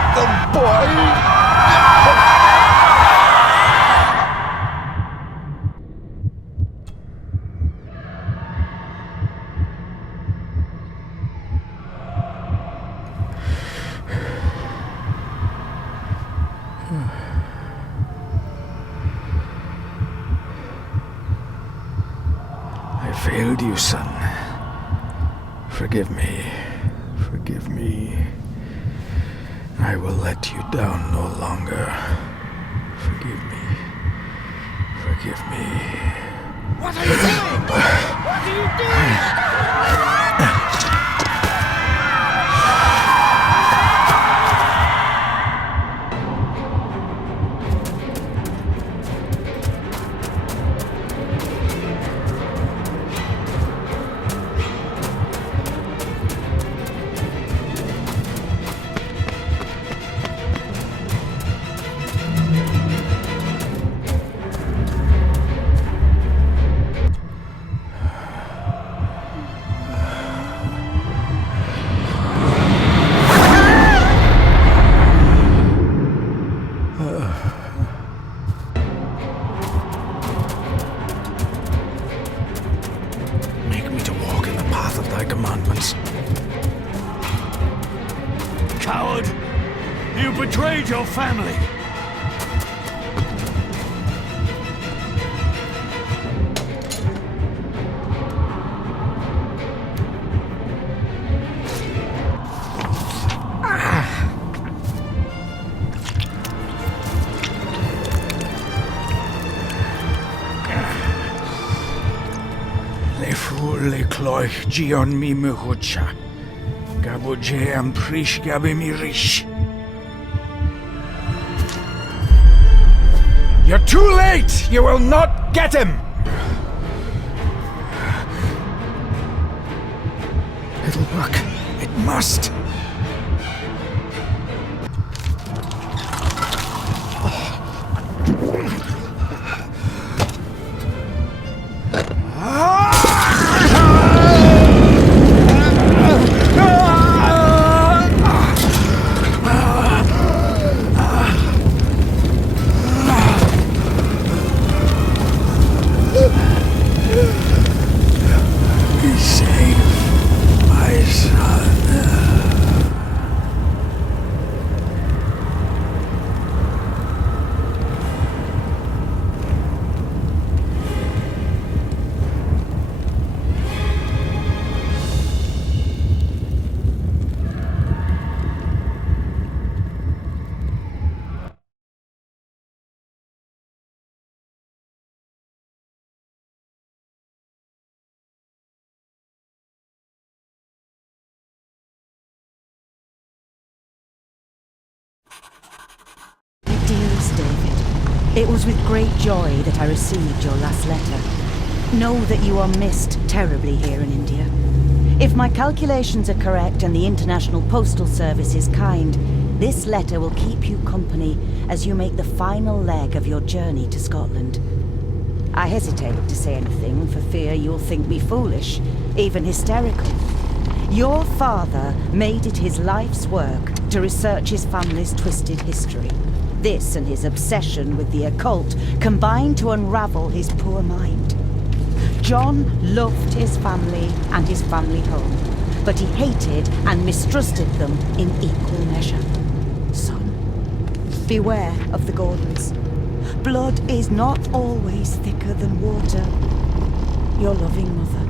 not the boy! I failed you, son. Forgive me. Forgive me. I will let you down no longer. Forgive me. Forgive me. What are you doing? What are you doing? Coward! You betrayed your family! Le fu le cloich gion mi muhucha. Gabuje am prish gabe mi rish. You're too late! You will not get him! It'll work. It must. Dearest David, it was with great joy that I received your last letter. Know that you are missed terribly here in India. If my calculations are correct and the International Postal Service is kind, this letter will keep you company as you make the final leg of your journey to Scotland. I hesitate to say anything for fear you'll think me foolish, even hysterical. Your father made it his life's work to research his family's twisted history. This and his obsession with the occult combined to unravel his poor mind. John loved his family and his family home, but he hated and mistrusted them in equal measure. Son, beware of the Gordons. Blood is not always thicker than water. Your loving mother.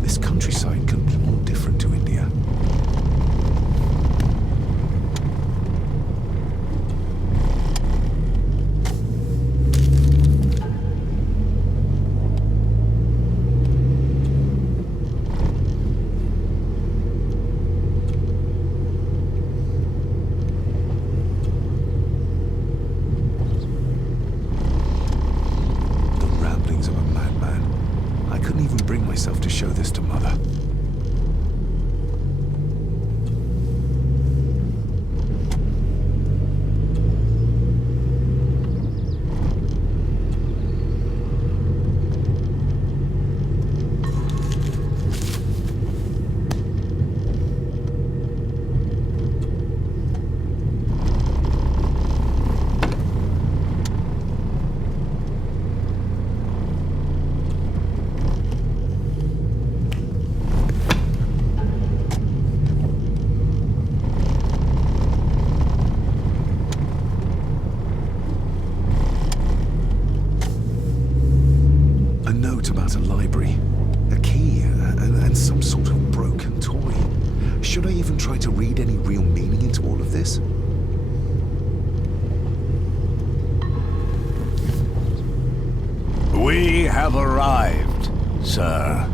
This countryside couldn't be more different to India. Myself to show this to Mother. some sort of broken toy. Should I even try to read any real meaning into all of this? We have arrived, sir.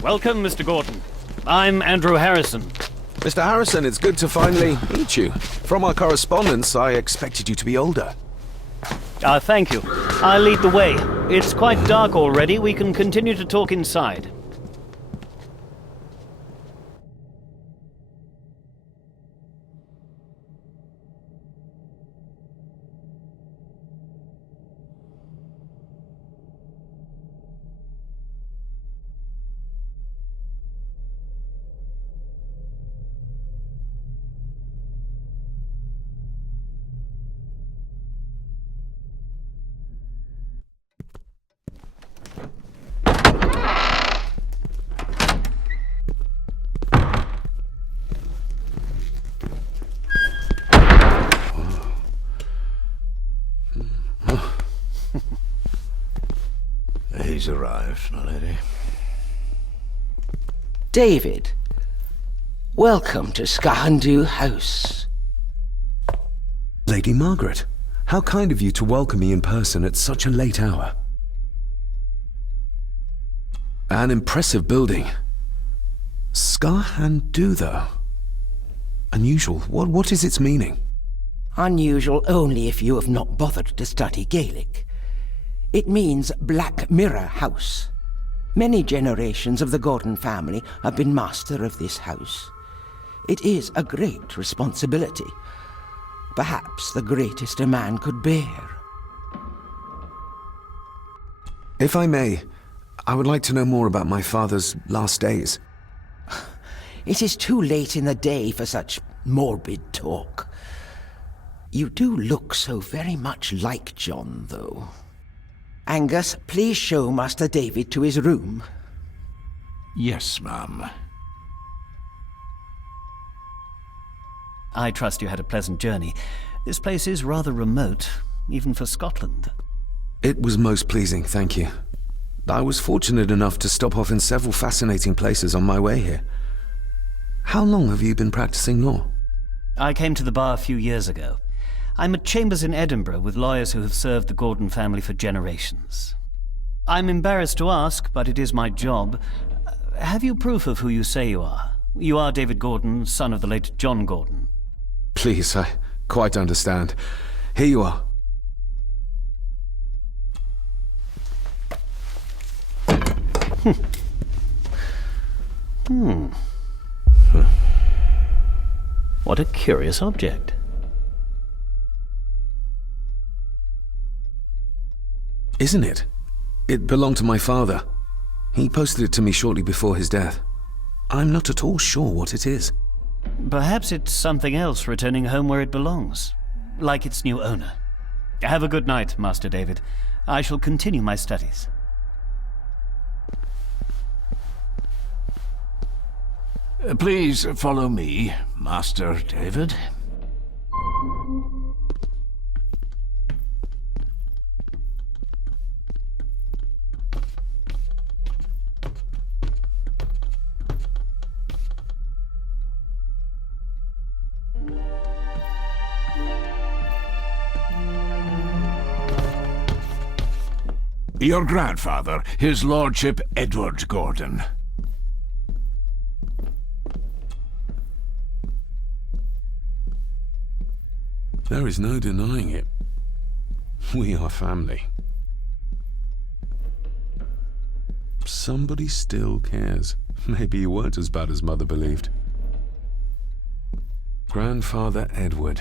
Welcome, Mr. Gordon. I'm Andrew Harrison. Mr. Harrison, it's good to finally meet you. From our correspondence, I expected you to be older. Thank you. I'll lead the way. It's quite dark already. We can continue to talk inside. He's arrived, my lady. David, welcome to Skahundu House. Lady Margaret, how kind of you to welcome me in person at such a late hour. An impressive building. Skahundu, though. Unusual. What is its meaning? Unusual only if you have not bothered to study Gaelic. It means Black Mirror House. Many generations of the Gordon family have been master of this house. It is a great responsibility. Perhaps the greatest a man could bear. If I may, I would like to know more about my father's last days. It is too late in the day for such morbid talk. You do look so very much like John, though. Angus, please show Master David to his room. Yes, ma'am. I trust you had a pleasant journey. This place is rather remote, even for Scotland. It was most pleasing, thank you. I was fortunate enough to stop off in several fascinating places on my way here. How long have you been practicing law? I came to the bar a few years ago. I'm at chambers in Edinburgh with lawyers who have served the Gordon family for generations. I'm embarrassed to ask, but it is my job. Have you proof of who you say you are? You are David Gordon, son of the late John Gordon. Please, I quite understand. Here you are. What a curious object. Isn't it? It belonged to my father. He posted it to me shortly before his death. I'm not at all sure what it is. Perhaps it's something else returning home where it belongs, like its new owner. Have a good night, Master David. I shall continue my studies. Please follow me, Master David. Your grandfather, his lordship Edward Gordon. There is no denying it. We are family. Somebody still cares. Maybe you weren't as bad as Mother believed. Grandfather Edward.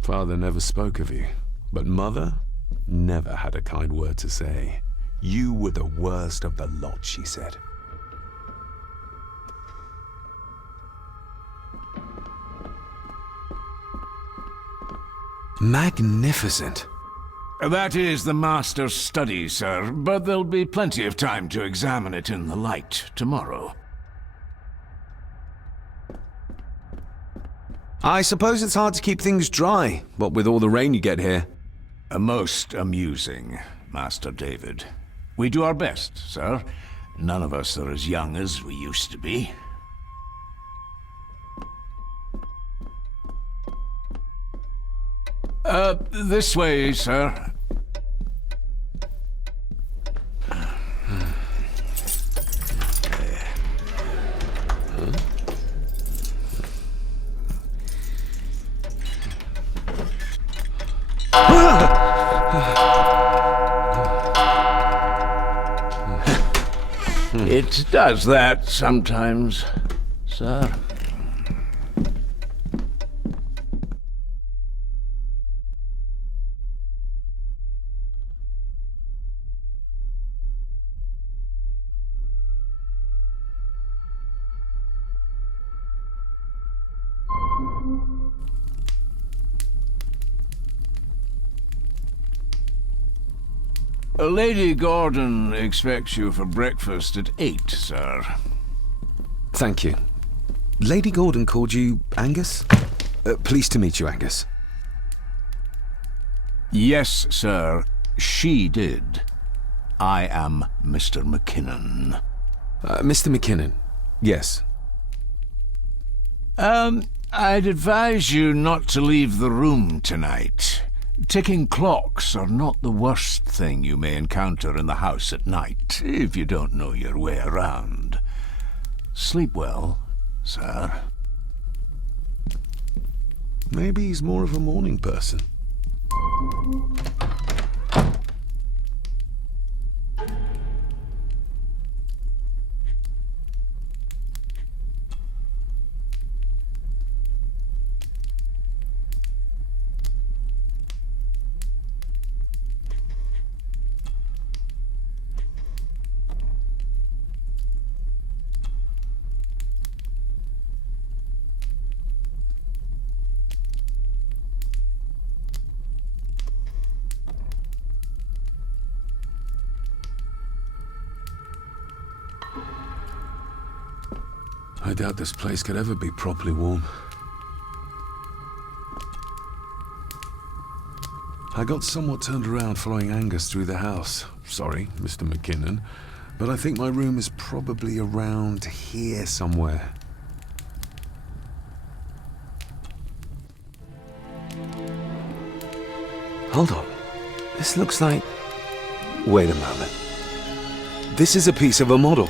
Father never spoke of you, but Mother never had a kind word to say. You were the worst of the lot, she said. Magnificent. That is the master's study, sir, but there'll be plenty of time to examine it in the light tomorrow. I suppose it's hard to keep things dry, what with all the rain you get here. Most amusing, Master David. We do our best, sir. None of us are as young as we used to be. This way, sir. It does that sometimes, sir. Lady Gordon expects you for breakfast at 8, sir. Thank you. Lady Gordon called you Angus? Pleased to meet you, Angus. Yes, sir. She did. I am Mr. McKinnon. Mr. McKinnon. Yes. I'd advise you not to leave the room tonight. Ticking clocks are not the worst thing you may encounter in the house at night, if you don't know your way around. Sleep well, sir. Maybe he's more of a morning person. I doubt this place could ever be properly warm. I got somewhat turned around following Angus through the house. Sorry, Mr. McKinnon, but I think my room is probably around here somewhere. Hold on. This looks like... Wait a moment. This is a piece of a model.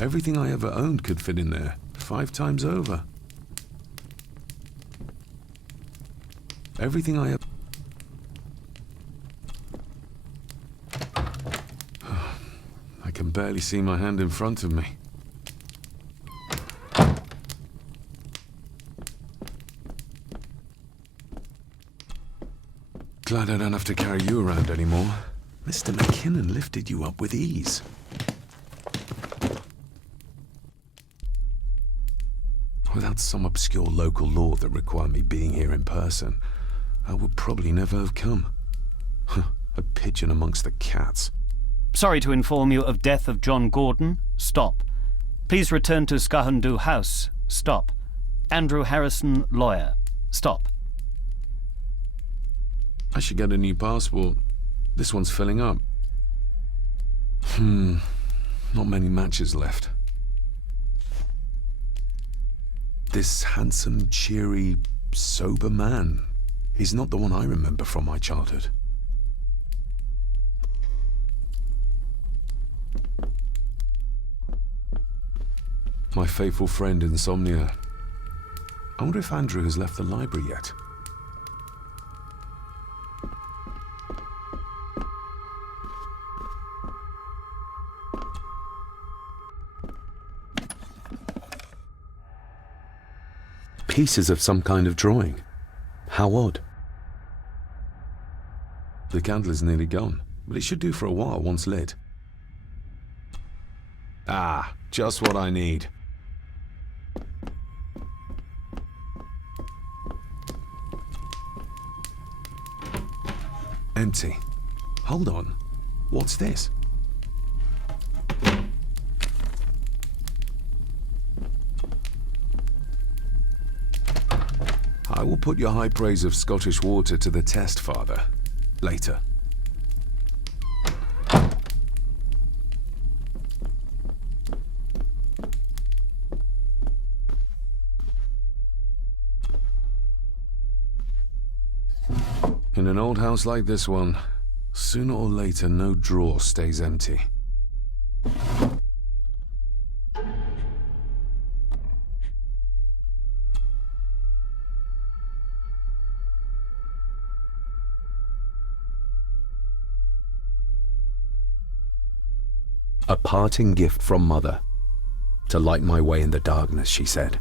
Everything I ever owned could fit in there, 5 times over. Everything I ever... I can barely see my hand in front of me. Glad I don't have to carry you around anymore. Mr. McKinnon lifted you up with ease. Without some obscure local law that required me being here in person, I would probably never have come. A pigeon amongst the cats. Sorry to inform you of death of John Gordon. Stop. Please return to Skahundu House. Stop. Andrew Harrison, lawyer. Stop. I should get a new passport. This one's filling up. Not many matches left. This handsome, cheery, sober man. He's not the one I remember from my childhood. My faithful friend Insomnia. I wonder if Andrew has left the library yet. Pieces of some kind of drawing. How odd. The candle is nearly gone, but it should do for a while once lit. Ah, just what I need. Empty. Hold on. What's this? I will put your high praise of Scottish water to the test, Father. Later. In an old house like this one, sooner or later no drawer stays empty. A parting gift from Mother. To light my way in the darkness, she said.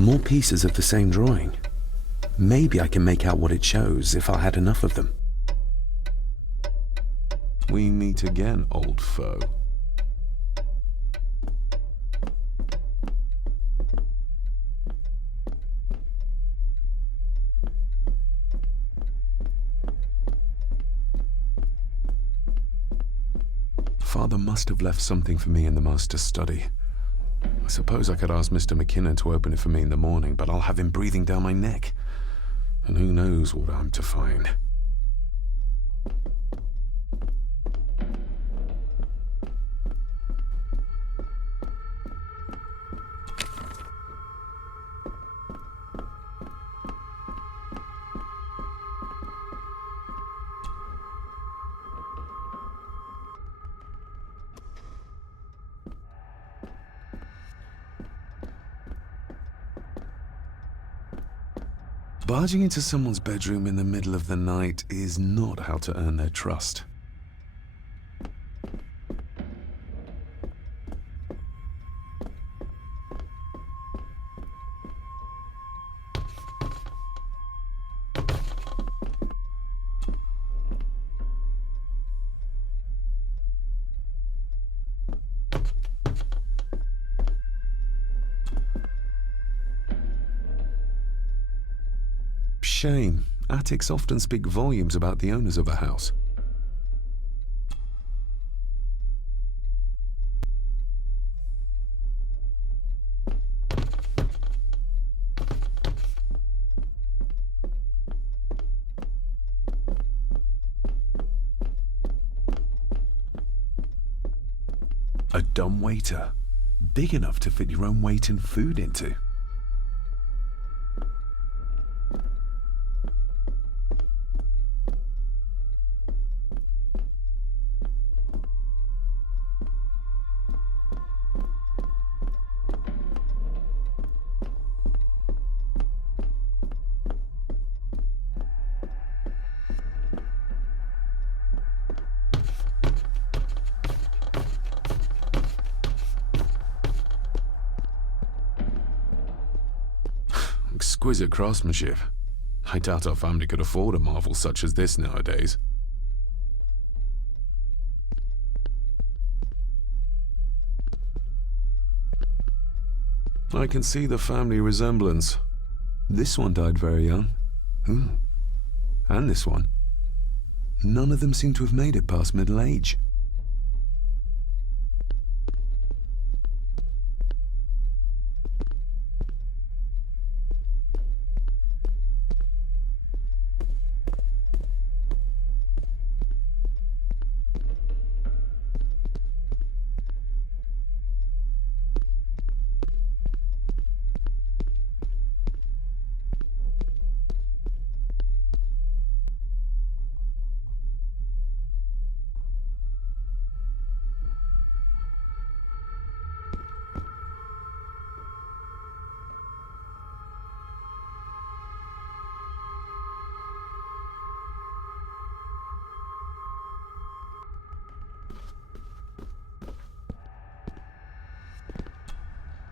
More pieces of the same drawing. Maybe I can make out what it shows if I had enough of them. We meet again, old foe. Father must have left something for me in the master's study. I suppose I could ask Mr. McKinnon to open it for me in the morning, but I'll have him breathing down my neck. And who knows what I'm to find. Barging into someone's bedroom in the middle of the night is not how to earn their trust. Shame. Attics often speak volumes about the owners of a house. A dumbwaiter. Big enough to fit your own weight and food into. Exquisite craftsmanship. I doubt our family could afford a marvel such as this nowadays. I can see the family resemblance. This one died very young. And this one. None of them seem to have made it past middle age.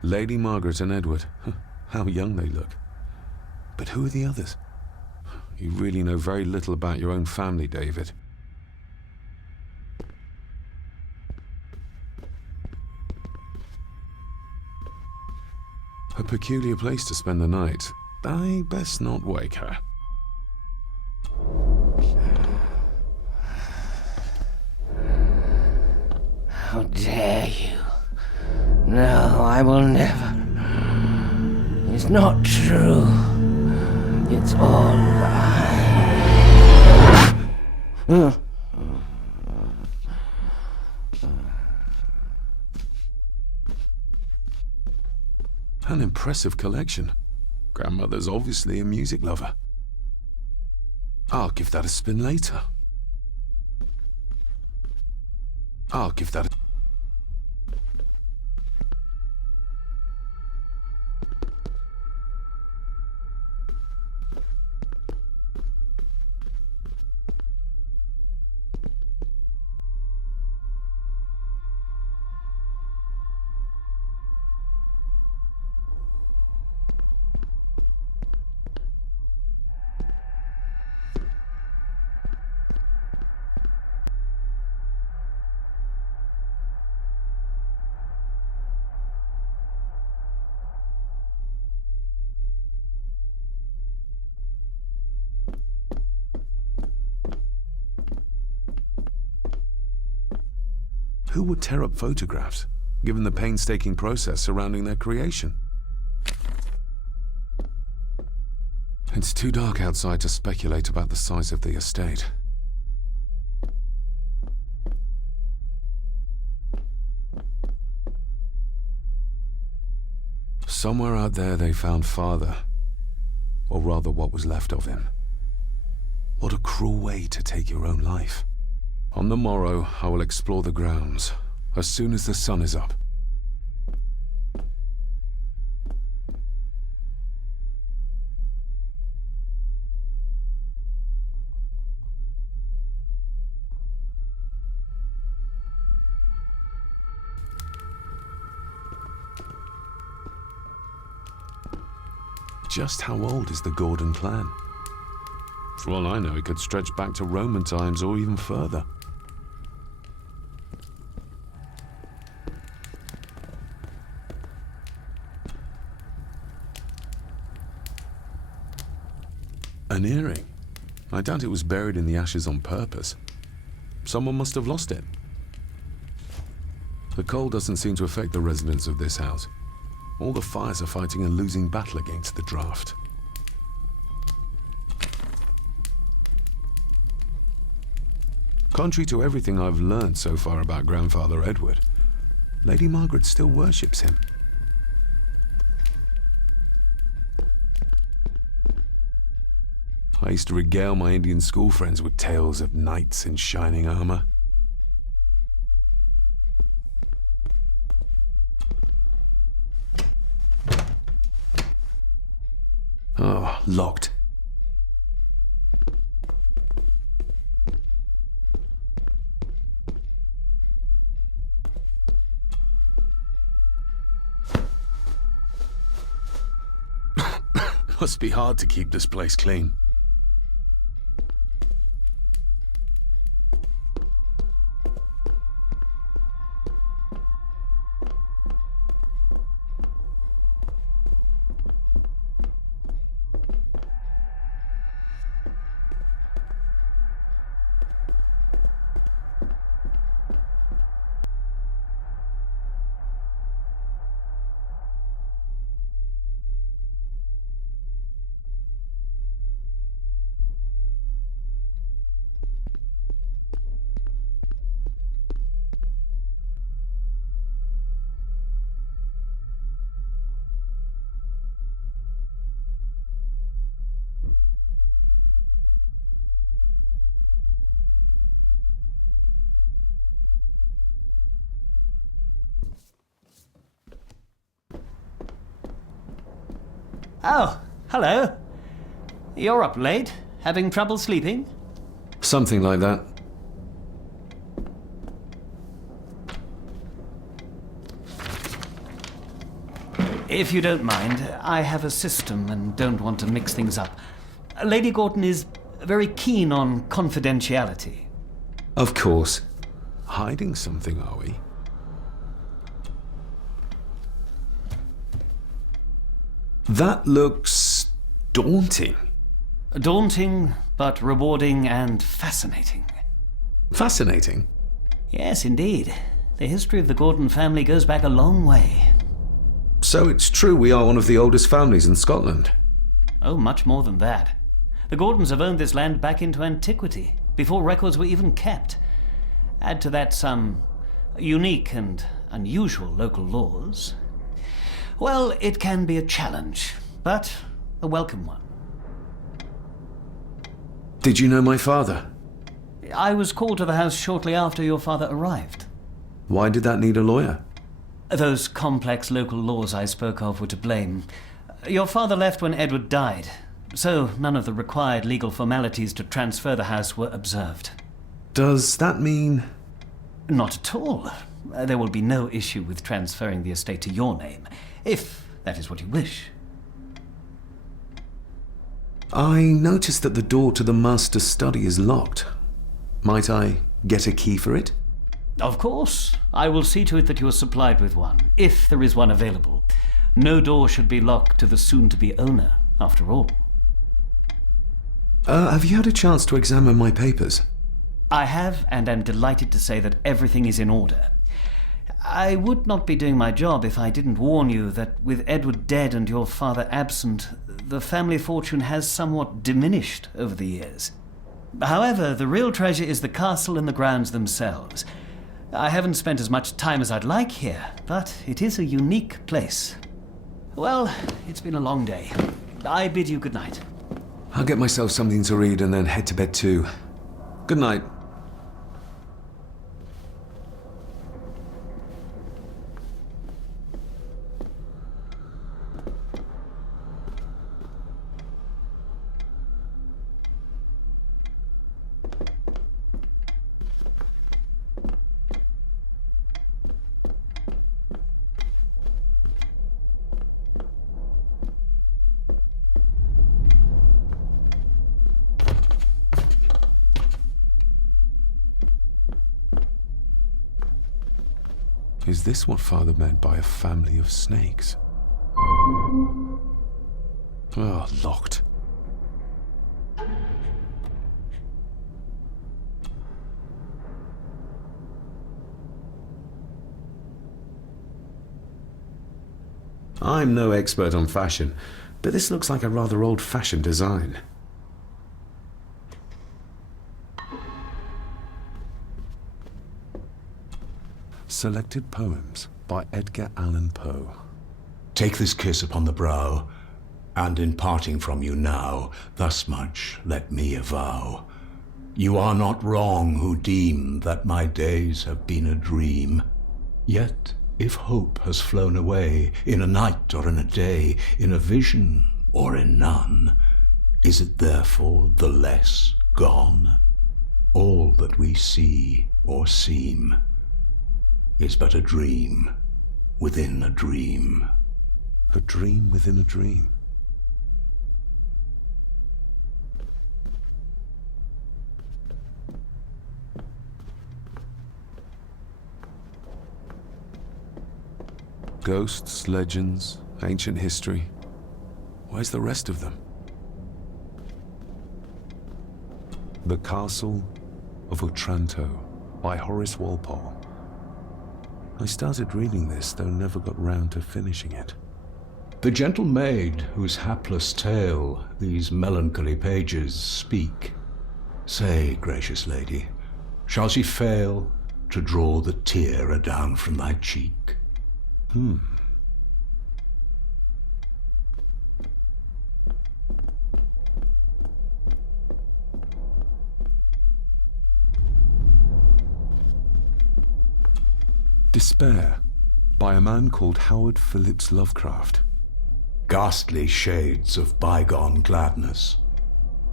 Lady Margaret and Edward. How young they look. But who are the others? You really know very little about your own family, David. A peculiar place to spend the night. I best not wake her. How dare you? No, I will never. It's not true. It's all lies. An impressive collection. Grandmother's obviously a music lover. I'll give that a spin later. I'll give that a... Who would tear up photographs, given the painstaking process surrounding their creation? It's too dark outside to speculate about the size of the estate. Somewhere out there they found Father, or rather what was left of him. What a cruel way to take your own life. On the morrow, I will explore the grounds, as soon as the sun is up. Just how old is the Gordon clan? For all I know, it could stretch back to Roman times or even further. An earring? I doubt it was buried in the ashes on purpose. Someone must have lost it. The cold doesn't seem to affect the residents of this house. All the fires are fighting a losing battle against the draft. Contrary to everything I've learned so far about Grandfather Edward, Lady Margaret still worships him. I used to regale my Indian school friends with tales of knights in shining armor. Oh, locked. Must be hard to keep this place clean. Oh, hello. You're up late? Having trouble sleeping? Something like that. If you don't mind, I have a system and don't want to mix things up. Lady Gordon is very keen on confidentiality. Of course. Hiding something, are we? That looks daunting. Daunting, but rewarding and fascinating. Fascinating? Yes, indeed. The history of the Gordon family goes back a long way. So it's true we are one of the oldest families in Scotland. Oh, much more than that. The Gordons have owned this land back into antiquity, before records were even kept. Add to that some unique and unusual local laws. Well, it can be a challenge, but a welcome one. Did you know my father? I was called to the house shortly after your father arrived. Why did that need a lawyer? Those complex local laws I spoke of were to blame. Your father left when Edward died, so none of the required legal formalities to transfer the house were observed. Does that mean... Not at all. There will be no issue with transferring the estate to your name, if that is what you wish. I noticed that the door to the master's study is locked. Might I get a key for it? Of course. I will see to it that you are supplied with one, if there is one available. No door should be locked to the soon-to-be owner, after all. Have you had a chance to examine my papers? I have, and am delighted to say that everything is in order. I would not be doing my job if I didn't warn you that with Edward dead and your father absent, the family fortune has somewhat diminished over the years. However, the real treasure is the castle and the grounds themselves. I haven't spent as much time as I'd like here, but it is a unique place. Well, it's been a long day. I bid you good night. I'll get myself something to read and then head to bed too. Good night. Is this what Father meant by a family of snakes? Oh, locked. I'm no expert on fashion, but this looks like a rather old-fashioned design. Selected Poems by Edgar Allan Poe. Take this kiss upon the brow, and in parting from you now, thus much let me avow. You are not wrong who deem that my days have been a dream. Yet, if hope has flown away, in a night or in a day, in a vision or in none, is it therefore the less gone? All that we see or seem is but a dream within a dream. A dream within a dream. Ghosts, legends, ancient history. Where's the rest of them? The Castle of Otranto by Horace Walpole. I started reading this, though never got round to finishing it. The gentle maid whose hapless tale these melancholy pages speak, say, gracious lady, shall she fail to draw the tear adown from thy cheek? Despair by a man called Howard Phillips Lovecraft. Ghastly shades of bygone gladness,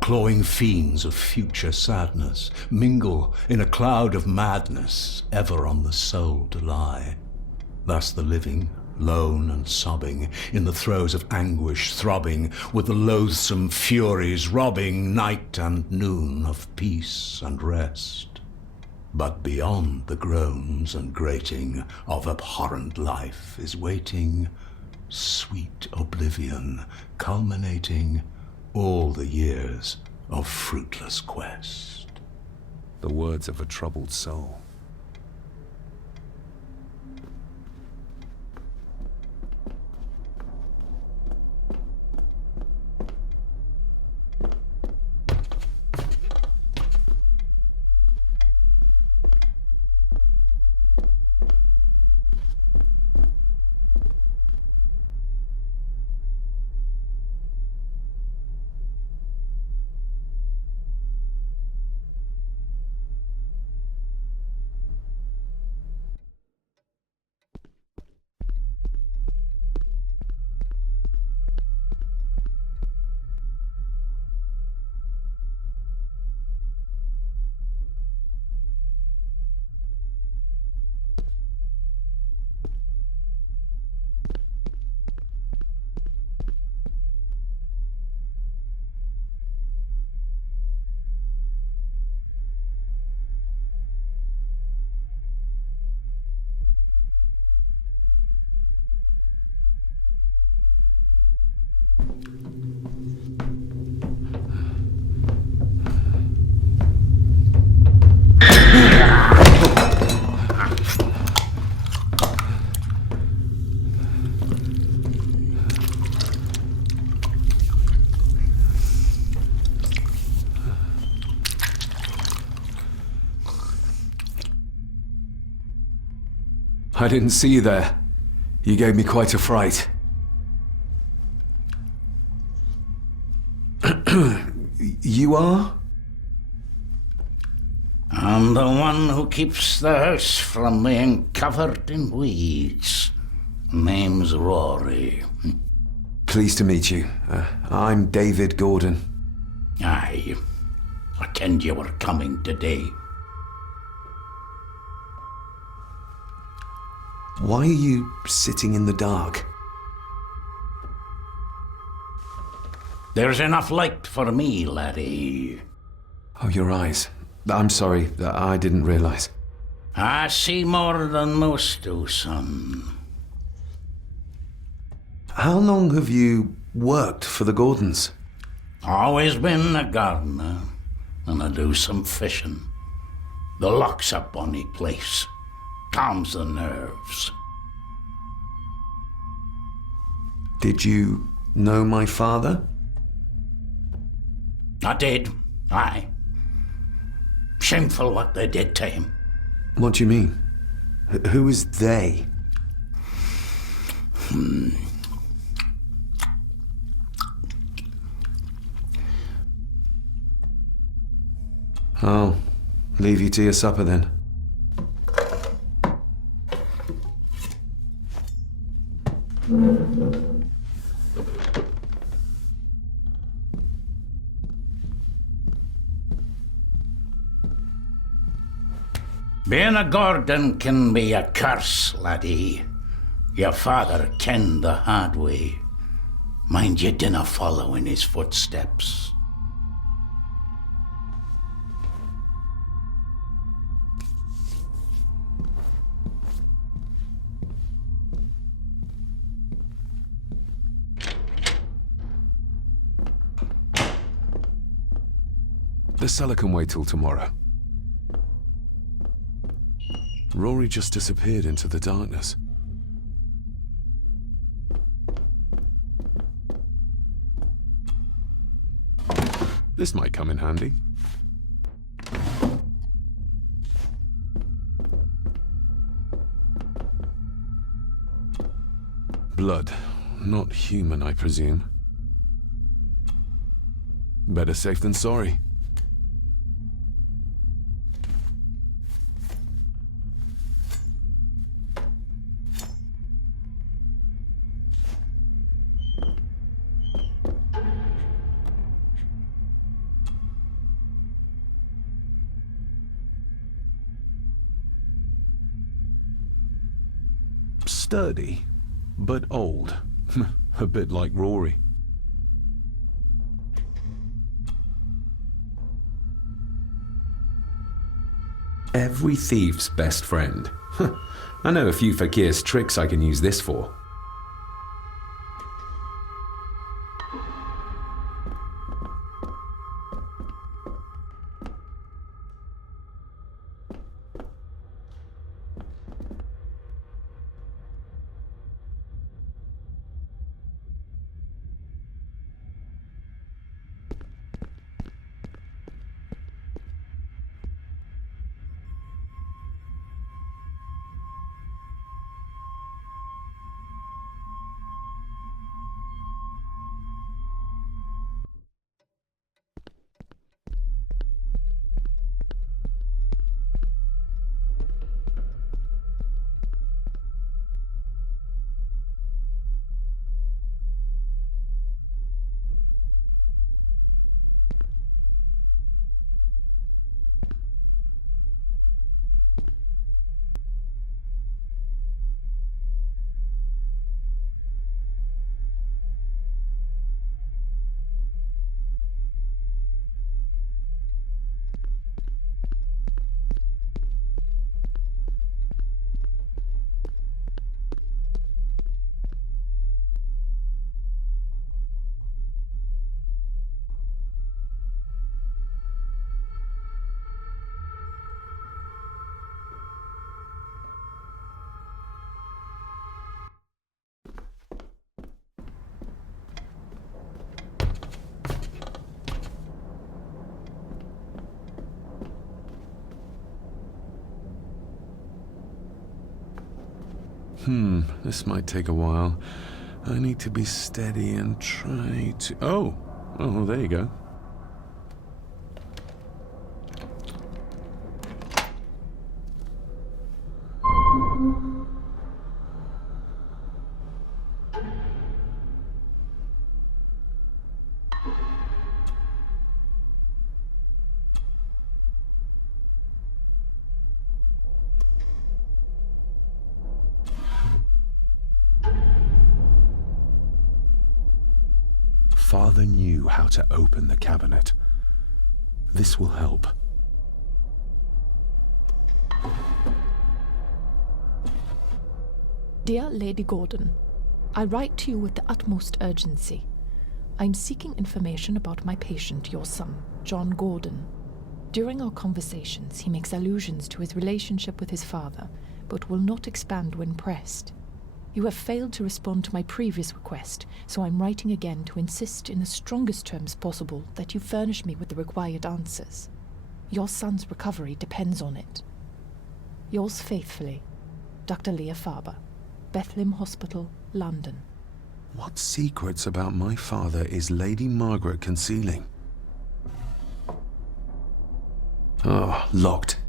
clawing fiends of future sadness, mingle in a cloud of madness, ever on the soul to lie. Thus the living, lone and sobbing, in the throes of anguish throbbing, with the loathsome furies robbing night and noon of peace and rest. But beyond the groans and grating of abhorrent life is waiting sweet oblivion, culminating all the years of fruitless quest. The words of a troubled soul. I didn't see you there. You gave me quite a fright. You are? I'm the one who keeps the house from being covered in weeds. Name's Rory. Pleased to meet you. I'm David Gordon. Aye. I kenned you were coming today. Why are you sitting in the dark? There's enough light for me, laddie. Oh, your eyes. I'm sorry, I didn't realize. I see more than most do, son. How long have you worked for the Gordons? Always been a gardener, and I do some fishing. The loch's a bonny place. Calms the nerves. Did you know my father? I did, aye. Shameful what they did to him. What do you mean? Who is they? I'll leave you to your supper then. Being a Gordon can be a curse, laddie. Your father kenned the hard way. Mind you dinna follow in his footsteps. The cellar can wait till tomorrow. Rory just disappeared into the darkness. This might come in handy. Blood. Not human, I presume. Better safe than sorry. sturdy, but old. A bit like Rory. Every thief's best friend. I know a few fakir's tricks I can use this for. This might take a while. I need to be steady and try to... Oh, there you go. Father knew how to open the cabinet. This will help. Dear Lady Gordon, I write to you with the utmost urgency. I am seeking information about my patient, your son, John Gordon. During our conversations, he makes allusions to his relationship with his father, but will not expand when pressed. You have failed to respond to my previous request, so I'm writing again to insist in the strongest terms possible that you furnish me with the required answers. Your son's recovery depends on it. Yours faithfully, Dr. Leah Farber, Bethlehem Hospital, London. What secrets about my father is Lady Margaret concealing? Oh, locked.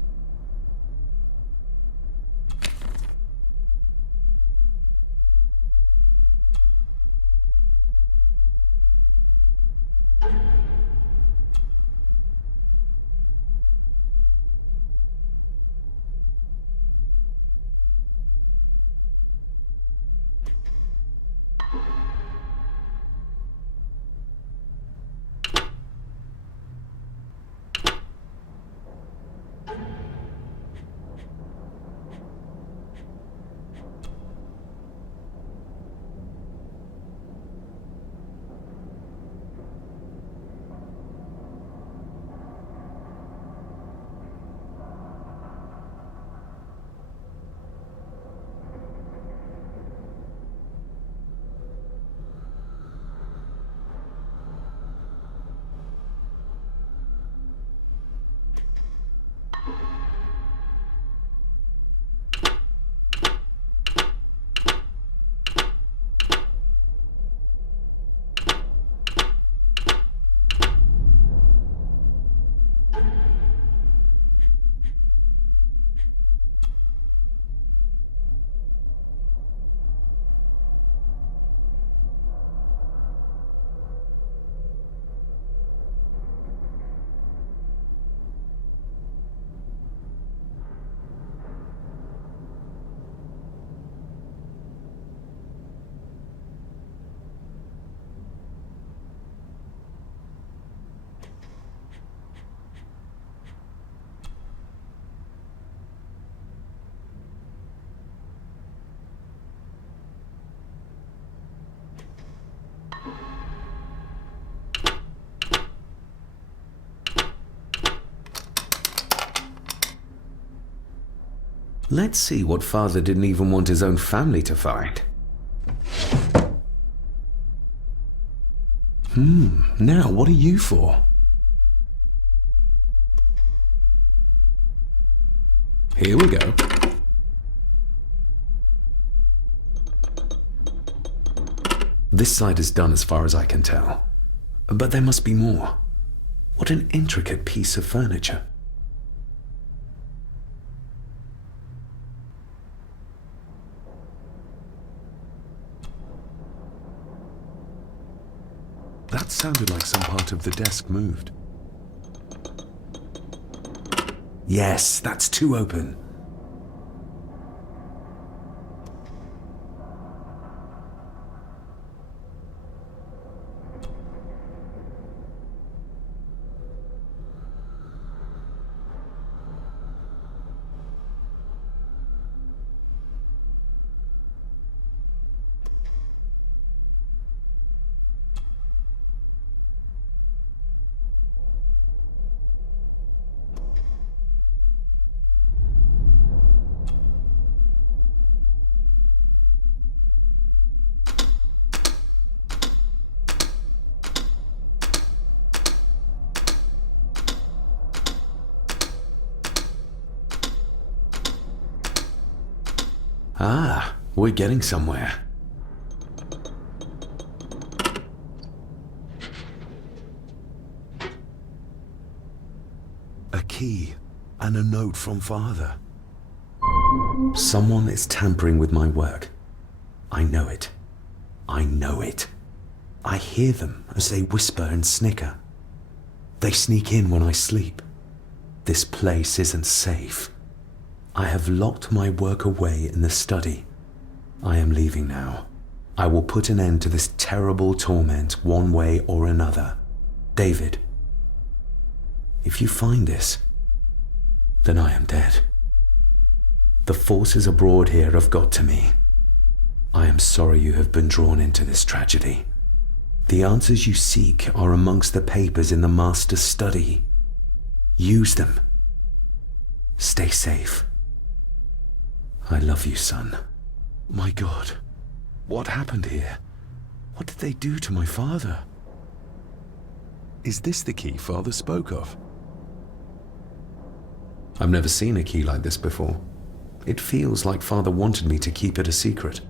Let's see what Father didn't even want his own family to find. Now what are you for? Here we go. This side is done as far as I can tell. But there must be more. What an intricate piece of furniture. That sounded like some part of the desk moved. Yes, that's too open. Ah, we're getting somewhere. A key and a note from Father. Someone is tampering with my work. I know it. I know it. I hear them as they whisper and snicker. They sneak in when I sleep. This place isn't safe. I have locked my work away in the study. I am leaving now. I will put an end to this terrible torment one way or another. David, if you find this, then I am dead. The forces abroad here have got to me. I am sorry you have been drawn into this tragedy. The answers you seek are amongst the papers in the Master's study. Use them. Stay safe. I love you, son. My God, what happened here? What did they do to my father? Is this the key Father spoke of? I've never seen a key like this before. It feels like Father wanted me to keep it a secret.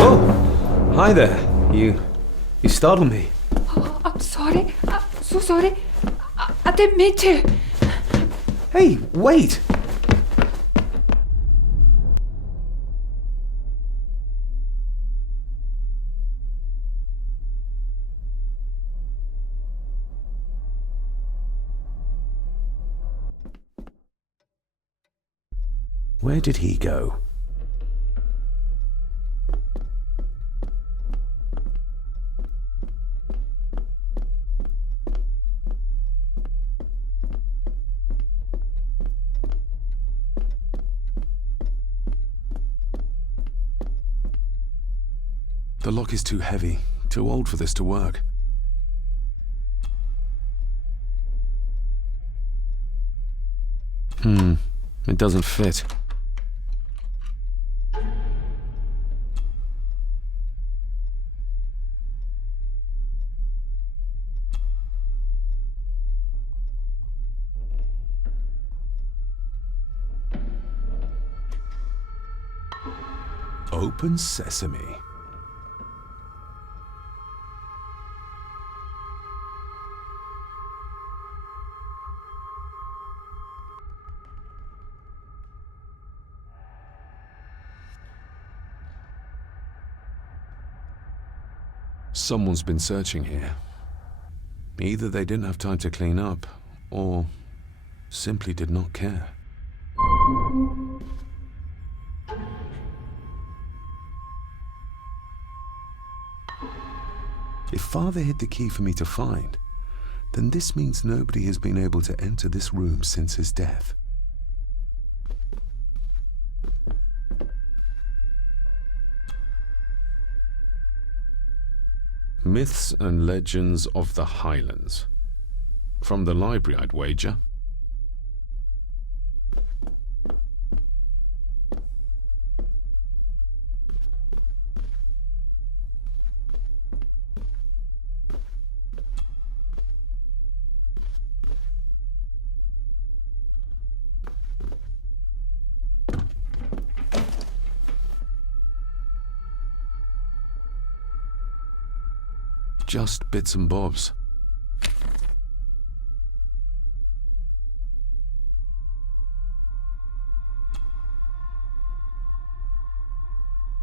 Oh! Hi there. You startled me. Oh, I'm sorry. I'm so sorry. I didn't mean to. Hey, wait! Where did he go? The lock is too heavy, too old for this to work. It doesn't fit. Open sesame. Someone's been searching here. Either they didn't have time to clean up, or simply did not care. If Father hid the key for me to find, then this means nobody has been able to enter this room since his death. Myths and Legends of the Highlands. From the library, I'd wager. Just bits and bobs.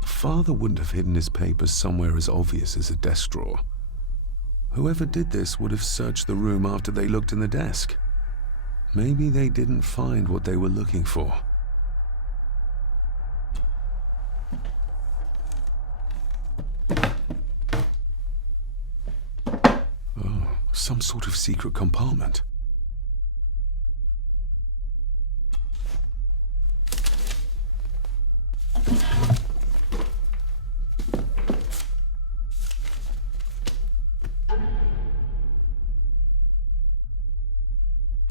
Father wouldn't have hidden his papers somewhere as obvious as a desk drawer. Whoever did this would have searched the room after they looked in the desk. Maybe they didn't find what they were looking for. Some sort of secret compartment.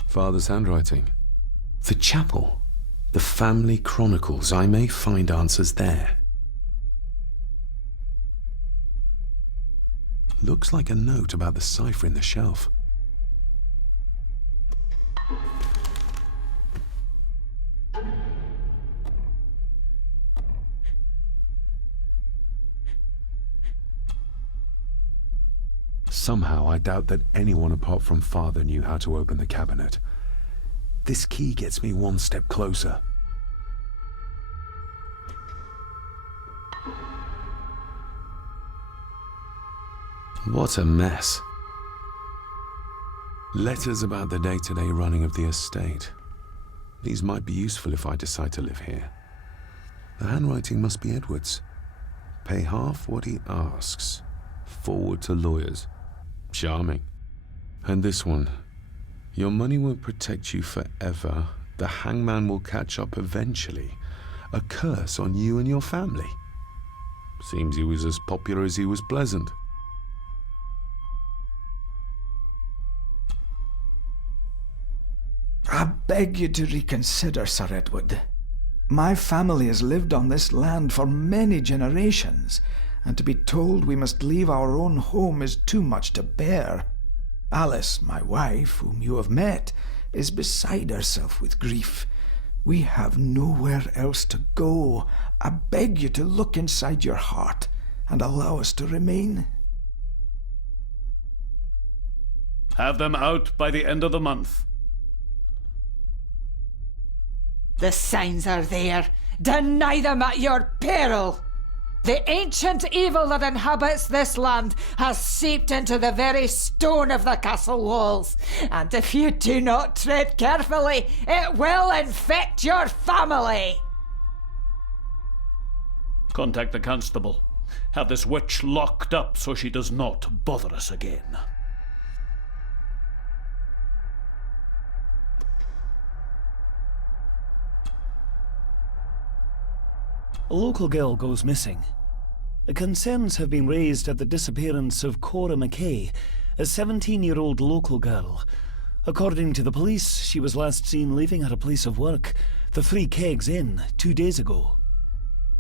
Father's handwriting. The chapel. The family chronicles. I may find answers there. Looks like a note about the cipher in the shelf. Somehow, I doubt that anyone apart from Father knew how to open the cabinet. This key gets me one step closer. What a mess. Letters about the day-to-day running of the estate. These might be useful if I decide to live here. The handwriting must be Edward's. Pay half what he asks. Forward to lawyers. Charming. And this one. Your money won't protect you forever. The hangman will catch up eventually. A curse on you and your family. Seems he was as popular as he was pleasant. I beg you to reconsider, Sir Edward. My family has lived on this land for many generations, and to be told we must leave our own home is too much to bear. Alice, my wife, whom you have met, is beside herself with grief. We have nowhere else to go. I beg you to look inside your heart and allow us to remain. Have them out by the end of the month. The signs are there. Deny them at your peril. The ancient evil that inhabits this land has seeped into the very stone of the castle walls, and if you do not tread carefully, it will infect your family. Contact the constable. Have this witch locked up so she does not bother us again. A local girl goes missing. Concerns have been raised at the disappearance of Cora McKay, a 17-year-old local girl. According to the police, she was last seen leaving her place of work, the Three Kegs Inn, 2 days ago.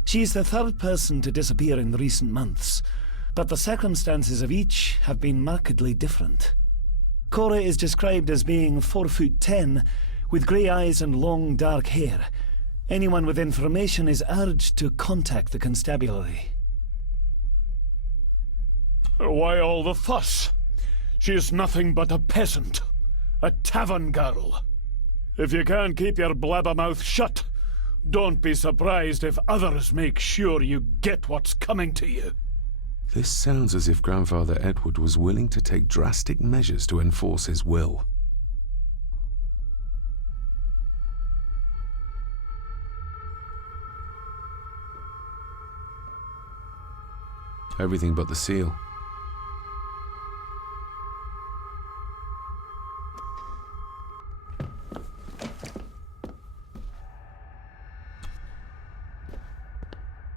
She is the third person to disappear in the recent months, but the circumstances of each have been markedly different. Cora is described as being 4'10", with grey eyes and long dark hair. Anyone with information is urged to contact the constabulary. Why all the fuss? She is nothing but a peasant. A tavern girl. If you can't keep your blabbermouth shut, don't be surprised if others make sure you get what's coming to you. This sounds as if Grandfather Edward was willing to take drastic measures to enforce his will. Everything but the seal.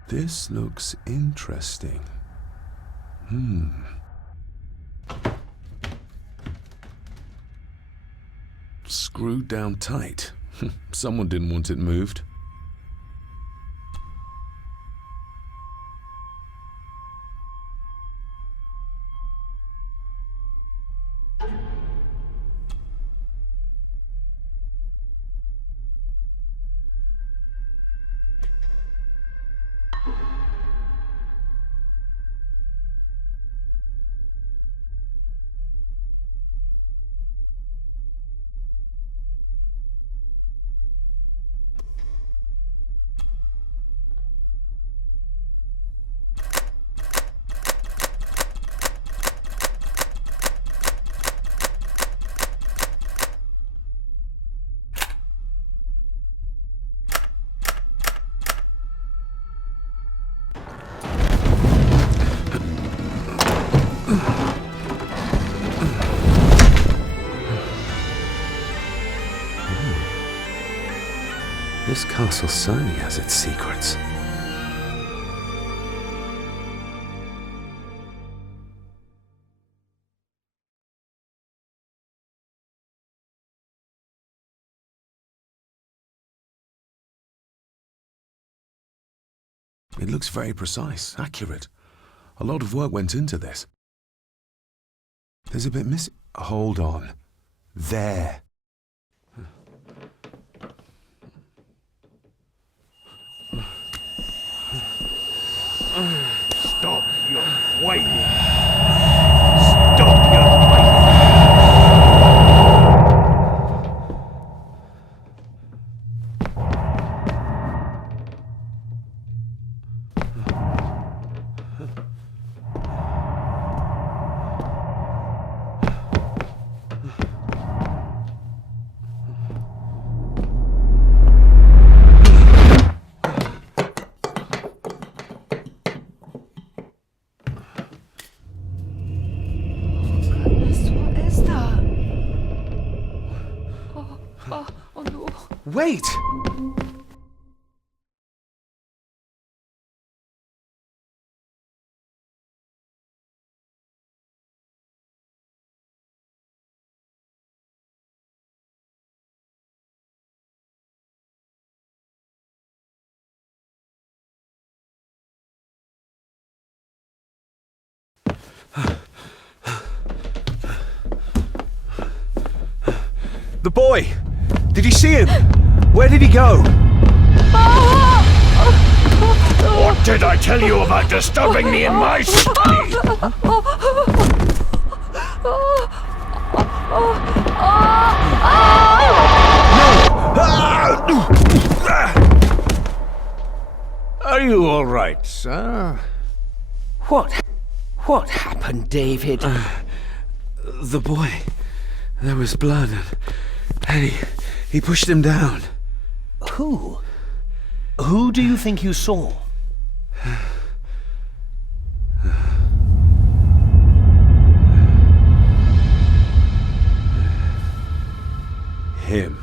This looks interesting. Screwed down tight. Someone didn't want it moved. This castle certainly has its secrets. It looks very precise, accurate. A lot of work went into this. There's a bit missing. Hold on. There. Stop your whining! Stop your whining! Wait! The boy! Did you see him? Where did he go? What did I tell you about disturbing me in my study? Are you all right, sir? What happened, David? The boy. There was blood and he pushed him down. Who? Who do you think you saw? Him.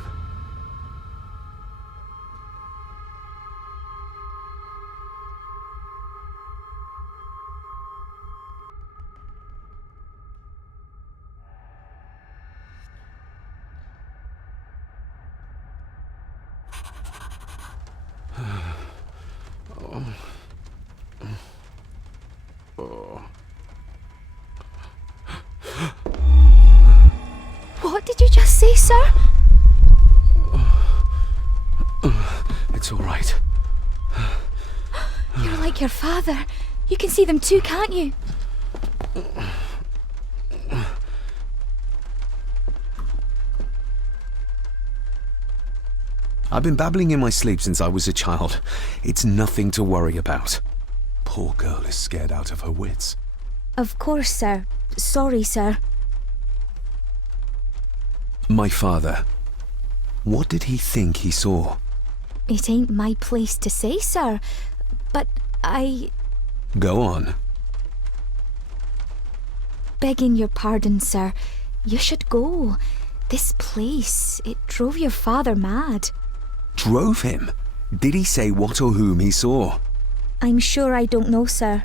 What did you just say, sir? It's all right. You're like your father. You can see them too, can't you? I've been babbling in my sleep since I was a child. It's nothing to worry about. Poor girl is scared out of her wits. Of course, sir. Sorry, sir. My father. What did he think he saw? It ain't my place to say, sir. But Go on. Begging your pardon, sir. You should go. This place, it drove your father mad. Drove him? Did he say what or whom he saw? I'm sure I don't know, sir.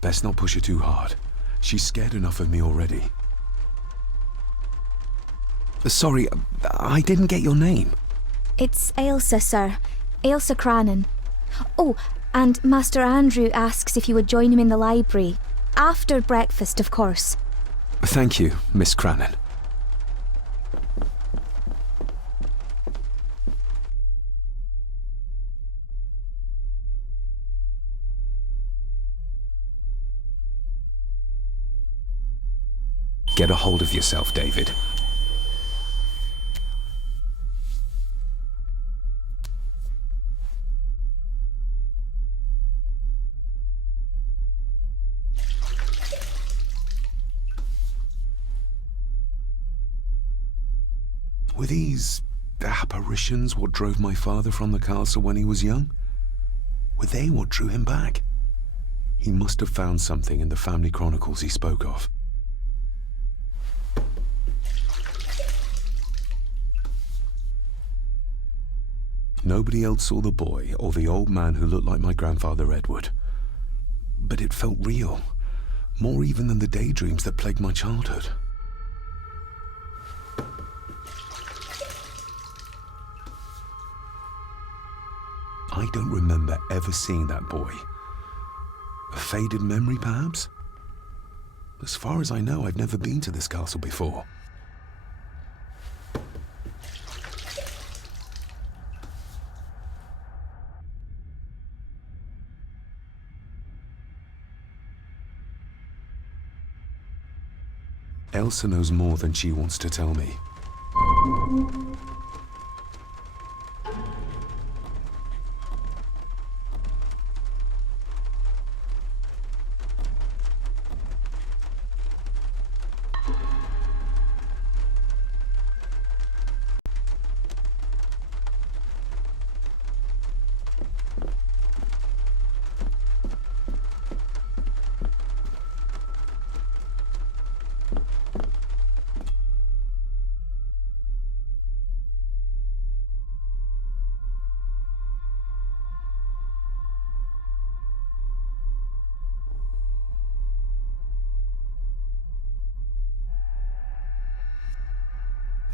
Best not push her too hard. She's scared enough of me already. Sorry, I didn't get your name. It's Ailsa, sir. Ailsa Crannan. Oh, and Master Andrew asks if you would join him in the library. After breakfast, of course. Thank you, Miss Crannan. Get a hold of yourself, David. Were these apparitions what drove my father from the castle when he was young? Were they what drew him back? He must have found something in the family chronicles he spoke of. Nobody else saw the boy or the old man who looked like my grandfather Edward. But it felt real, more even than the daydreams that plagued my childhood. I don't remember ever seeing that boy. A faded memory, perhaps? As far as I know, I've never been to this castle before. Ailsa knows more than she wants to tell me.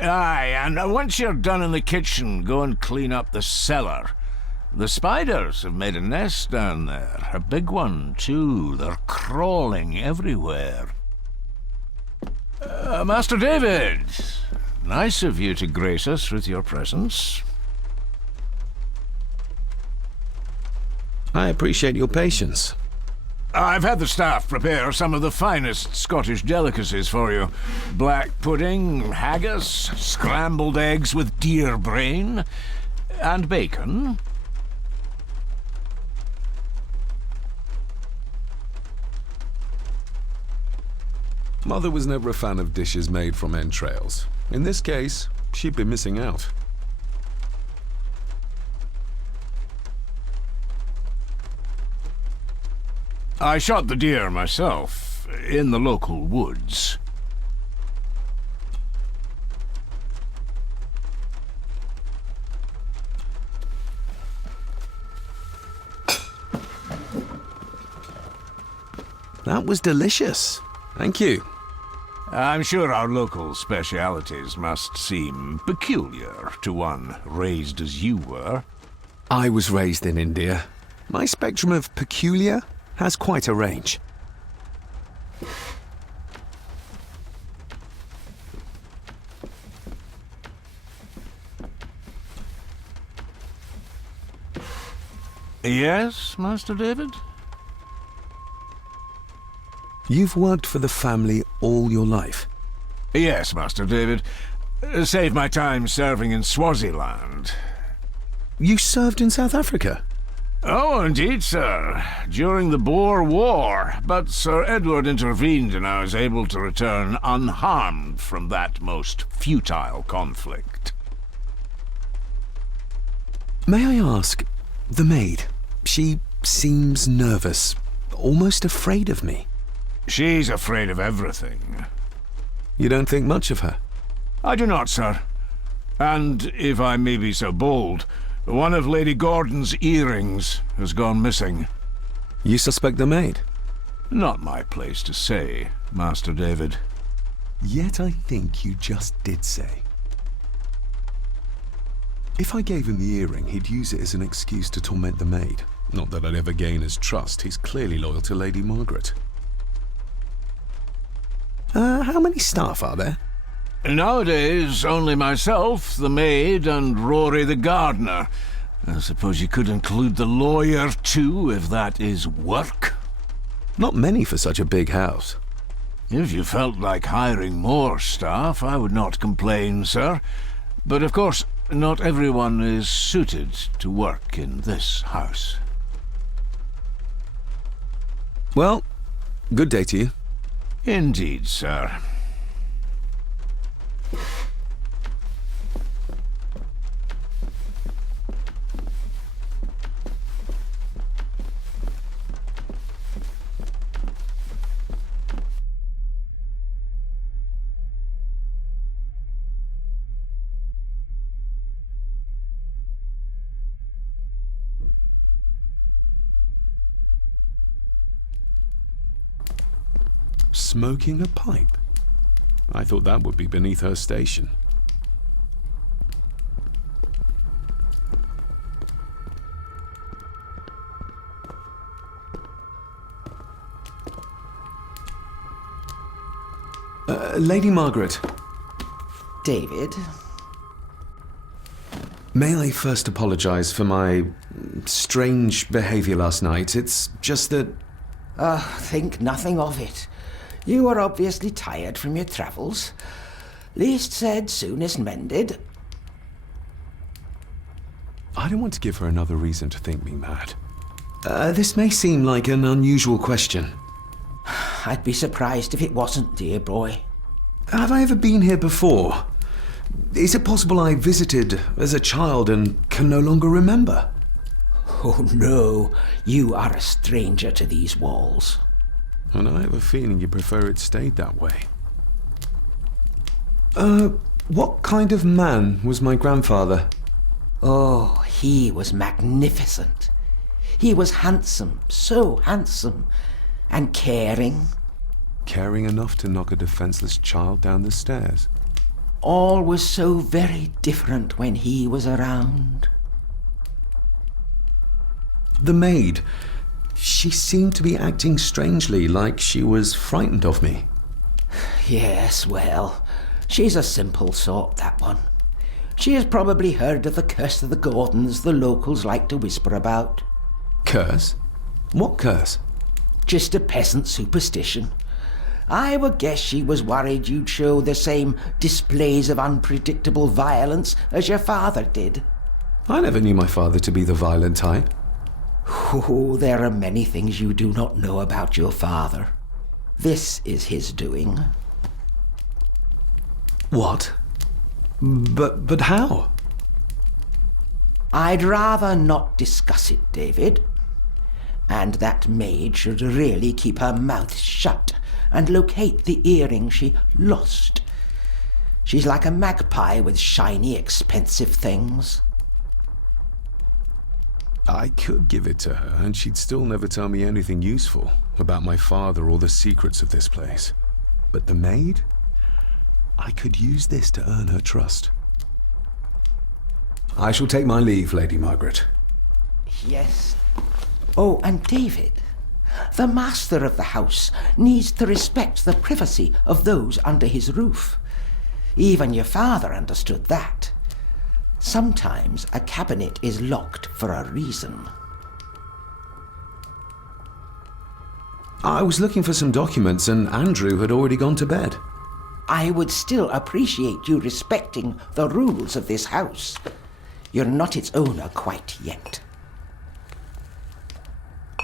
Aye, and once you're done in the kitchen, go and clean up the cellar. The spiders have made a nest down there. A big one, too. They're crawling everywhere. Master David, nice of you to grace us with your presence. I appreciate your patience. I've had the staff prepare some of the finest Scottish delicacies for you. Black pudding, haggis, scrambled eggs with deer brain, and bacon. Mother was never a fan of dishes made from entrails. In this case, she'd be missing out. I shot the deer myself, in the local woods. That was delicious. Thank you. I'm sure our local specialities must seem peculiar to one raised as you were. I was raised in India. My spectrum of peculiar has quite a range. Yes, Master David? You've worked for the family all your life? Yes, Master David. Saved my time serving in Swaziland. You served in South Africa? Oh, indeed, sir. During the Boer War, but Sir Edward intervened and I was able to return unharmed from that most futile conflict. May I ask, the maid, she seems nervous, almost afraid of me. She's afraid of everything. You don't think much of her? I do not, sir. And, if I may be so bold, one of Lady Gordon's earrings has gone missing. You suspect the maid? Not my place to say, Master David. Yet I think you just did say. If I gave him the earring, he'd use it as an excuse to torment the maid. Not that I'd ever gain his trust. He's clearly loyal to Lady Margaret. How many staff are there? Nowadays, only myself, the maid, and Rory the gardener. I suppose you could include the lawyer, too, if that is work. Not many for such a big house. If you felt like hiring more staff, I would not complain, sir. But of course, not everyone is suited to work in this house. Well, good day to you. Indeed, sir. Smoking a pipe? I thought that would be beneath her station. Lady Margaret. David? May I first apologize for my strange behavior last night? It's just that... Think nothing of it. You were obviously tired from your travels. Least said, soonest mended. I don't want to give her another reason to think me mad. This may seem like an unusual question. I'd be surprised if it wasn't, dear boy. Have I ever been here before? Is it possible I visited as a child and can no longer remember? Oh no, you are a stranger to these walls. And I have a feeling you prefer it stayed that way. What kind of man was my grandfather? Oh, he was magnificent. He was handsome, so handsome, and caring. Caring enough to knock a defenseless child down the stairs. All was so very different when he was around. The maid. She seemed to be acting strangely, like she was frightened of me. Yes, well, she's a simple sort, that one. She has probably heard of the curse of the Gordons the locals like to whisper about. Curse? What curse? Just a peasant superstition. I would guess she was worried you'd show the same displays of unpredictable violence as your father did. I never knew my father to be the violent type. Oh, there are many things you do not know about your father. This is his doing. What? But how? I'd rather not discuss it, David. And that maid should really keep her mouth shut and locate the earring she lost. She's like a magpie with shiny, expensive things. I could give it to her, and she'd still never tell me anything useful about my father or the secrets of this place. But the maid? I could use this to earn her trust. I shall take my leave, Lady Margaret. Yes. Oh, and David, the master of the house needs to respect the privacy of those under his roof. Even your father understood that. Sometimes a cabinet is locked for a reason. I was looking for some documents, and Andrew had already gone to bed. I would still appreciate you respecting the rules of this house. You're not its owner quite yet.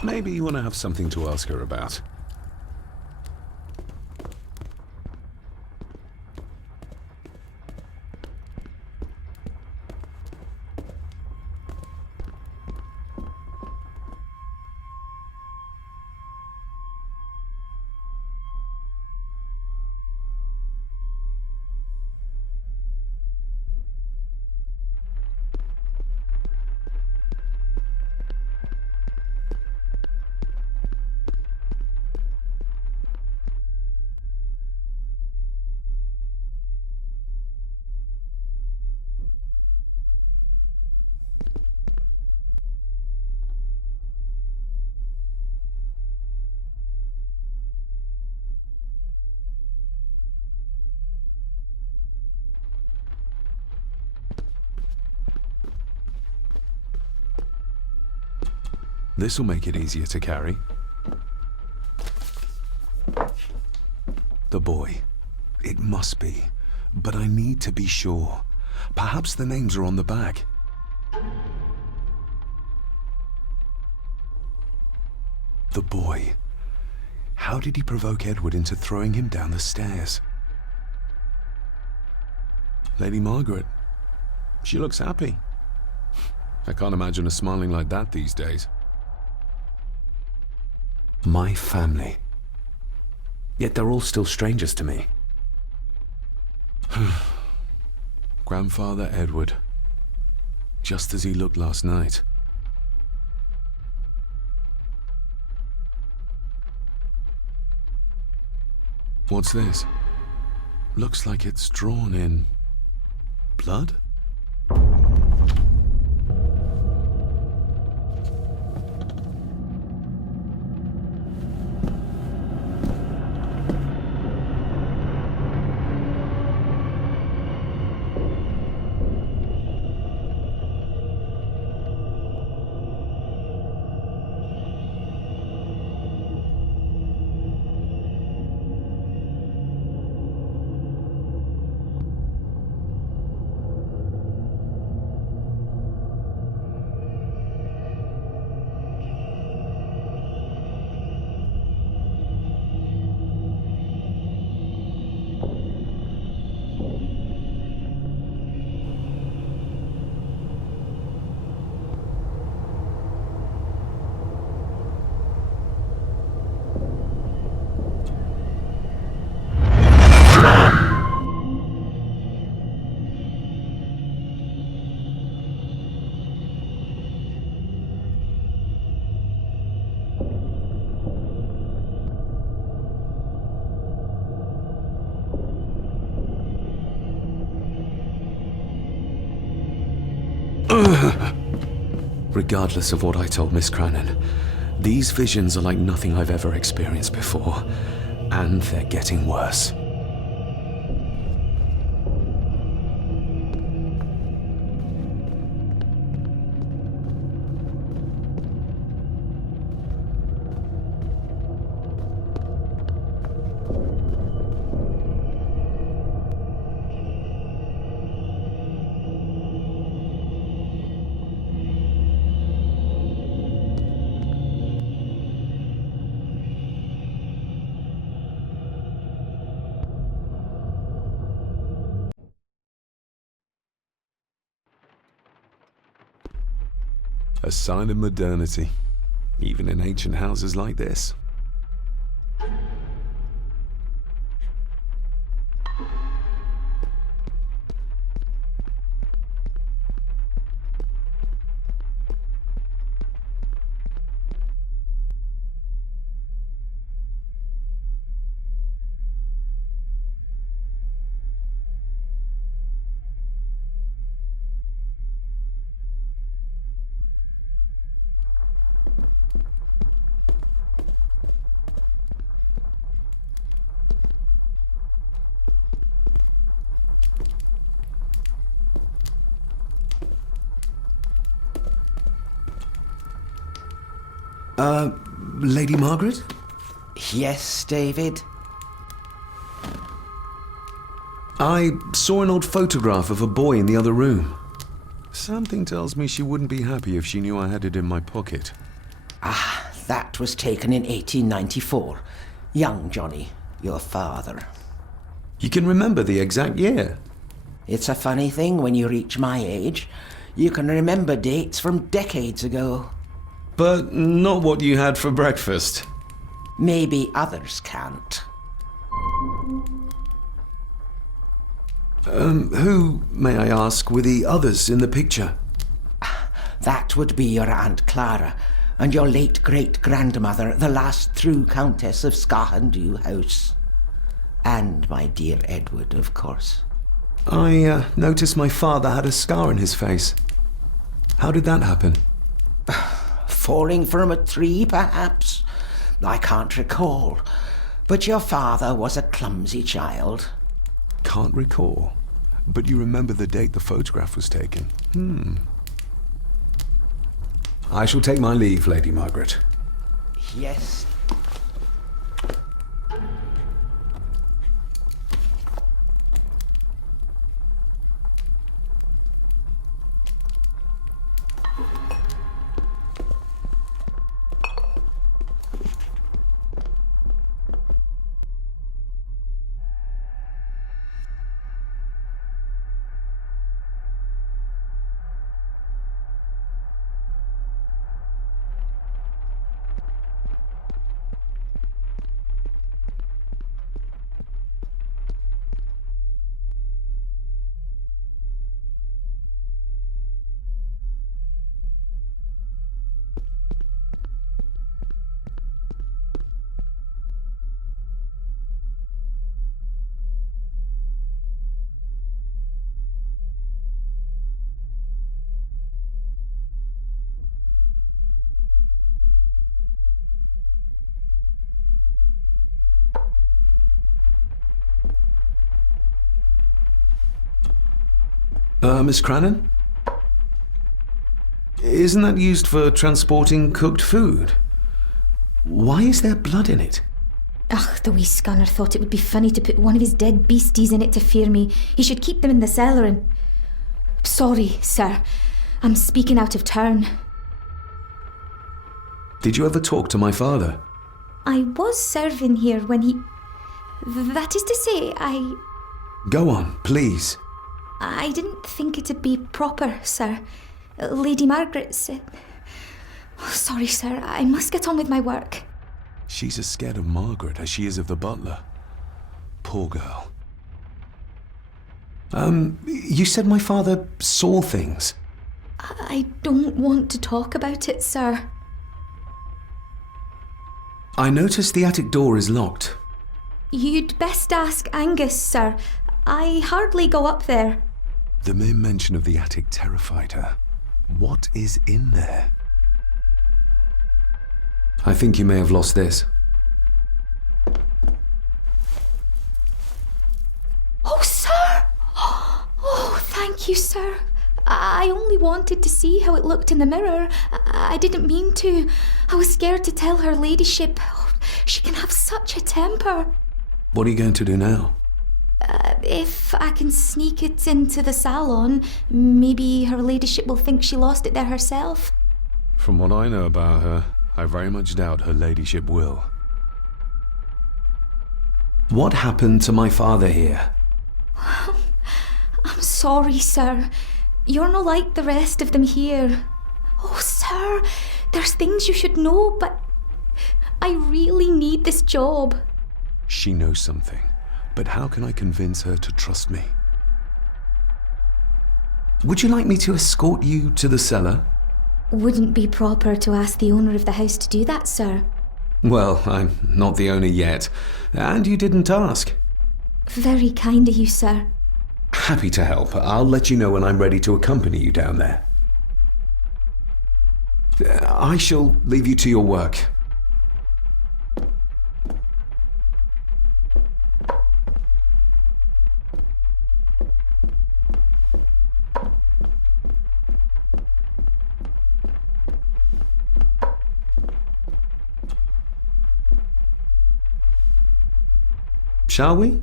Maybe you want to have something to ask her about. This'll make it easier to carry. The boy. It must be. But I need to be sure. Perhaps the names are on the back. The boy. How did he provoke Edward into throwing him down the stairs? Lady Margaret. She looks happy. I can't imagine her smiling like that these days. My family. Yet they're all still strangers to me. Grandfather Edward. Just as he looked last night. What's this? Looks like it's drawn in blood? Regardless of what I told Miss Cranon, these visions are like nothing I've ever experienced before, and they're getting worse. A sign of modernity, even in ancient houses like this. Lady Margaret? Yes, David? I saw an old photograph of a boy in the other room. Something tells me she wouldn't be happy if she knew I had it in my pocket. Ah, that was taken in 1894. Young Johnny, your father. You can remember the exact year? It's a funny thing when you reach my age. You can remember dates from decades ago. But not what you had for breakfast. Maybe others can't. Who, may I ask, were the others in the picture? That would be your Aunt Clara and your late great-grandmother, the last true Countess of Skahundu House. And my dear Edward, of course. I noticed my father had a scar on his face. How did that happen? Falling from a tree, perhaps? I can't recall. But your father was a clumsy child. Can't recall. But you remember the date the photograph was taken? I shall take my leave, Lady Margaret. Yes. Miss Crannan? Isn't that used for transporting cooked food? Why is there blood in it? Ugh, the wee scunner thought it would be funny to put one of his dead beasties in it to fear me. He should keep them in the cellar and... Sorry, sir. I'm speaking out of turn. Did you ever talk to my father? I was serving here when he... That is to say, Go on, please. I didn't think it'd be proper, sir. Lady Margaret said... Oh, sorry, sir. I must get on with my work. She's as scared of Margaret as she is of the butler. Poor girl. You said my father saw things. I don't want to talk about it, sir. I noticed the attic door is locked. You'd best ask Angus, sir. I hardly go up there. The mere mention of the attic terrified her. What is in there? I think you may have lost this. Oh, sir! Oh, thank you, sir. I only wanted to see how it looked in the mirror. I didn't mean to. I was scared to tell her ladyship. Oh, she can have such a temper. What are you going to do now? If I can sneak it into the salon, maybe her ladyship will think she lost it there herself. From what I know about her, I very much doubt her ladyship will. What happened to my father here? I'm sorry, sir. You're not like the rest of them here. Oh, sir, there's things you should know, but I really need this job. She knows something, but how can I convince her to trust me? Would you like me to escort you to the cellar? Wouldn't be proper to ask the owner of the house to do that, sir. Well, I'm not the owner yet, and you didn't ask. Very kind of you, sir. Happy to help. I'll let you know when I'm ready to accompany you down there. I shall leave you to your work. Shall we?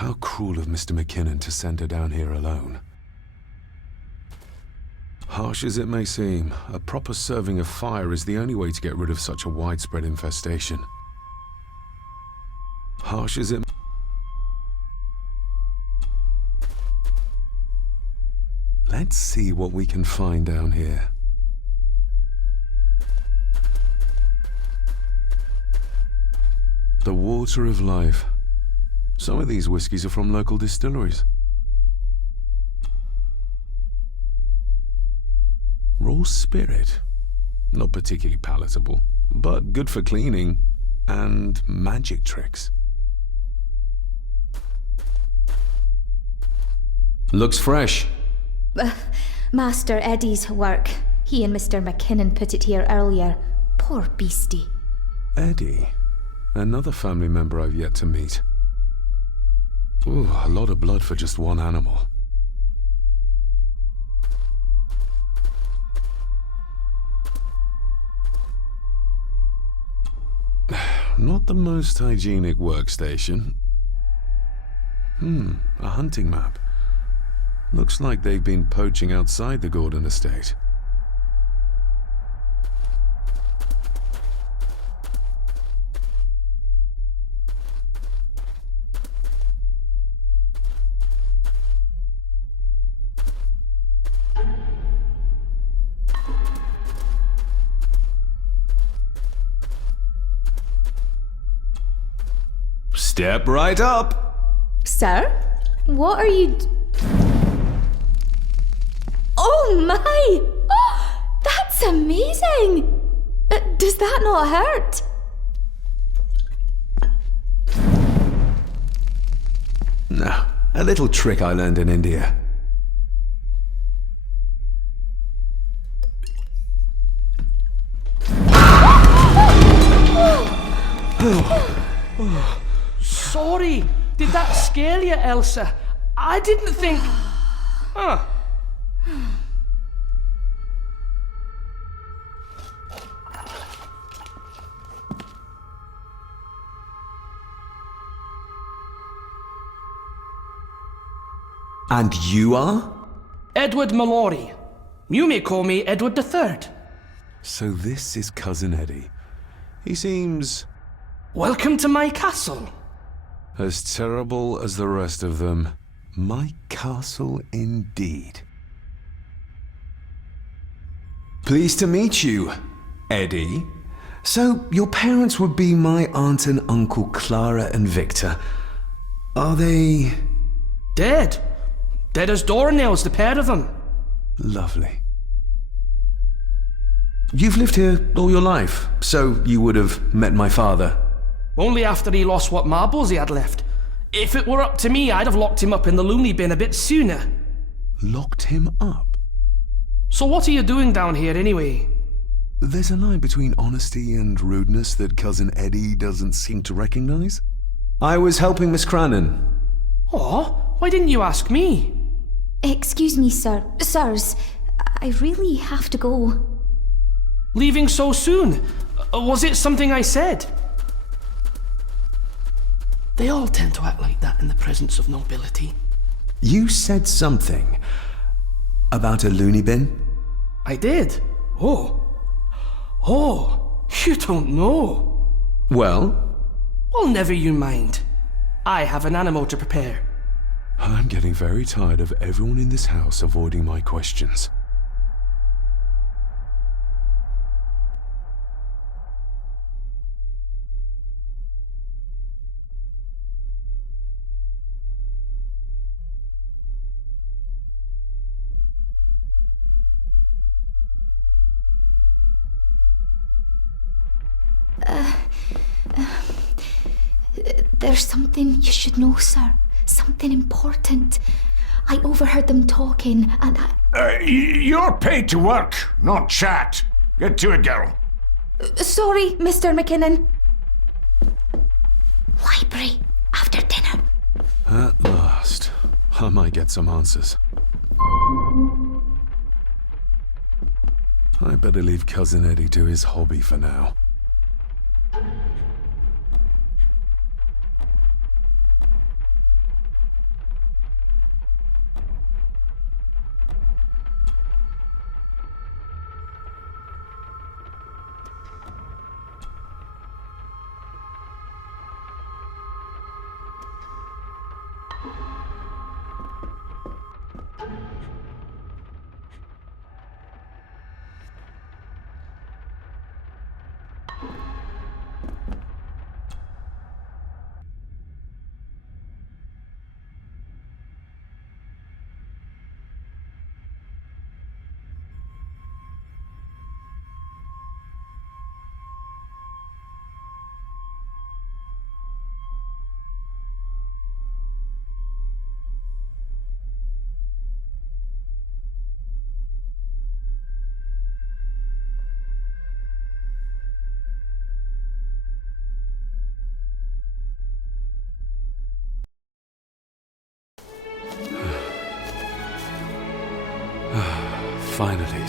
How cruel of Mr. McKinnon to send her down here alone. Harsh as it may seem, a proper serving of fire is the only way to get rid of such a widespread infestation. Harsh as it... Let's see what we can find down here. The water of life. Some of these whiskies are from local distilleries. Raw spirit. Not particularly palatable, but good for cleaning and magic tricks. Looks fresh. Master Eddie's work. He and Mr. McKinnon put it here earlier. Poor beastie. Eddie. Another family member I've yet to meet. Ooh, a lot of blood for just one animal. Not the most hygienic workstation. A hunting map. Looks like they've been poaching outside the Gordon estate. Step right up! Sir? What are you... Oh my! Oh, that's amazing! Does that not hurt? No, a little trick I learned in India. Sorry, did that scare you, Elsa? I didn't think... And you are? Edward Mallory. You may call me Edward III. So this is Cousin Eddie. He seems... Welcome to my castle. as terrible as the rest of them. My castle indeed. Pleased to meet you, Eddie. So, your parents would be my aunt and uncle Clara and Victor. Are they... Dead. Dead as doornails, the pair of them. Lovely. You've lived here all your life, so you would have met my father. Only after he lost what marbles he had left. If it were up to me, I'd have locked him up in the loony bin a bit sooner. Locked him up? So what are you doing down here anyway? There's a line between honesty and rudeness that Cousin Eddie doesn't seem to recognize. I was helping Miss Crannan. Oh, why didn't you ask me? Excuse me, sirs. I really have to go. Leaving so soon? Was it something I said? They all tend to act like that in the presence of nobility. You said something about a loony bin? I did. Oh, you don't know. Well? Well, never you mind. I have an animal to prepare. I'm getting very tired of everyone in this house avoiding my questions. There's something you should know, sir. Something important. I overheard them talking, and You're paid to work, not chat. Get to it, girl. Sorry, Mr. McKinnon. Library, after dinner. At last. I might get some answers. I better leave Cousin Eddie to his hobby for now.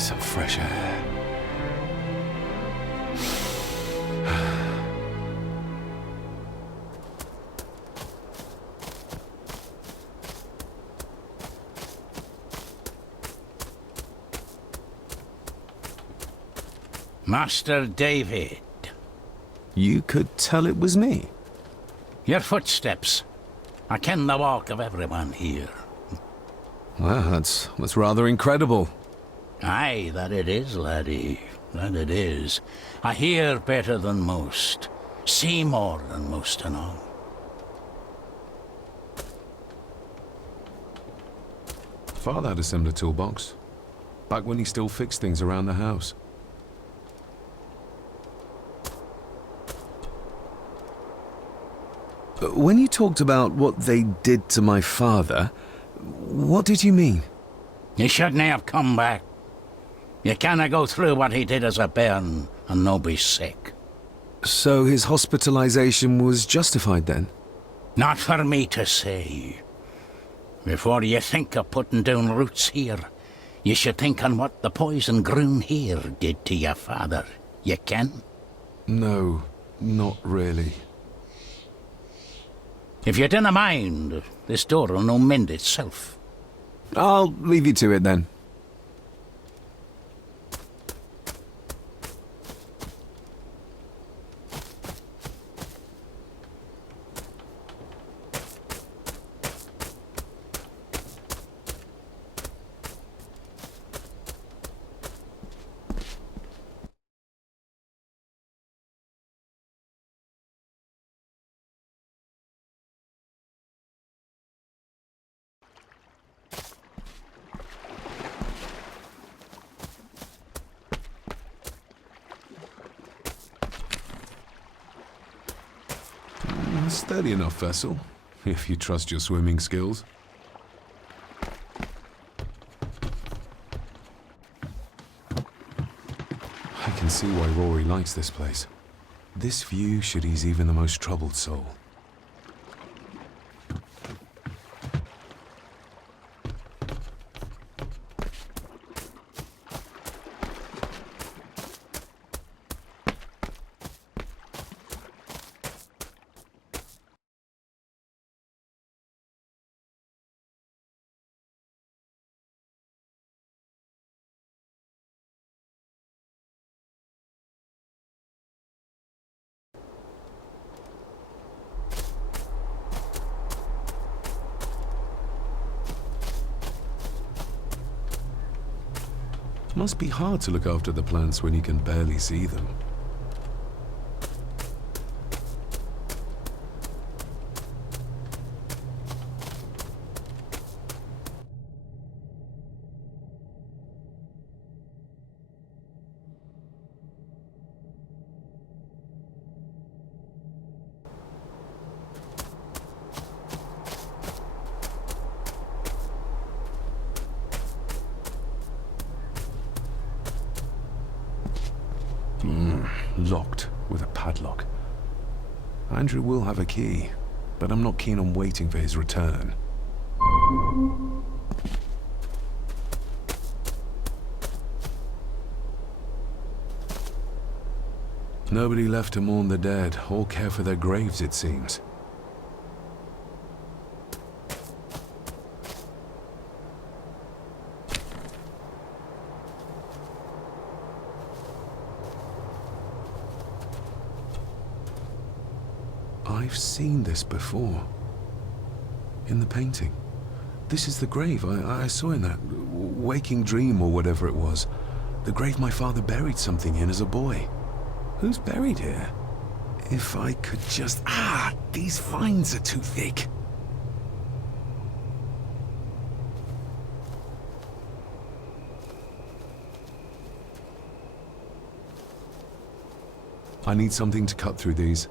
Some fresh air. Master David. You could tell it was me. Your footsteps. I ken the walk of everyone here. Well, that's rather incredible. Aye, that it is, laddie. That it is. I hear better than most. See more than most and all. Father had a similar toolbox. Back when he still fixed things around the house. When you talked about what they did to my father, what did you mean? You shouldn't have come back. You canna go through what he did as a bairn and no be sick. So his hospitalization was justified then? Not for me to say. Before you think of putting down roots here, you should think on what the poison grown here did to your father. You can? No, not really. If you dinna mind, this door will no mend itself. I'll leave you to it then. Sturdy enough vessel, if you trust your swimming skills. I can see why Rory likes this place. This view should ease even the most troubled soul. Must be hard to look after the plants when you can barely see them. Locked with a padlock. Andrew will have a key, but I'm not keen on waiting for his return. Nobody left to mourn the dead or care for their graves, it seems. I've seen this before. In the painting. This is the grave I saw in that waking dream or whatever it was. The grave my father buried something in as a boy. Who's buried here? If I could just... these vines are too thick. I need something to cut through these.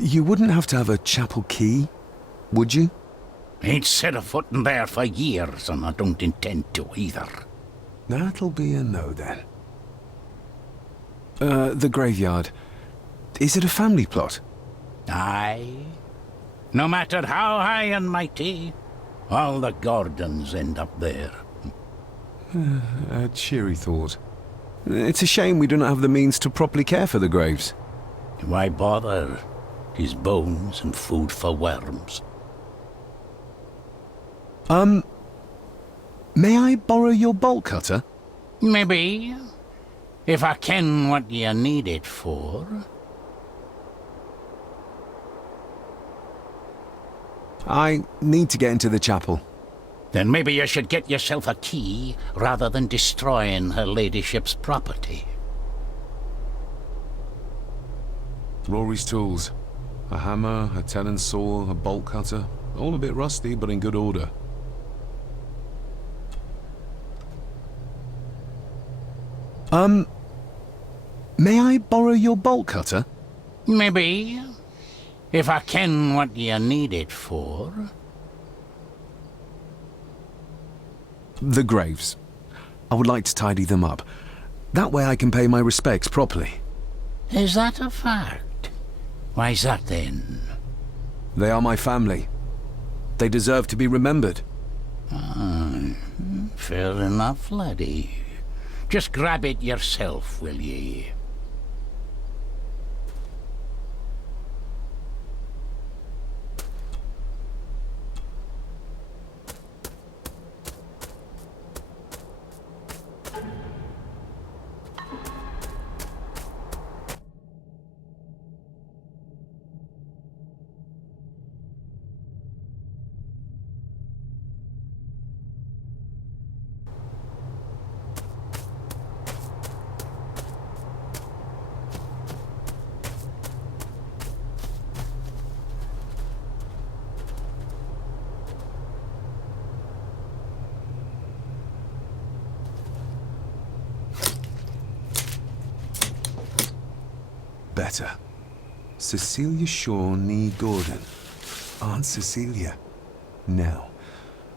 You wouldn't have to have a chapel key, would you? Ain't set a foot in there for years, and I don't intend to either. That'll be a no, then. The graveyard. Is it a family plot? Aye. No matter how high and mighty, all the Gordons end up there. A cheery thought. It's a shame we do not have the means to properly care for the graves. Why bother? His bones and food for worms. May I borrow your bolt cutter? Maybe. If I ken what you need it for. I need to get into the chapel. Then maybe you should get yourself a key, rather than destroying her ladyship's property. Rory's tools. A hammer, a tenon saw, a bolt cutter. All a bit rusty, but in good order. May I borrow your bolt cutter? Maybe. If I ken what you need it for. The graves. I would like to tidy them up. That way I can pay my respects properly. Is that a fact? Why's that then? They are my family. They deserve to be remembered. Fair enough, laddie. Just grab it yourself, will ye? Better. Cecilia Shaw Nee Gordon. Aunt Cecilia. Now,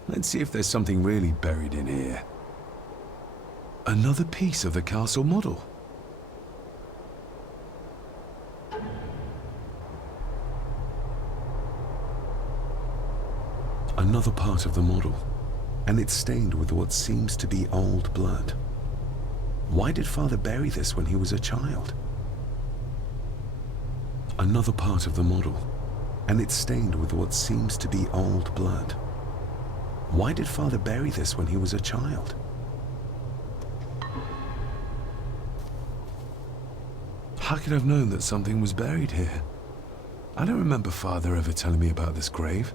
let's see if there's something really buried in here. Another piece of the castle model. Another part of the model, and it's stained with what seems to be old blood. Why did Father bury this when he was a child? Another part of the model, and it's stained with what seems to be old blood. Why did Father bury this when he was a child? How could I have known that something was buried here? I don't remember Father ever telling me about this grave.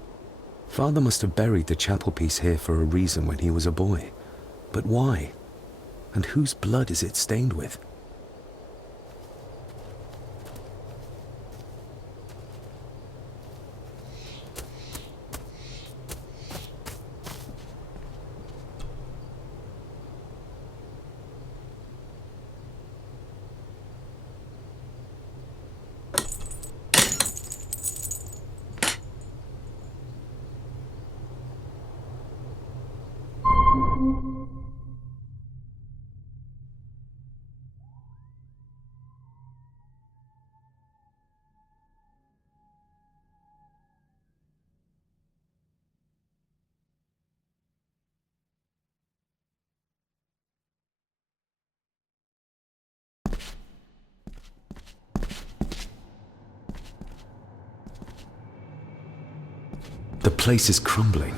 Father must have buried the chapel piece here for a reason when he was a boy. But why? And whose blood is it stained with? The place is crumbling.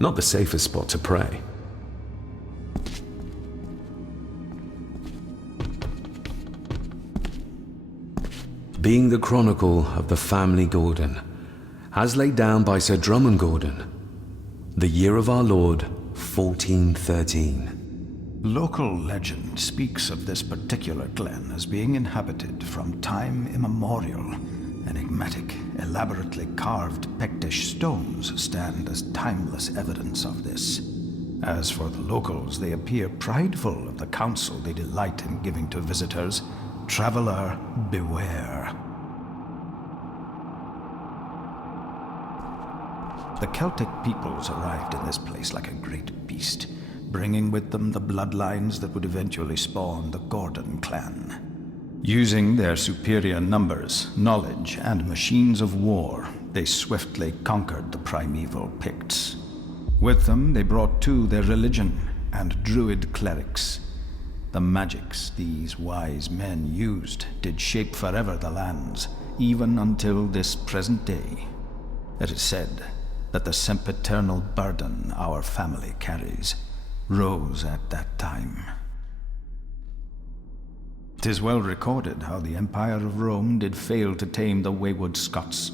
Not the safest spot to pray. Being the chronicle of the family Gordon, as laid down by Sir Drummond Gordon, the year of our Lord, 1413. Local legend speaks of this particular glen as being inhabited from time immemorial. Enigmatic, elaborately carved Pictish stones stand as timeless evidence of this. As for the locals, they appear prideful of the counsel they delight in giving to visitors. Traveler, beware. The Celtic peoples arrived in this place like a great beast, bringing with them the bloodlines that would eventually spawn the Gordon clan. Using their superior numbers, knowledge, and machines of war, they swiftly conquered the primeval Picts. With them, they brought too their religion and druid clerics. The magics these wise men used did shape forever the lands, even until this present day. It is said that the sempiternal burden our family carries rose at that time. 'Tis well recorded how the Empire of Rome did fail to tame the wayward Scots,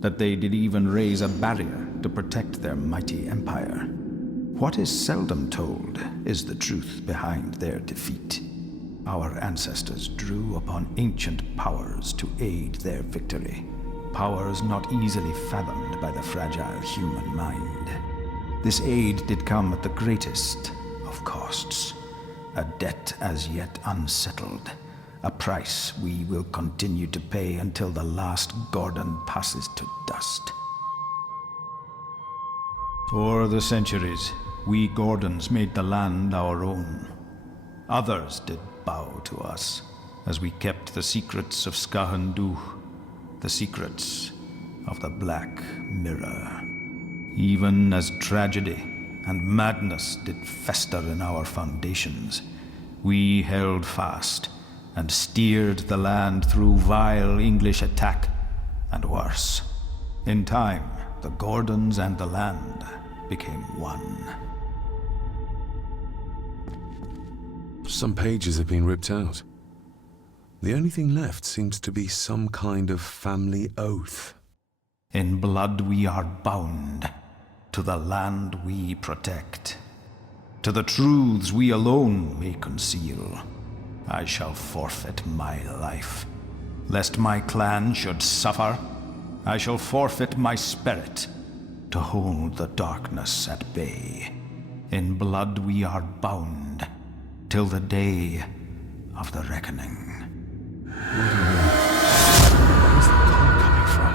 that they did even raise a barrier to protect their mighty empire. What is seldom told is the truth behind their defeat. Our ancestors drew upon ancient powers to aid their victory, powers not easily fathomed by the fragile human mind. This aid did come at the greatest of costs, a debt as yet unsettled, a price we will continue to pay until the last Gordon passes to dust. For the centuries, we Gordons made the land our own. Others did bow to us as we kept the secrets of Skahundu, the secrets of the Black Mirror. Even as tragedy and madness did fester in our foundations, we held fast and steered the land through vile English attack and worse. In time, the Gordons and the land became one. Some pages have been ripped out. The only thing left seems to be some kind of family oath. In blood we are bound to the land we protect, to the truths we alone may conceal. I shall forfeit my life. Lest my clan should suffer, I shall forfeit my spirit to hold the darkness at bay. In blood we are bound till the day of the reckoning. Where's the call coming from?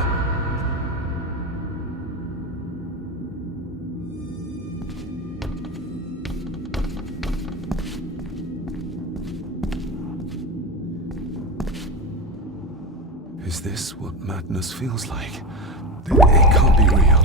Is this what madness feels like? It can't be real.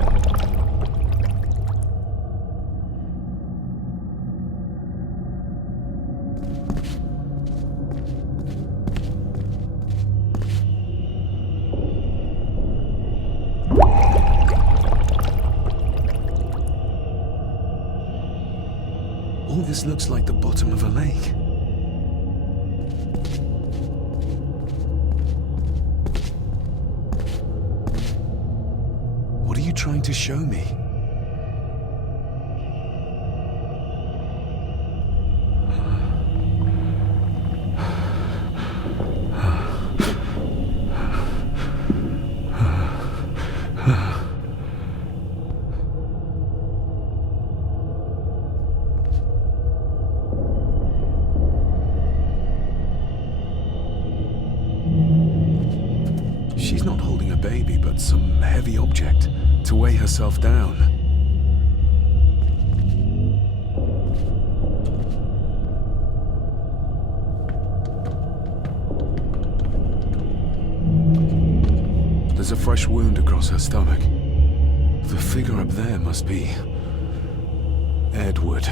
All this looks like the bottom of a lake. What are you trying to show me? She's not holding a baby, but some heavy object to weigh herself down. There's a fresh wound across her stomach. The figure up there must be Edward.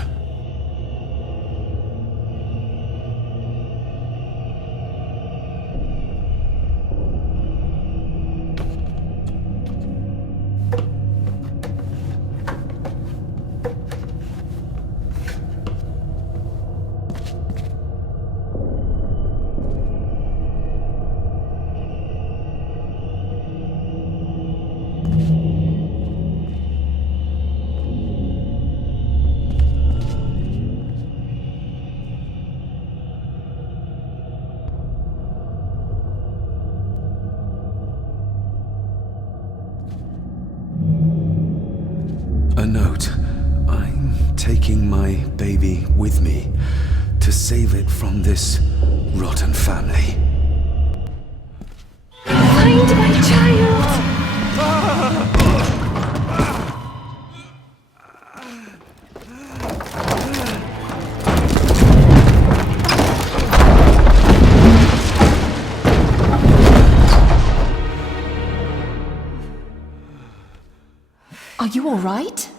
A note. I'm taking my baby with me to save it from this rotten family. Find my child! Are you all right?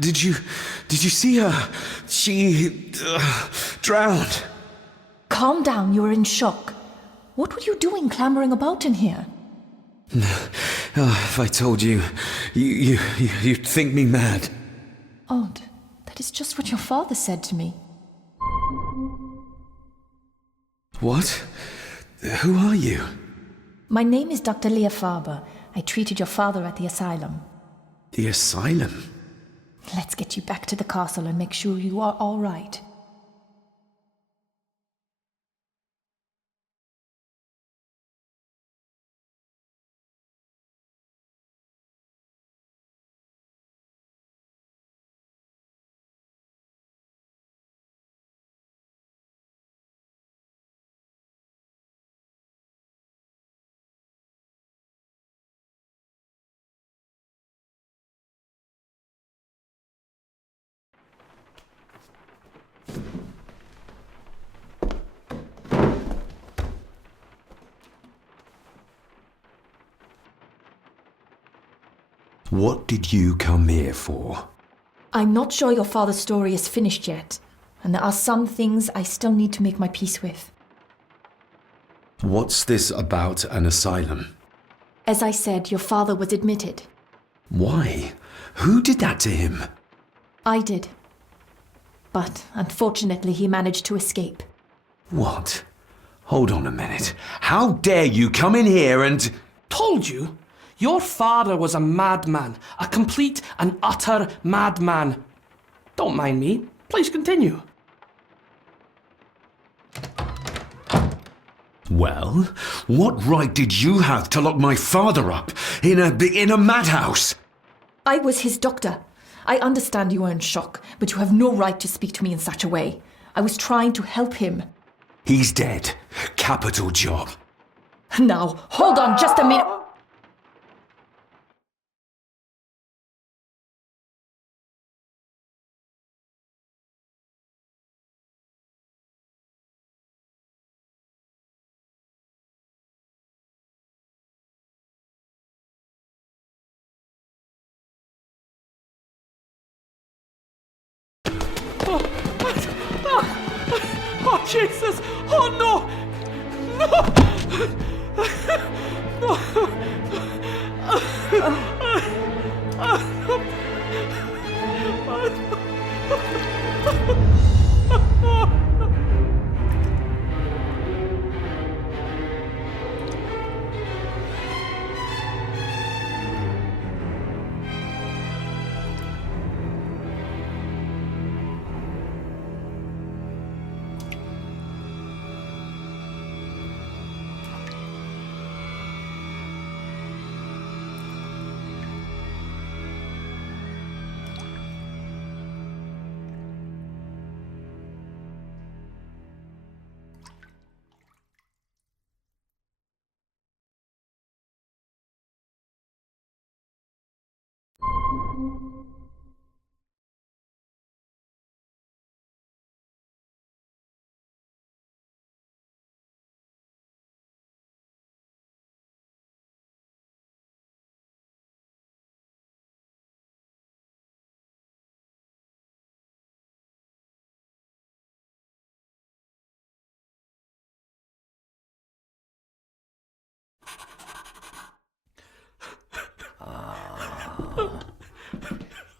Did you see her? She drowned. Calm down, you're in shock. What were you doing clambering about in here? If I told you, you'd think me mad. Odd. That is just what your father said to me. What? Who are you? My name is Dr. Leah Farber. I treated your father at the asylum. The asylum? Let's get you back to the castle and make sure you are all right. What did you come here for? I'm not sure your father's story is finished yet, and there are some things I still need to make my peace with. What's this about an asylum? As I said, your father was admitted. Why? Who did that to him? I did. But unfortunately, he managed to escape. What? Hold on a minute. How dare you come in here and... Told you? Your father was a madman. A complete and utter madman. Don't mind me. Please continue. Well, what right did you have to lock my father up in a madhouse? I was his doctor. I understand you are in shock, but you have no right to speak to me in such a way. I was trying to help him. He's dead. Capital job. Now, hold on just a minute. Oh, Jesus! Oh, no!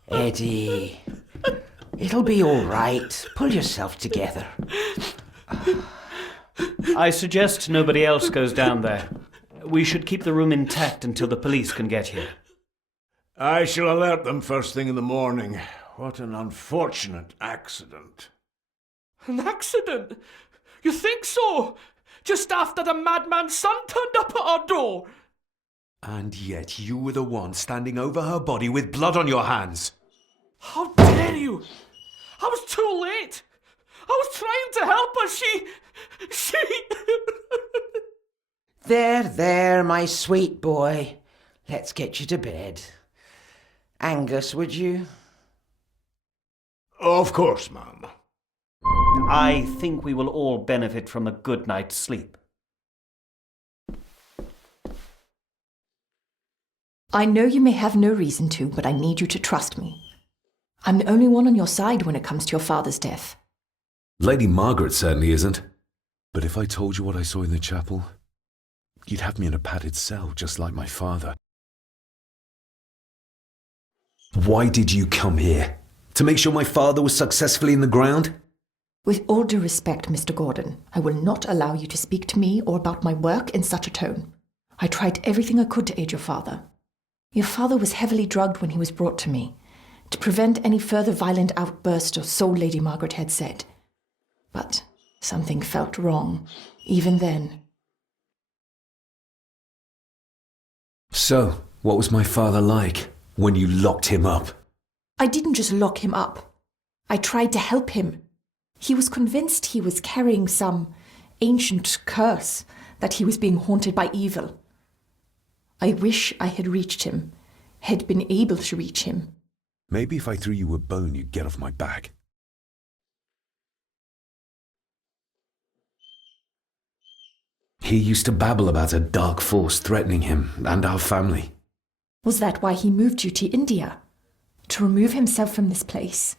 Eddie, it'll be all right. Pull yourself together. I suggest nobody else goes down there. We should keep the room intact until the police can get here. I shall alert them first thing in the morning. What an unfortunate accident. An accident? You think so? Just after the madman's son turned up at our door? And yet you were the one standing over her body with blood on your hands. How dare you! I was too late! I was trying to help her, she... There, my sweet boy. Let's get you to bed. Angus, would you? Of course, ma'am. I think we will all benefit from a good night's sleep. I know you may have no reason to, but I need you to trust me. I'm the only one on your side when it comes to your father's death. Lady Margaret certainly isn't. But if I told you what I saw in the chapel, you'd have me in a padded cell, just like my father. Why did you come here? To make sure my father was successfully in the ground? With all due respect, Mr. Gordon, I will not allow you to speak to me or about my work in such a tone. I tried everything I could to aid your father. Your father was heavily drugged when he was brought to me, to prevent any further violent outburst, or so Lady Margaret had said. But something felt wrong, even then. So, what was my father like when you locked him up? I didn't just lock him up. I tried to help him. He was convinced he was carrying some ancient curse, that he was being haunted by evil. I wish I had reached him, had been able to reach him. Maybe if I threw you a bone, you'd get off my back. He used to babble about a dark force threatening him and our family. Was that why he moved you to India? To remove himself from this place?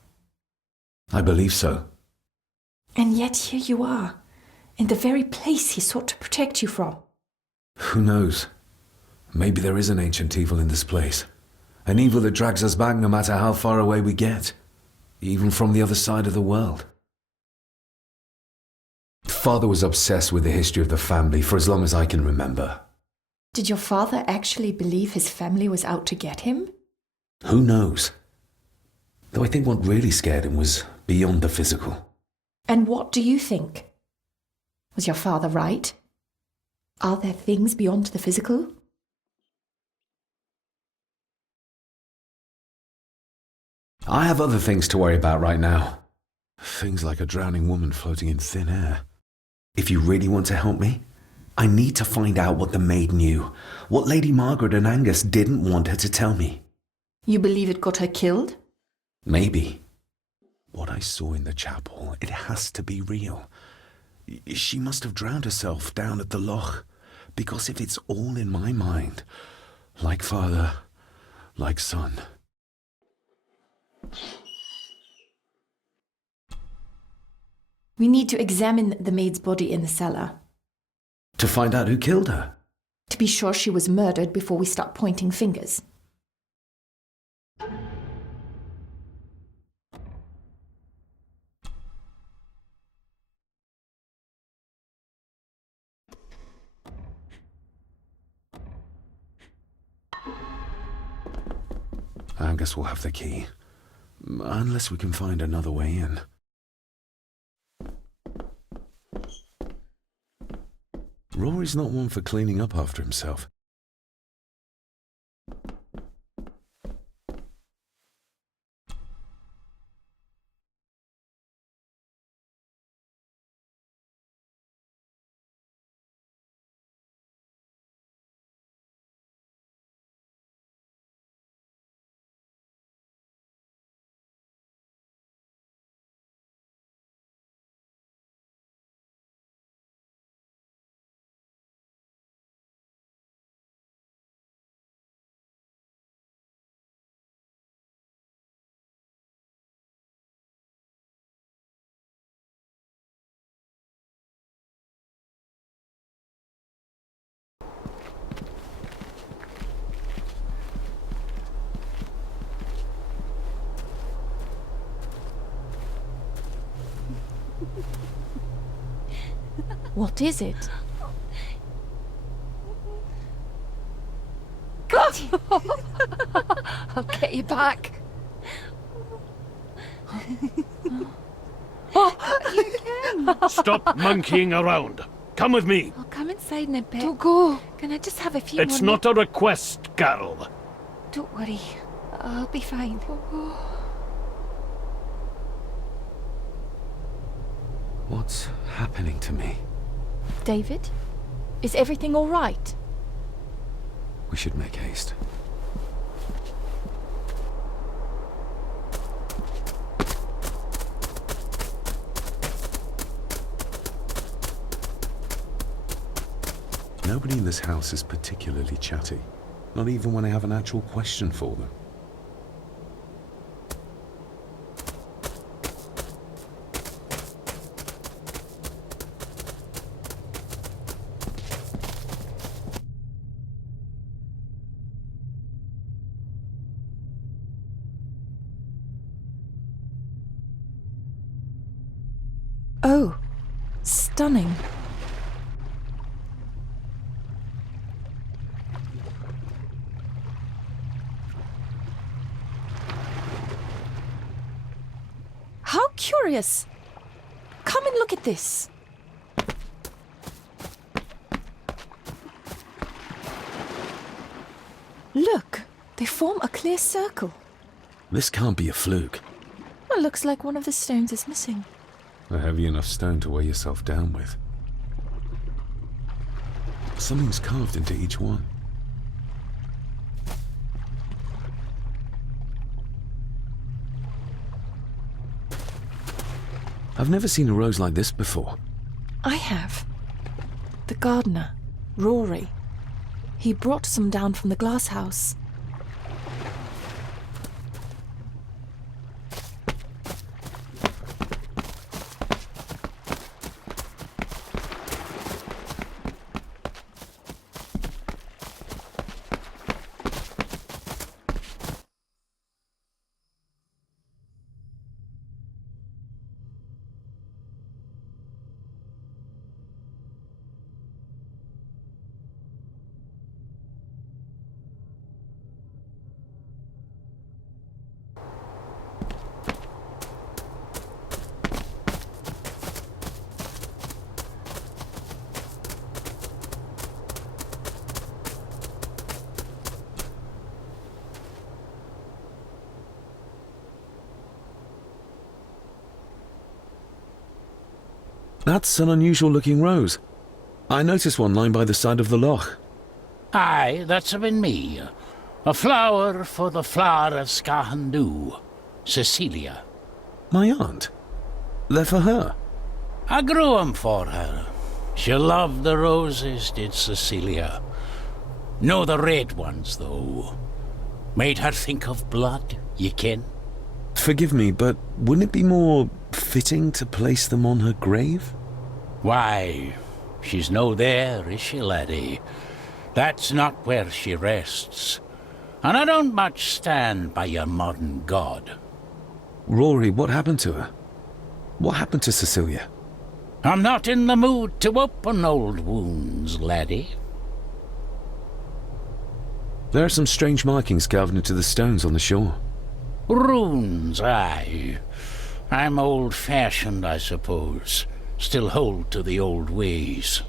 I believe so. And yet here you are, in the very place he sought to protect you from. Who knows? Maybe there is an ancient evil in this place. An evil that drags us back no matter how far away we get. Even from the other side of the world. Father was obsessed with the history of the family for as long as I can remember. Did your father actually believe his family was out to get him? Who knows? Though I think what really scared him was beyond the physical. And what do you think? Was your father right? Are there things beyond the physical? I have other things to worry about right now. Things like a drowning woman floating in thin air. If you really want to help me, I need to find out what the maid knew, what Lady Margaret and Angus didn't want her to tell me. You believe it got her killed? Maybe. What I saw in the chapel, it has to be real. She must have drowned herself down at the loch, because if it's all in my mind, like father, like son. We need to examine the maid's body in the cellar. To find out who killed her? To be sure she was murdered before we start pointing fingers. Angus will have the key. Unless we can find another way in. Rory's not one for cleaning up after himself. What is it? I'll get you back. Stop monkeying around. Come with me. I'll come inside in a bit. Don't go. Can I just have a few It's more not a request, Carol. Don't worry. I'll be fine. What's happening to me? David? Is everything all right? We should make haste. Nobody in this house is particularly chatty. Not even when I have an actual question for them. Oh, stunning. How curious! Come and look at this. Look, they form a clear circle. This can't be a fluke. It looks like one of the stones is missing. A heavy enough stone to weigh yourself down with. Something's carved into each one. I've never seen a rose like this before. I have. The gardener, Rory. He brought some down from the glass house. That's an unusual looking rose. I noticed one lying by the side of the loch. Aye, that's been me. A flower for the flower of Skahundu, Cecilia. My aunt? They're for her? I grew 'em for her. She loved the roses, did Cecilia. No the red ones, though. Made her think of blood, ye ken. Forgive me, but wouldn't it be more fitting to place them on her grave? Why, she's no there, is she, laddie? That's not where she rests. And I don't much stand by your modern god. Rory, what happened to her? What happened to Cecilia? I'm not in the mood to open old wounds, laddie. There are some strange markings carved into the stones on the shore. Runes, aye. I'm old-fashioned, I suppose. Still hold to the old ways.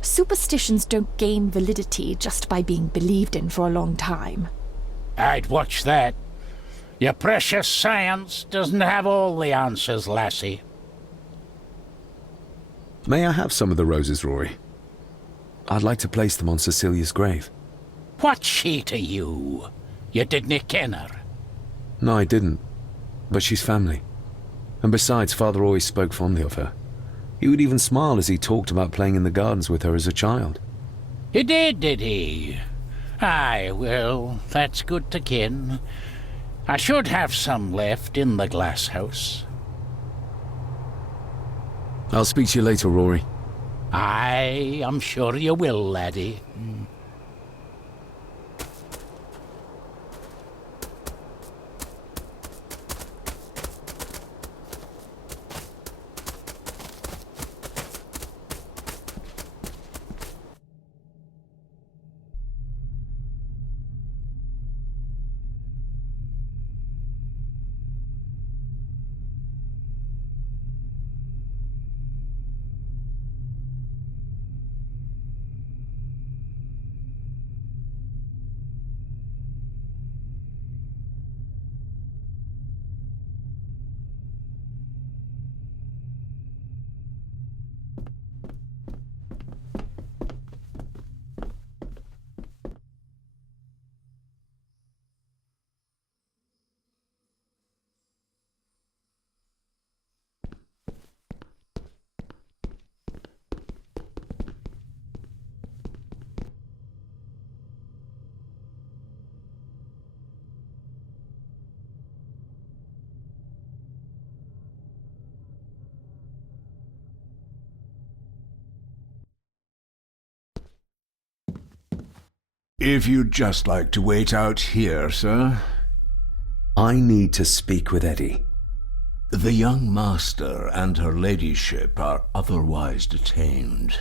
Superstitions don't gain validity just by being believed in for a long time. I'd watch that. Your precious science doesn't have all the answers, lassie. May I have some of the roses, Rory? I'd like to place them on Cecilia's grave. What's she to you? You didn't ken her. No, I didn't. But she's family. And besides, Father always spoke fondly of her. He would even smile as he talked about playing in the gardens with her as a child. He did he? Aye, well, that's good to ken. I should have some left in the glass house. I'll speak to you later, Rory. Aye, I'm sure you will, laddie. If you'd just like to wait out here, sir. I need to speak with Eddie. The young master and her ladyship are otherwise detained.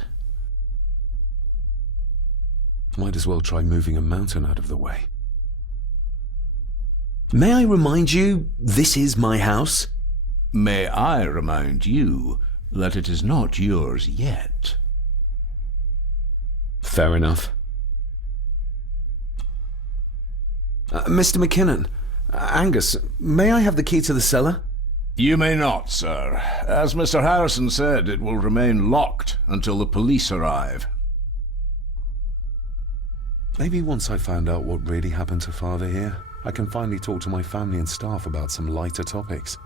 Might as well try moving a mountain out of the way. May I remind you, this is my house? May I remind you that it is not yours yet? Fair enough. Mr. McKinnon, Angus, may I have the key to the cellar? You may not, sir. As Mr. Harrison said, it will remain locked until the police arrive. Maybe once I found out what really happened to Father here, I can finally talk to my family and staff about some lighter topics.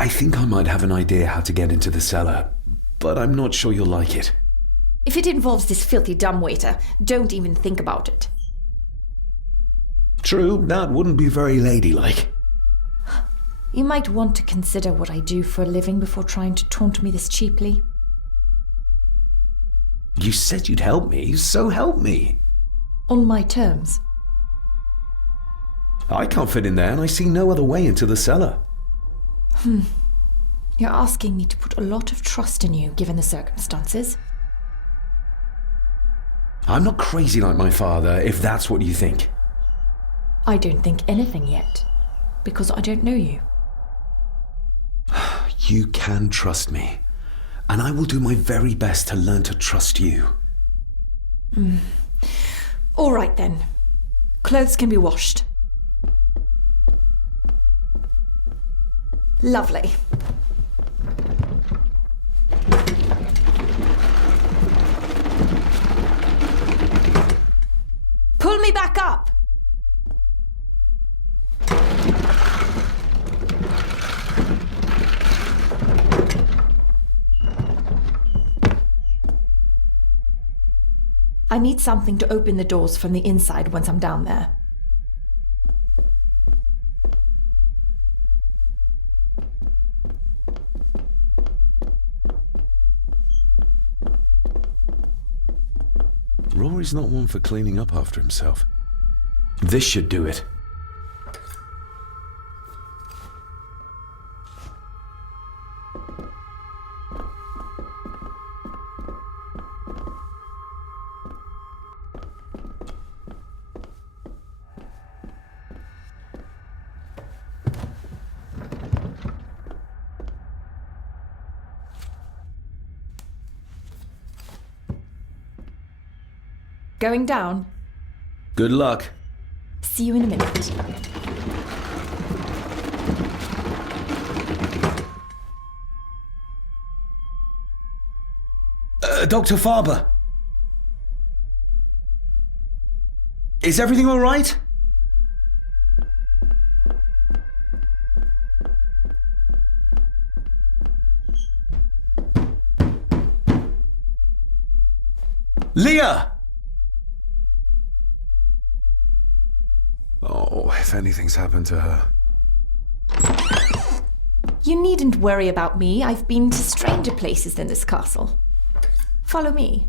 I think I might have an idea how to get into the cellar, but I'm not sure you'll like it. If it involves this filthy dumbwaiter, don't even think about it. True, that wouldn't be very ladylike. You might want to consider what I do for a living before trying to taunt me this cheaply. You said you'd help me, so help me. On my terms. I can't fit in there, and I see no other way into the cellar. You're asking me to put a lot of trust in you, given the circumstances. I'm not crazy like my father, if that's what you think. I don't think anything yet, because I don't know you. You can trust me, and I will do my very best to learn to trust you. All right then. Clothes can be washed. Lovely. Pull me back up! I need something to open the doors from the inside once I'm down there. Rory's not one for cleaning up after himself. This should do it. Going down? Good luck. See you in a minute. Dr. Farber. Is everything all right? Leah! Oh, if anything's happened to her. You needn't worry about me. I've been to stranger places than this castle. Follow me.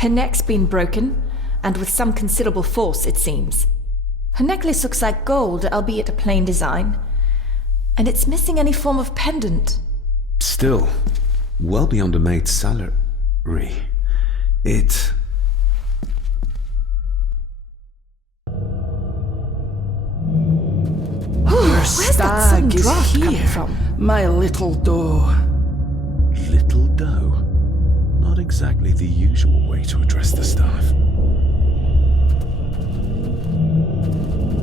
Her neck's been broken, and with some considerable force, it seems. Her necklace looks like gold, albeit a plain design. And it's missing any form of pendant. Still, well beyond a maid's salary. It... Where's that sudden Stag is draft coming here, from? my little doe. Little doe. Not exactly the usual way to address the staff.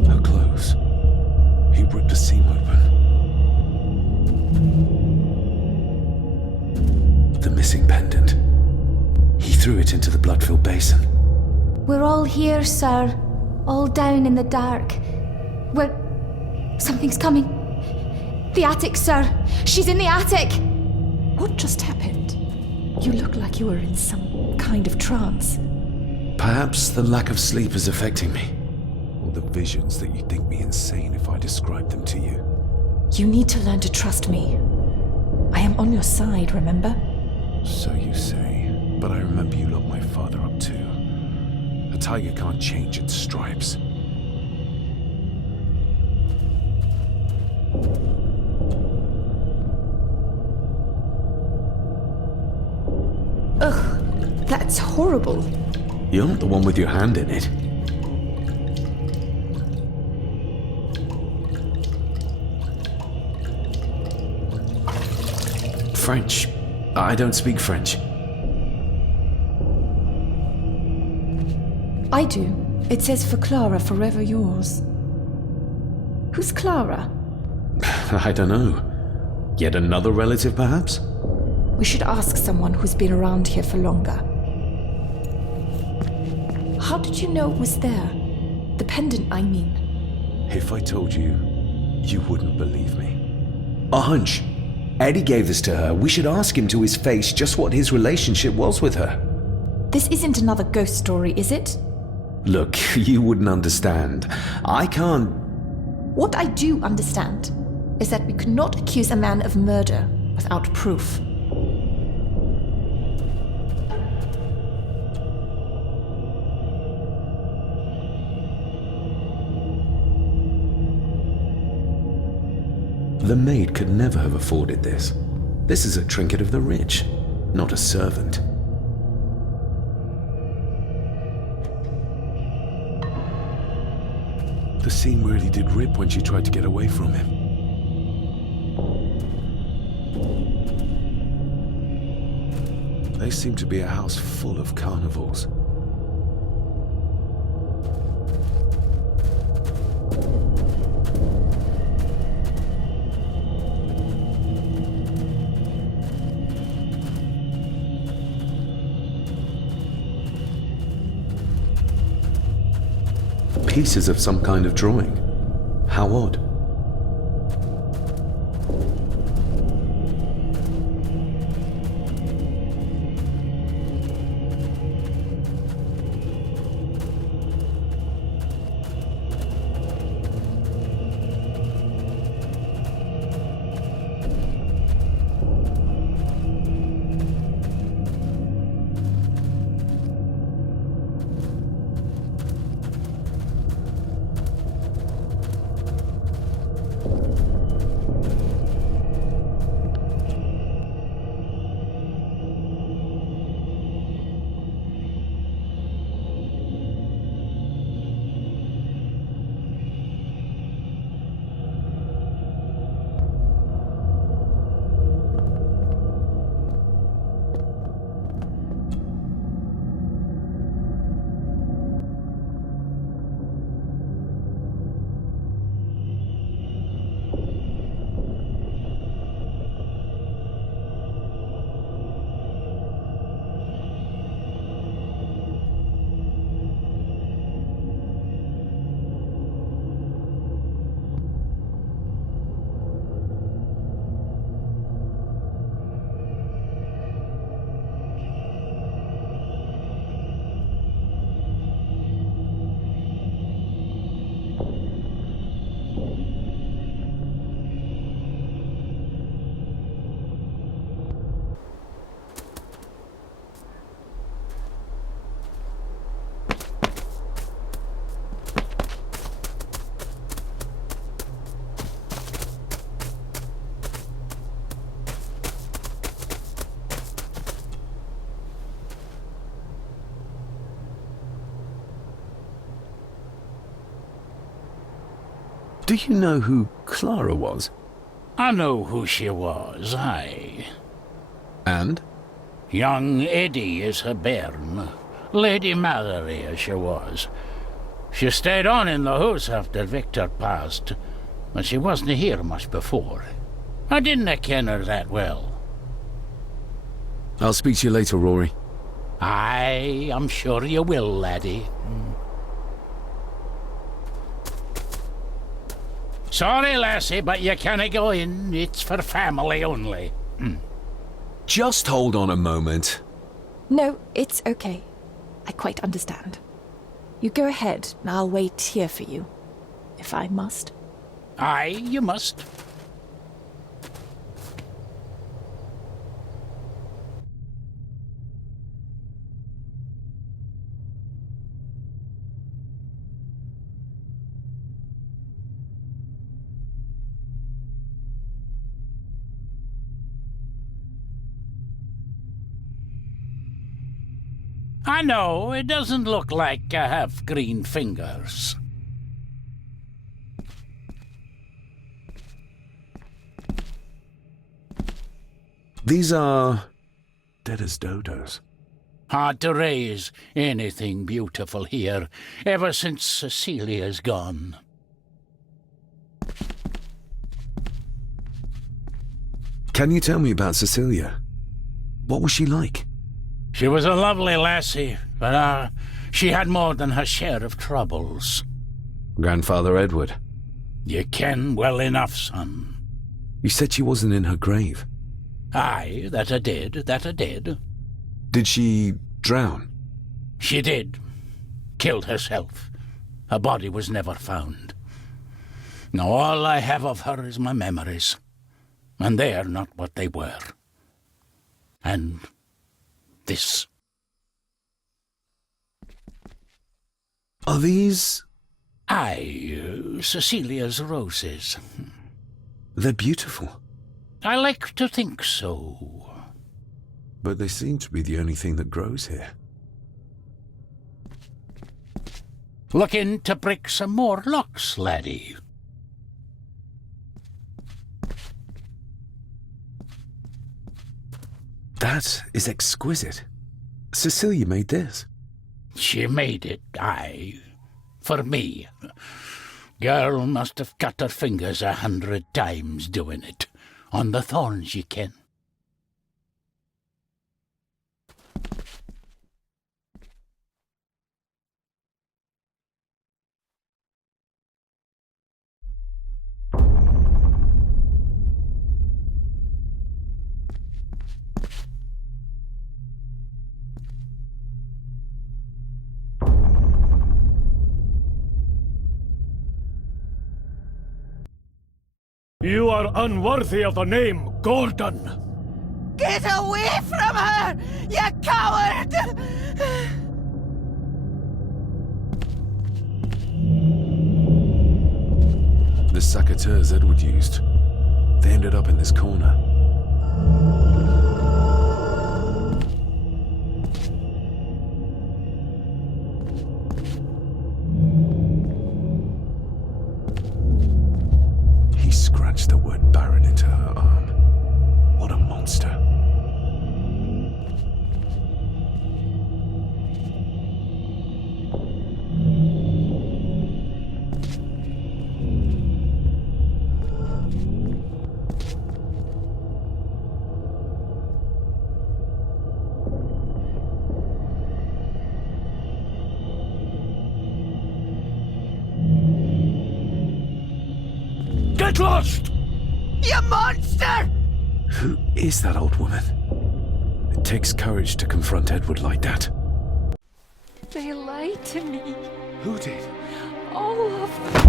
Her clothes. He ripped a seam open. The missing pendant. He threw it into the blood-filled basin. We're all here, sir. All down in the dark. Something's coming. The attic, sir. She's in the attic. What just happened? You look like you were in some kind of trance. Perhaps the lack of sleep is affecting me. Or the visions that you'd think me insane if I described them to you. You need to learn to trust me. I am on your side, remember? So you say, but I remember you locked my father up too. A tiger can't change its stripes. Ugh, that's horrible. You're not the one with your hand in it. French. I don't speak French. I do. It says for Clara, forever yours. Who's Clara? I don't know. Yet another relative, perhaps? We should ask someone who's been around here for longer. How did you know it was there? The pendant, I mean. If I told you, you wouldn't believe me. A hunch. Eddie gave this to her. We should ask him to his face just what his relationship was with her. This isn't another ghost story, is it? Look, you wouldn't understand. I can't... What I do understand is that we could not accuse a man of murder without proof. The maid could never have afforded this. This is a trinket of the rich, not a servant. The seam really did rip when she tried to get away from him. They seem to be a house full of carnivores. Pieces of some kind of drawing. How odd. you know who Clara was? I know who she was, aye. And? Young Eddie is her bairn. Lady Mallory, as she was. She stayed on in the house after Victor passed, but she wasn't here much before. I didn't ken her that well. I'll speak to you later, Rory. Aye, I'm sure you will, laddie. Sorry, lassie, but you can't go in. It's for family only. Just hold on a moment. No, it's okay. I quite understand. You go ahead, and I'll wait here for you, if I must. Aye, you must. I know, it doesn't look like I have green fingers. These are dead as dodos. Hard to raise anything beautiful here, ever since Cecilia's gone. Can you tell me about Cecilia? What was she like? She was a lovely lassie, but she had more than her share of troubles. Grandfather Edward. You ken well enough, son. You said she wasn't in her grave. Aye, that I did. Did she drown? She did. Killed herself. Her body was never found. Now all I have of her is my memories, and they are not what they were. And this. Are these? Aye, Cecilia's roses. They're beautiful. I like to think so. But they seem to be the only thing that grows here. Looking to break some more locks, laddie. That is exquisite. Cecilia made this. She made it, aye. For me. Girl must have cut her fingers 100 times doing it. On the thorns, ye ken. You are unworthy of the name Gordon. Get away from her, you coward! The saboteurs Edward used. They ended up in this corner. He scratched the word Baron into her arm. What a monster. Get lost! You monster! Who is that old woman? It takes courage to confront Edward like that. They lied to me. Who did? All of them.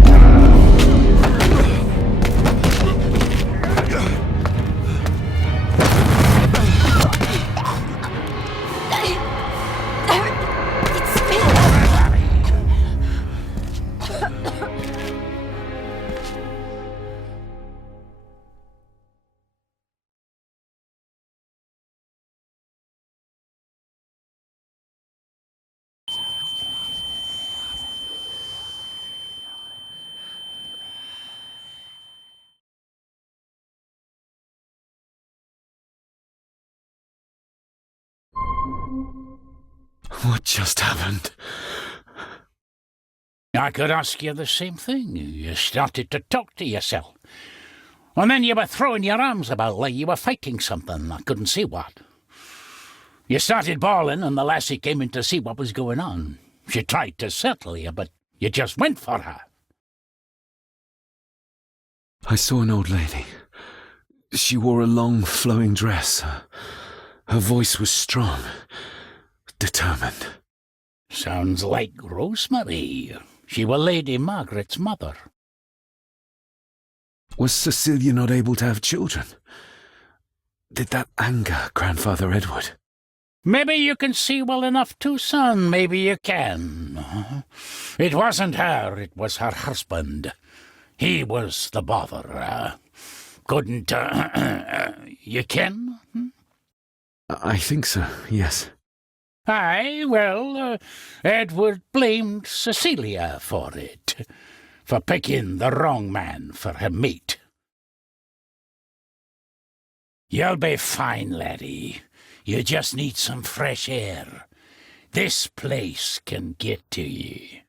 What just happened? I could ask you the same thing. You started to talk to yourself. And then you were throwing your arms about like you were fighting something. I couldn't see what. You started bawling and the lassie came in to see what was going on. She tried to settle you, but you just went for her. I saw an old lady. She wore a long, flowing dress. Her voice was strong, determined. Sounds like Rosemary. She were Lady Margaret's mother. Was Cecilia not able to have children? Did that anger Grandfather Edward? Maybe you can see well enough too, son. Maybe you can. It wasn't her, it was her husband. He was the bother. Couldn't, you ken? I think so, yes. Aye, well, Edward blamed Cecilia for it, for picking the wrong man for her mate. You'll be fine, laddie. You just need some fresh air. This place can get to ye.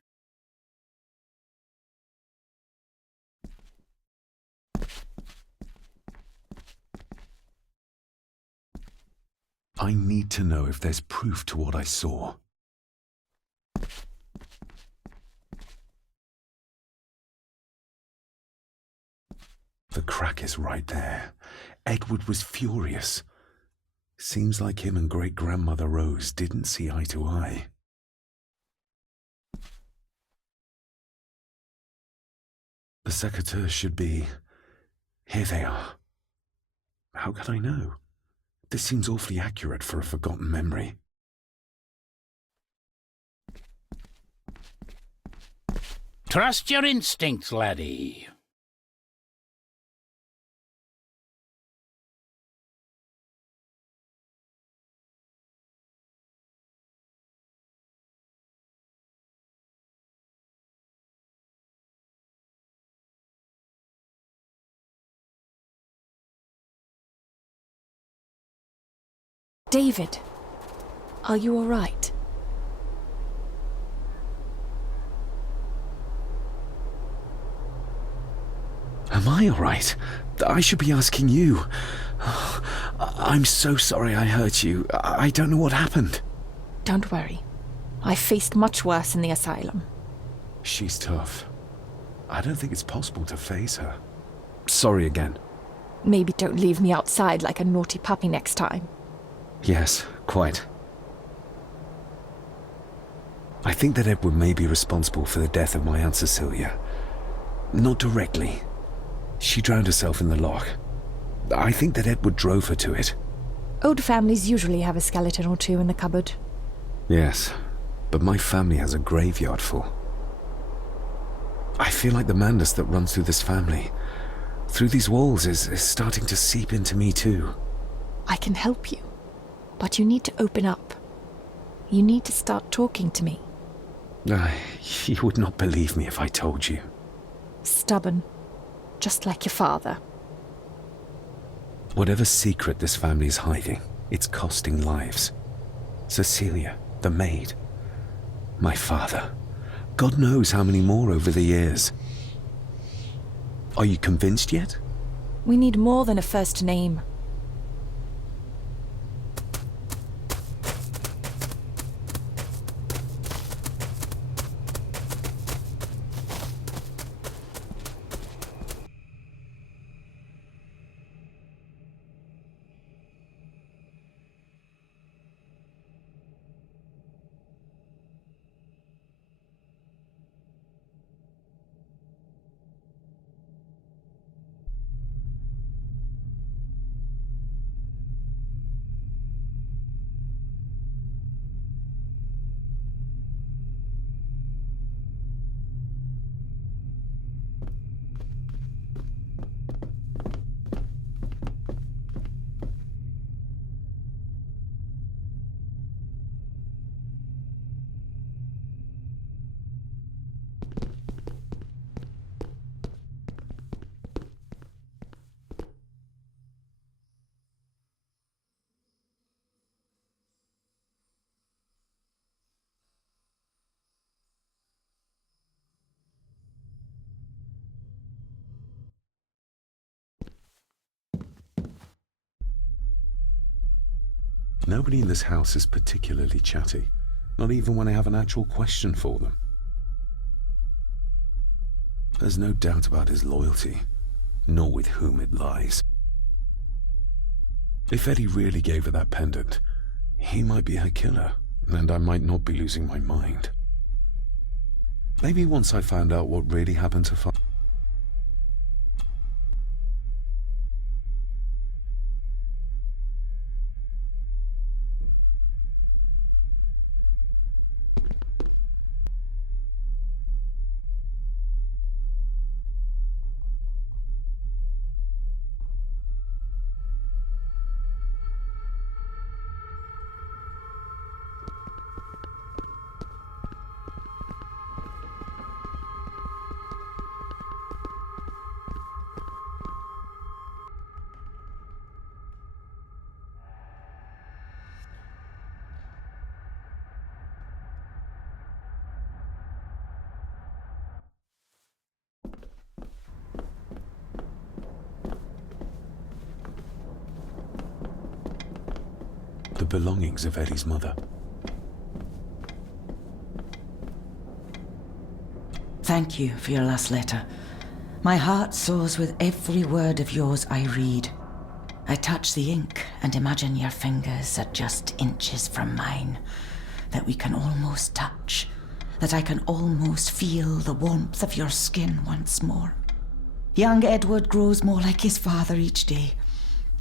I need to know if there's proof to what I saw. The crack is right there. Edward was furious. Seems like him and great-grandmother Rose didn't see eye to eye. The secateurs should be... Here they are. How could I know? This seems awfully accurate for a forgotten memory. Trust your instincts, laddie. David, are you all right? Am I all right? I should be asking you. I'm so sorry I hurt you. I don't know what happened. Don't worry. I faced much worse in the asylum. She's tough. I don't think it's possible to face her. Sorry again. Maybe don't leave me outside like a naughty puppy next time. Yes, quite. I think that Edward may be responsible for the death of my Aunt Cecilia. Not directly. She drowned herself in the loch. I think that Edward drove her to it. Old families usually have a skeleton or two in the cupboard. Yes, but my family has a graveyard full. I feel like the madness that runs through this family, through these walls, is starting to seep into me too. I can help you. But you need to open up. You need to start talking to me. You would not believe me if I told you. Stubborn. Just like your father. Whatever secret this family is hiding, it's costing lives. Cecilia, the maid. My father. God knows how many more over the years. Are you convinced yet? We need more than a first name. Nobody in this house is particularly chatty, not even when I have an actual question for them. There's no doubt about his loyalty, nor with whom it lies. If Eddie really gave her that pendant, he might be her killer, and I might not be losing my mind. Maybe once I found out what really happened to Father. The belongings of Eddie's mother. Thank you for your last letter. My heart soars with every word of yours I read. I touch the ink and imagine your fingers are just inches from mine, that we can almost touch, that I can almost feel the warmth of your skin once more. Young Edward grows more like his father each day.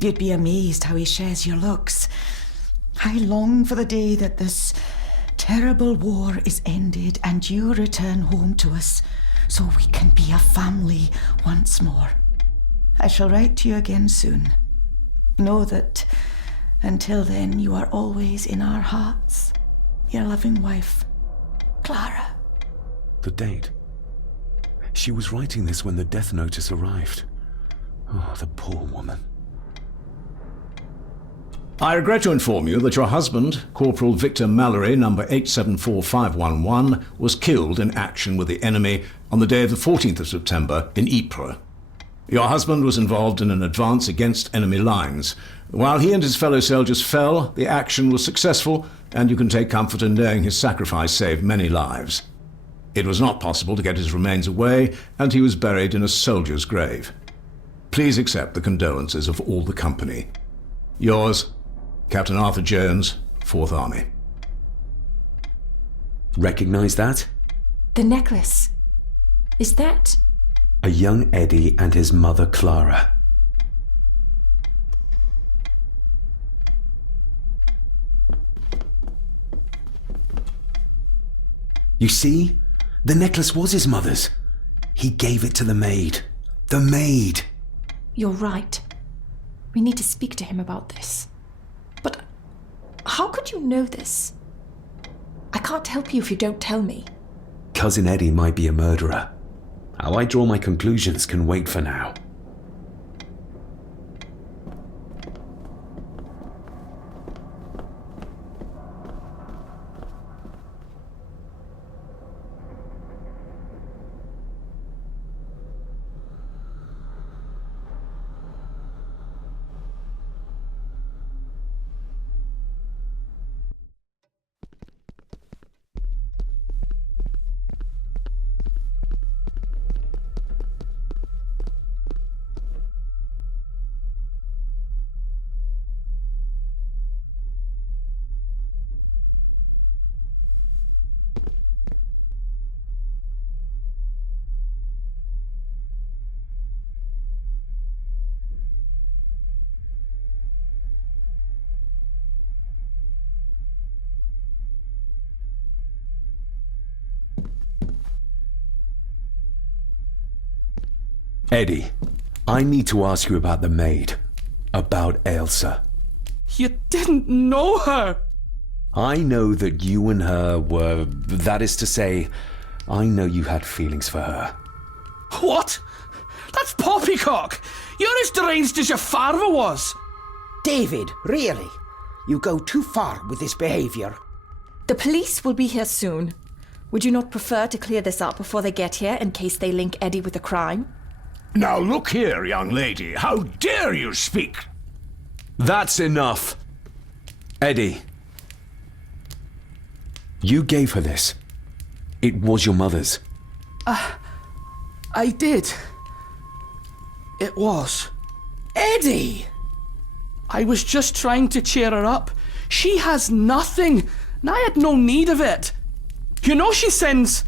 You'd be amazed how he shares your looks. I long for the day that this terrible war is ended and you return home to us so we can be a family once more. I shall write to you again soon. Know that until then you are always in our hearts. Your loving wife, Clara. The date. She was writing this when the death notice arrived. Oh, the poor woman. I regret to inform you that your husband, Corporal Victor Mallory, number 874511, was killed in action with the enemy on the day of the 14th of September in Ypres. Your husband was involved in an advance against enemy lines. While he and his fellow soldiers fell, the action was successful, and you can take comfort in knowing his sacrifice saved many lives. It was not possible to get his remains away, and he was buried in a soldier's grave. Please accept the condolences of all the company. Yours, Captain Arthur Jones, 4th Army. Recognize that? The necklace. Is that... A young Eddie and his mother Clara. You see? The necklace was his mother's. He gave it to the maid. The maid! You're right. We need to speak to him about this. But how could you know this? I can't help you if you don't tell me. Cousin Eddie might be a murderer. How I draw my conclusions can wait for now. Eddie, I need to ask you about the maid. About Ailsa. You didn't know her! I know that you and her were... That is to say, I know you had feelings for her. What? That's poppycock! You're as deranged as your father was! David, really? You go too far with this behavior. The police will be here soon. Would you not prefer to clear this up before they get here in case they link Eddie with the crime? Now look here, young lady. How dare you speak? That's enough. Eddie. You gave her this. It was your mother's. I did. It was. Eddie! I was just trying to cheer her up. She has nothing, and I had no need of it. You know she sends...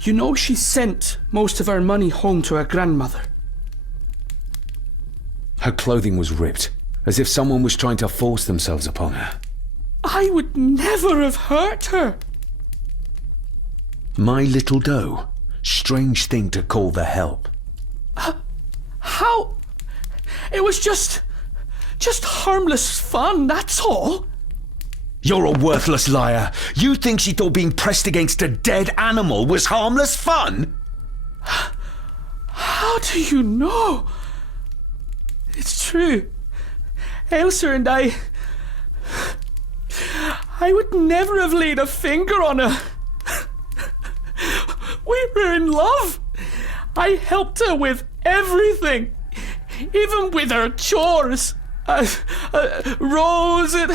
You know she sent most of her money home to her grandmother. Her clothing was ripped, as if someone was trying to force themselves upon her. I would never have hurt her. My little doe. Strange thing to call the help. How? It was just harmless fun, that's all. You're a worthless liar. You think she thought being pressed against a dead animal was harmless fun? How do you know? It's true. Elsa and I would never have laid a finger on her. We were in love. I helped her with everything, even with her chores. Rose and...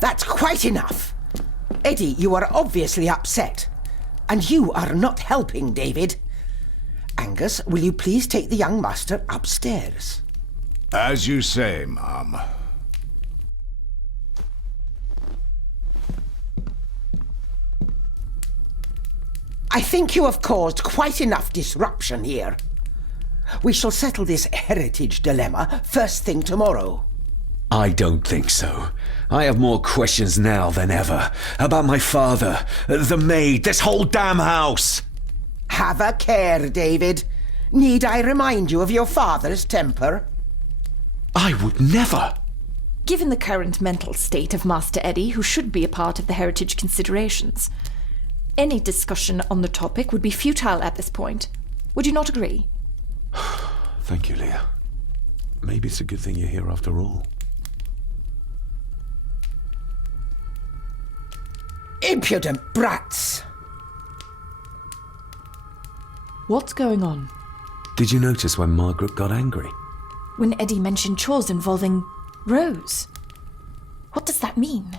That's quite enough. Eddie, you are obviously upset. And you are not helping, David. Angus, will you please take the young master upstairs? As you say, Mum. I think you have caused quite enough disruption here. We shall settle this heritage dilemma first thing tomorrow. I don't think so. I have more questions now than ever. About my father, the maid, this whole damn house. Have a care, David. Need I remind you of your father's temper? I would never. Given the current mental state of Master Eddie, who should be a part of the heritage considerations, any discussion on the topic would be futile at this point. Would you not agree? Thank you, Leah. Maybe it's a good thing you're here after all. Impudent brats! What's going on? Did you notice when Margaret got angry? When Eddie mentioned chores involving Rose. What does that mean?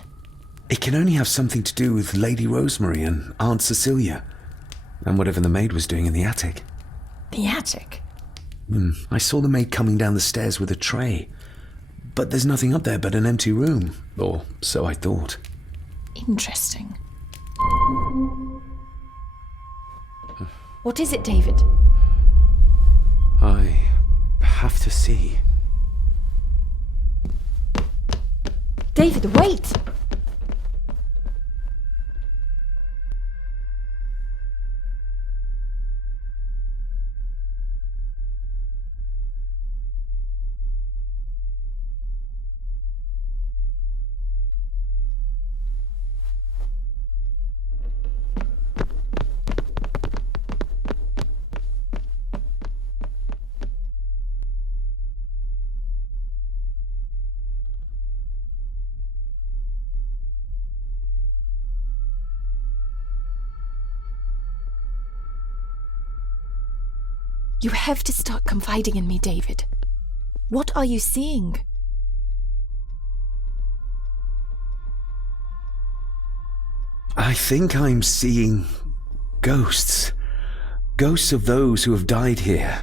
It can only have something to do with Lady Rosemary and Aunt Cecilia, and whatever the maid was doing in the attic. The attic? I saw the maid coming down the stairs with a tray, but there's nothing up there but an empty room, or so I thought. Interesting. What is it, David? I have to see. David, wait! You have to start confiding in me, David. What are you seeing? I think I'm seeing ghosts. Ghosts of those who have died here.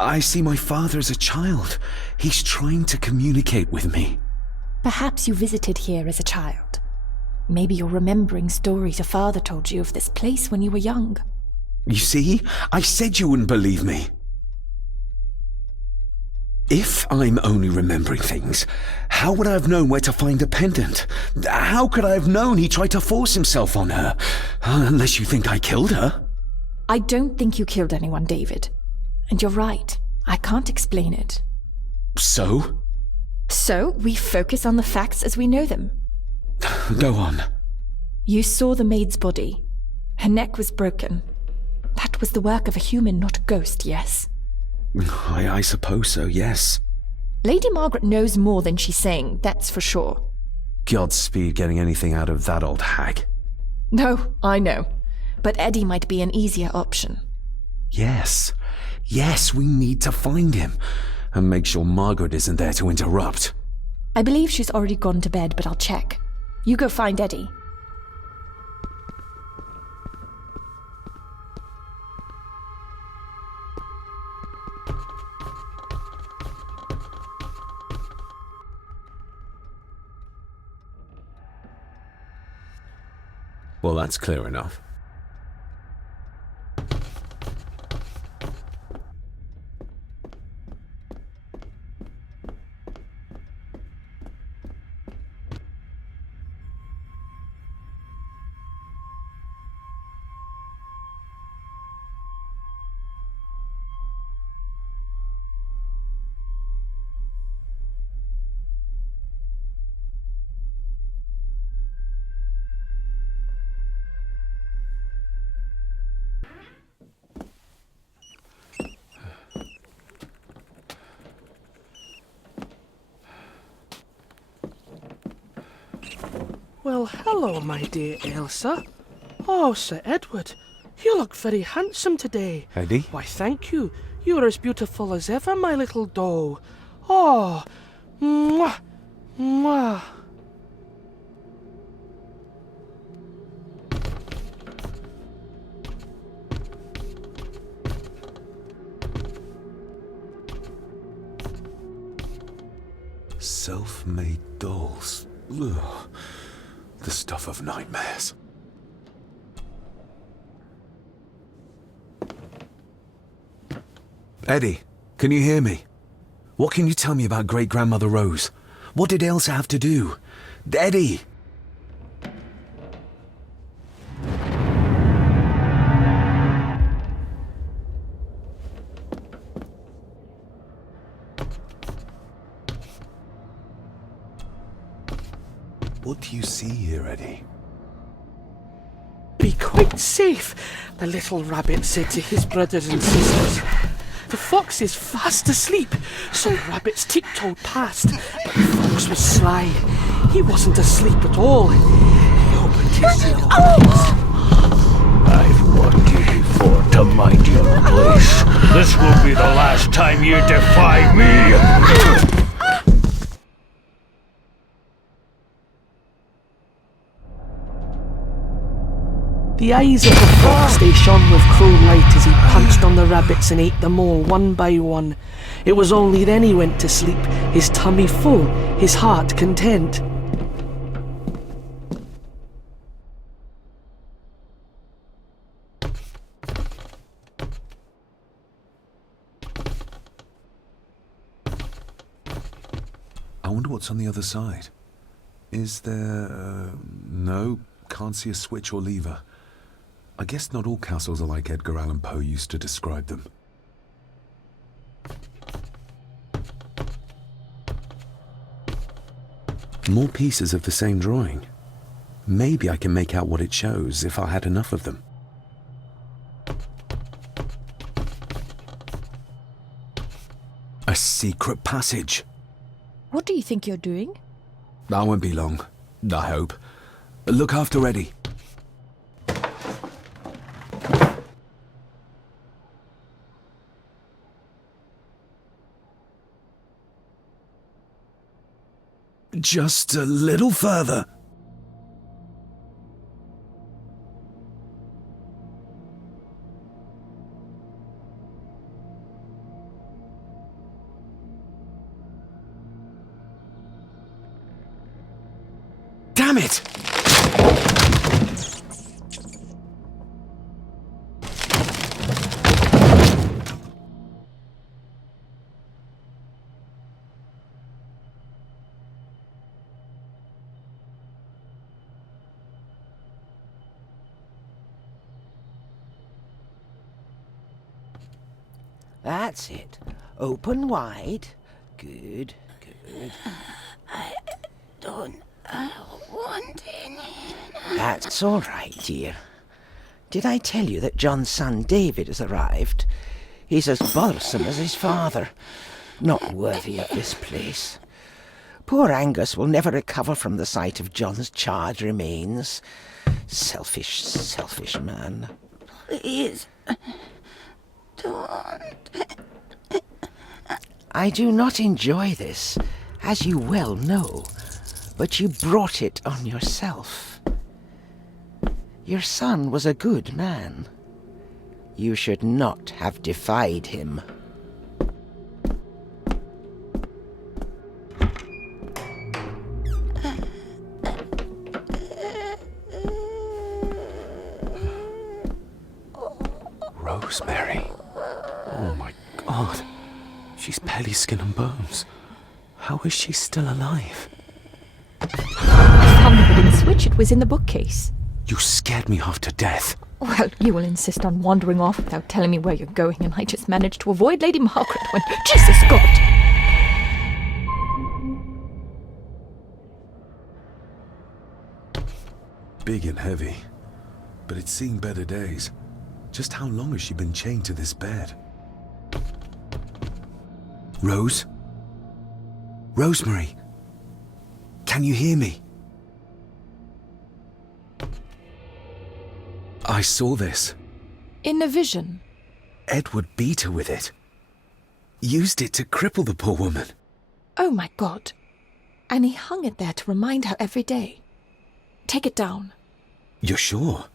I see my father as a child. He's trying to communicate with me. Perhaps you visited here as a child. Maybe you're remembering stories your father told you of this place when you were young. You see? I said you wouldn't believe me. If I'm only remembering things, how would I have known where to find a pendant? How could I have known he tried to force himself on her? Unless you think I killed her. I don't think you killed anyone, David. And you're right. I can't explain it. So? So, we focus on the facts as we know them. Go on. You saw the maid's body. Her neck was broken. That was the work of a human, not a ghost, yes? I suppose so, yes. Lady Margaret knows more than she's saying, that's for sure. Godspeed getting anything out of that old hag. No, I know. But Eddie might be an easier option. Yes, we need to find him. And make sure Margaret isn't there to interrupt. I believe she's already gone to bed, but I'll check. You go find Eddie. Well, that's clear enough. Well, hello, my dear Elsa. Oh, Sir Edward, you look very handsome today. Eddie? Why, thank you. You are as beautiful as ever, my little doe. Oh, mwah, mwah. Self-made dolls. Ugh. The stuff of nightmares. Eddie, can you hear me? What can you tell me about Great-Grandmother Rose? What did Elsa have to do? Eddie! What do you see here, Eddie? Be quite safe, the little rabbit said to his brothers and sisters. The fox is fast asleep, so the rabbits tiptoed past, but the fox was sly. He wasn't asleep at all. He opened his yellow eyes. I've warned you before to mind your place. This will be the last time you defy me. The eyes of the fox, they shone with cruel light as he punched on the rabbits and ate them all one by one. It was only then he went to sleep, his tummy full, his heart content. I wonder what's on the other side. Is there... no, can't see a switch or lever. I guess not all castles are like Edgar Allan Poe used to describe them. More pieces of the same drawing. Maybe I can make out what it shows if I had enough of them. A secret passage. What do you think you're doing? I won't be long, I hope. Look after Eddie. Just a little further. Damn it! That's it. Open wide. Good, good. I don't want any. That's all right, dear. Did I tell you that John's son David has arrived? He's as bothersome as his father. Not worthy of this place. Poor Angus will never recover from the sight of John's charred remains. Selfish, selfish man. Please, don't. I do not enjoy this. as you well know, but you brought it on yourself. Your son was a good man. You should not have defied him. Rosemary. Oh my God. She's barely skin and bones. How is she still alive? I found the hidden switch. It was in the bookcase. You scared me half to death. Well, you will insist on wandering off without telling me where you're going, and I just managed to avoid Lady Margaret when... Jesus God! Big and heavy, but it's seen better days. Just how long has she been chained to this bed? Rose? Rosemary? Can you hear me? I saw this. In a vision. Edward beat her with it. Used it to cripple the poor woman. Oh my God. And he hung it there to remind her every day. Take it down. You're sure?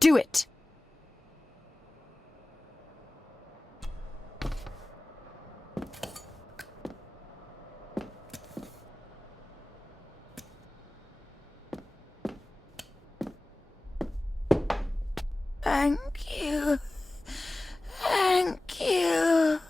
Do it! Thank you. Thank you.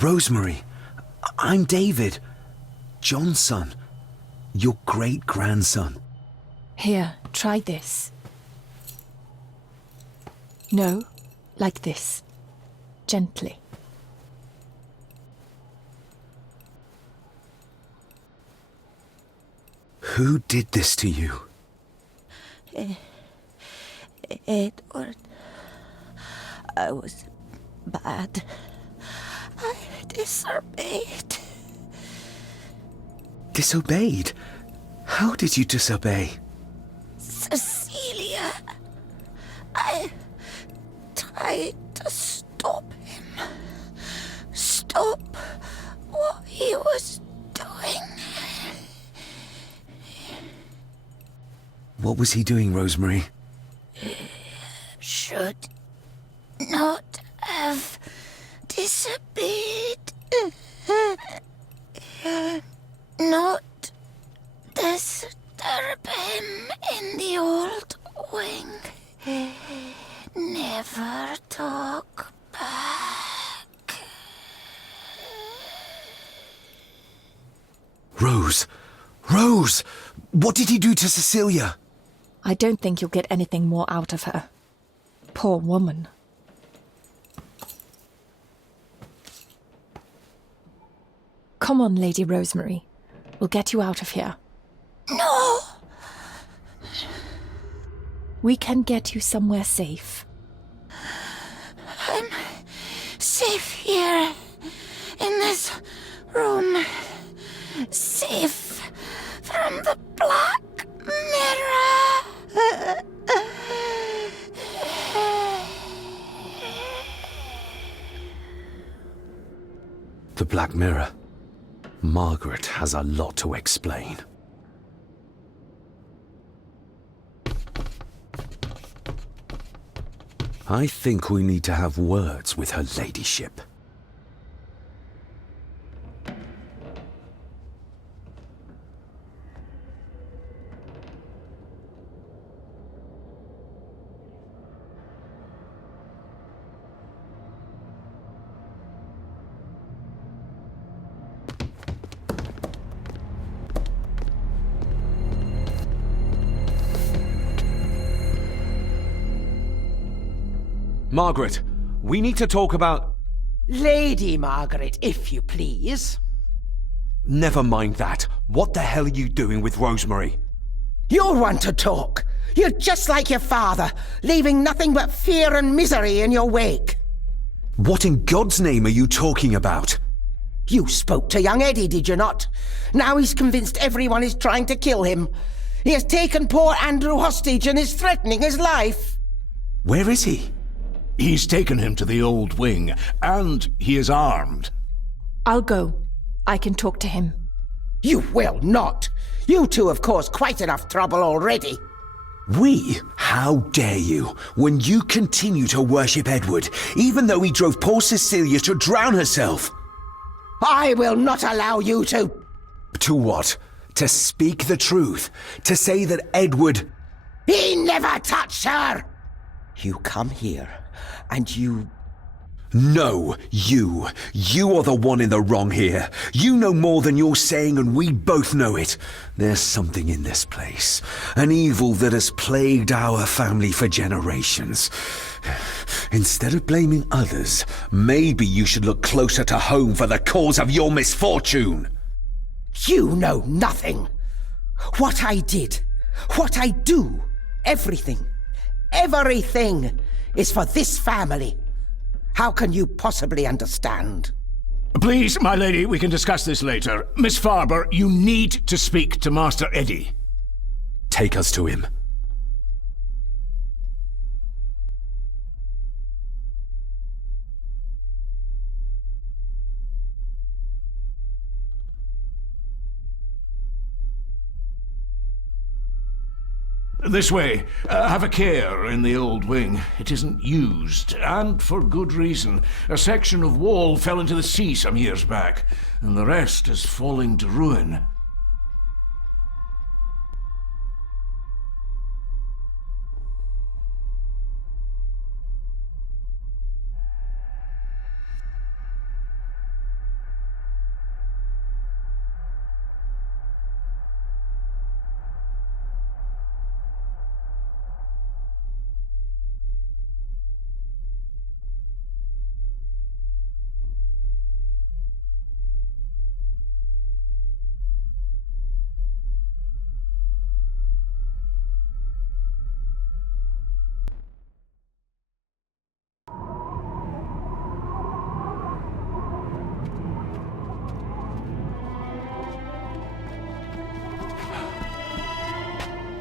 Rosemary, I'm David, John's son, your great-grandson. Here, try this. No, like this. Gently. Who did this to you? Edward. I was bad. I disobeyed. Disobeyed? How did you disobey? Cecilia. I tried to stop him. Stop what he was doing. What was he doing, Rosemary? Should not have disobeyed. Not disturb him in the old wing. Never talk back. Rose! Rose! What did he do to Cecilia? I don't think you'll get anything more out of her. Poor woman. Come on, Lady Rosemary. We'll get you out of here. No! We can get you somewhere safe. I'm safe here, in this room. Safe from the Black Mirror. The Black Mirror. Margaret has a lot to explain. I think we need to have words with her ladyship. Margaret, we need to talk about... Lady Margaret, if you please. Never mind that. What the hell are you doing with Rosemary? You're one to talk. You're just like your father, leaving nothing but fear and misery in your wake. What in God's name are you talking about? You spoke to young Eddie, did you not? Now he's convinced everyone is trying to kill him. He has taken poor Andrew hostage and is threatening his life. Where is he? He's taken him to the old wing, and he is armed. I'll go. I can talk to him. You will not. You two have caused quite enough trouble already. We? How dare you, when you continue to worship Edward, even though he drove poor Cecilia to drown herself? I will not allow you to... To what? To speak the truth? To say that Edward... He never touched her! You come here, and you... No, you. You are the one in the wrong here. You know more than you're saying, and we both know it. There's something in this place. An evil that has plagued our family for generations. Instead of blaming others, maybe you should look closer to home for the cause of your misfortune. You know nothing. What I did, what I do, everything is for this family. How can you possibly understand? Please, my lady, we can discuss this later. Miss Farber, you need to speak to Master Eddie. Take us to him. This way. Have a care in the old wing. It isn't used, and for good reason. A section of wall fell into the sea some years back, and the rest is falling to ruin.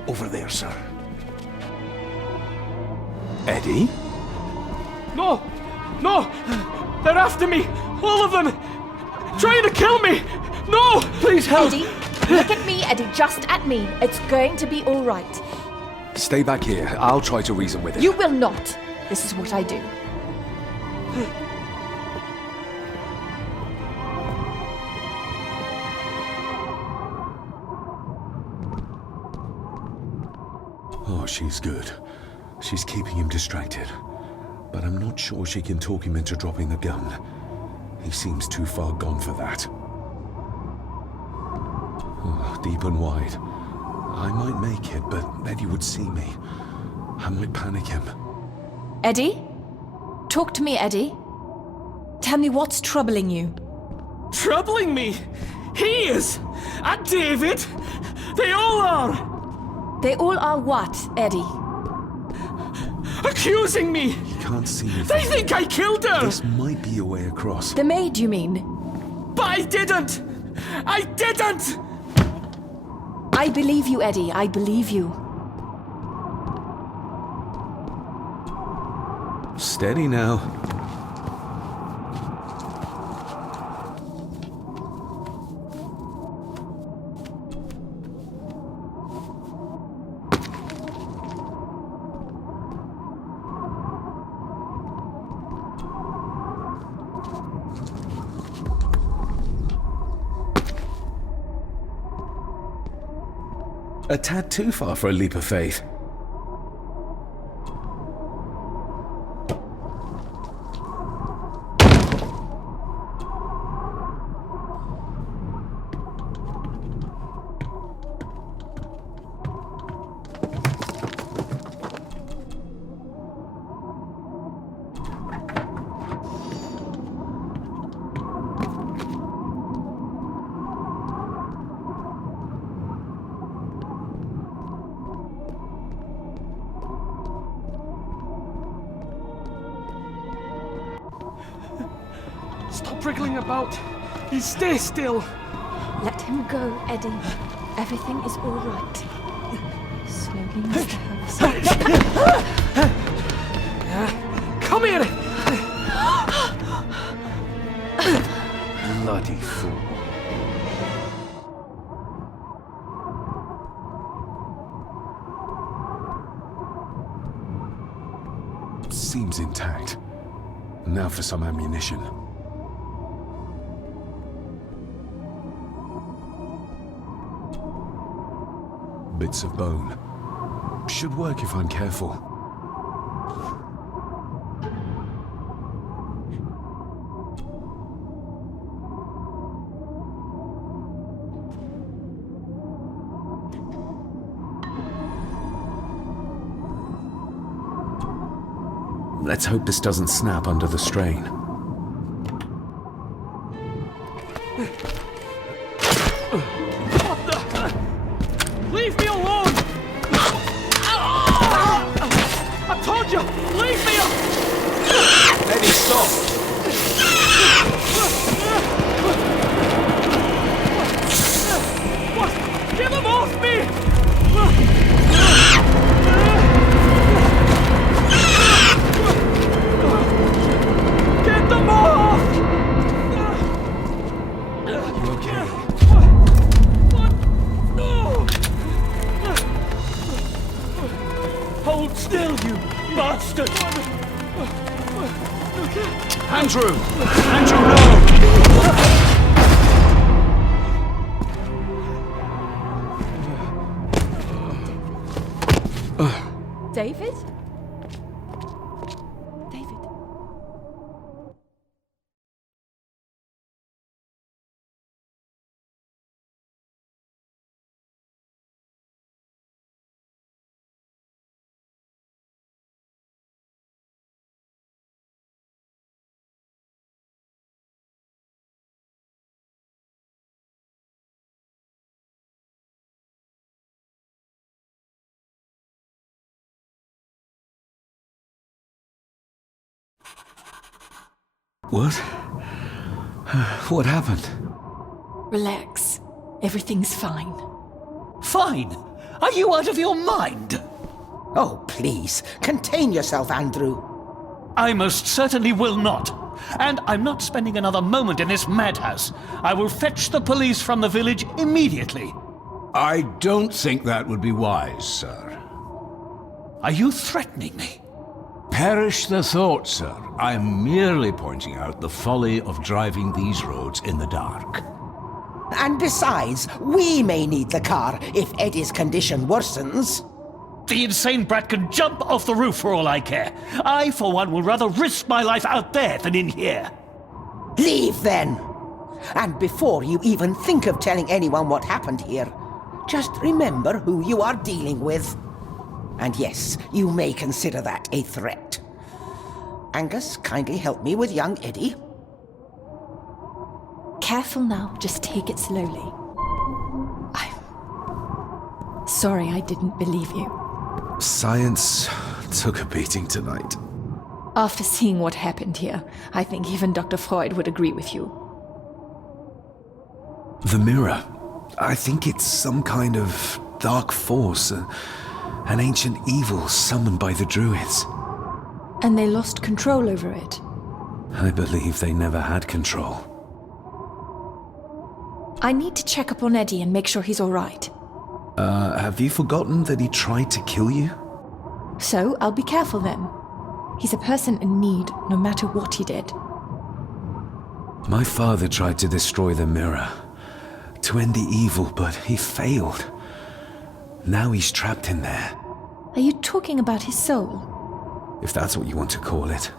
Over there, sir. Eddie? No! No! They're after me! All of them! Trying to kill me! No! Please help! Eddie, look at me, Eddie, just at me. It's going to be all right. Stay back here. I'll try to reason with it. You will not. This is what I do. Oh, she's good. She's keeping him distracted. But I'm not sure she can talk him into dropping the gun. He seems too far gone for that. Oh, deep and wide. I might make it, but Eddie would see me. I might panic him. Eddie? Talk to me, Eddie. Tell me what's troubling you. Troubling me? He is! And David! They all are! They all are what, Eddie? Accusing me! He can't see me. They think I killed her! This might be a way across. The maid, you mean? But I didn't! I didn't! I believe you, Eddie. I believe you. Steady now. A tad too far for a leap of faith. wriggling about. He stay still. Let him go, Eddie. Everything is all right. Slowly, Mr. Harrison. Come here! Bloody fool. Seems intact. Now for some ammunition. Bits of bone. Should work if I'm careful. Let's hope this doesn't snap under the strain. Leave me alone! I told you, leave me alone! Eddie, stop! What? Get them off me! Get them off! You okay? Hold still, you bastard! Andrew! Andrew, no! David? What? What happened? Relax. Everything's fine. Fine? Are you out of your mind? Oh, please, contain yourself, Andrew. I most certainly will not. And I'm not spending another moment in this madhouse. I will fetch the police from the village immediately. I don't think that would be wise, sir. Are you threatening me? Perish the thought, sir. I'm merely pointing out the folly of driving these roads in the dark. And besides, we may need the car if Eddie's condition worsens. The insane brat can jump off the roof for all I care. I, for one, will rather risk my life out there than in here. Leave, then. And before you even think of telling anyone what happened here, just remember who you are dealing with. And yes, you may consider that a threat. Angus, kindly help me with young Eddie. Careful now, just take it slowly. I'm sorry I didn't believe you. Science took a beating tonight. After seeing what happened here, I think even Dr. Freud would agree with you. The mirror. I think it's some kind of dark force, an ancient evil summoned by the druids. And they lost control over it. I believe they never had control. I need to check up on Eddie and make sure he's all right. Have you forgotten that he tried to kill you? So, I'll be careful then. He's a person in need, no matter what he did. My father tried to destroy the mirror, to end the evil, but he failed. Now he's trapped in there. Are you talking about his soul? If that's what you want to call it.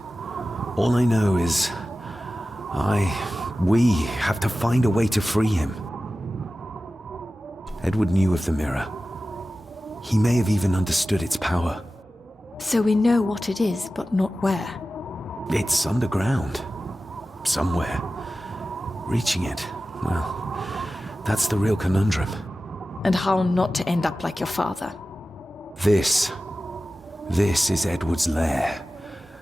All I know is... we have to find a way to free him. Edward knew of the mirror. He may have even understood its power. So we know what it is, but not where. It's underground. Somewhere. Reaching it, well, that's the real conundrum. And how not to end up like your father. This is Edward's lair.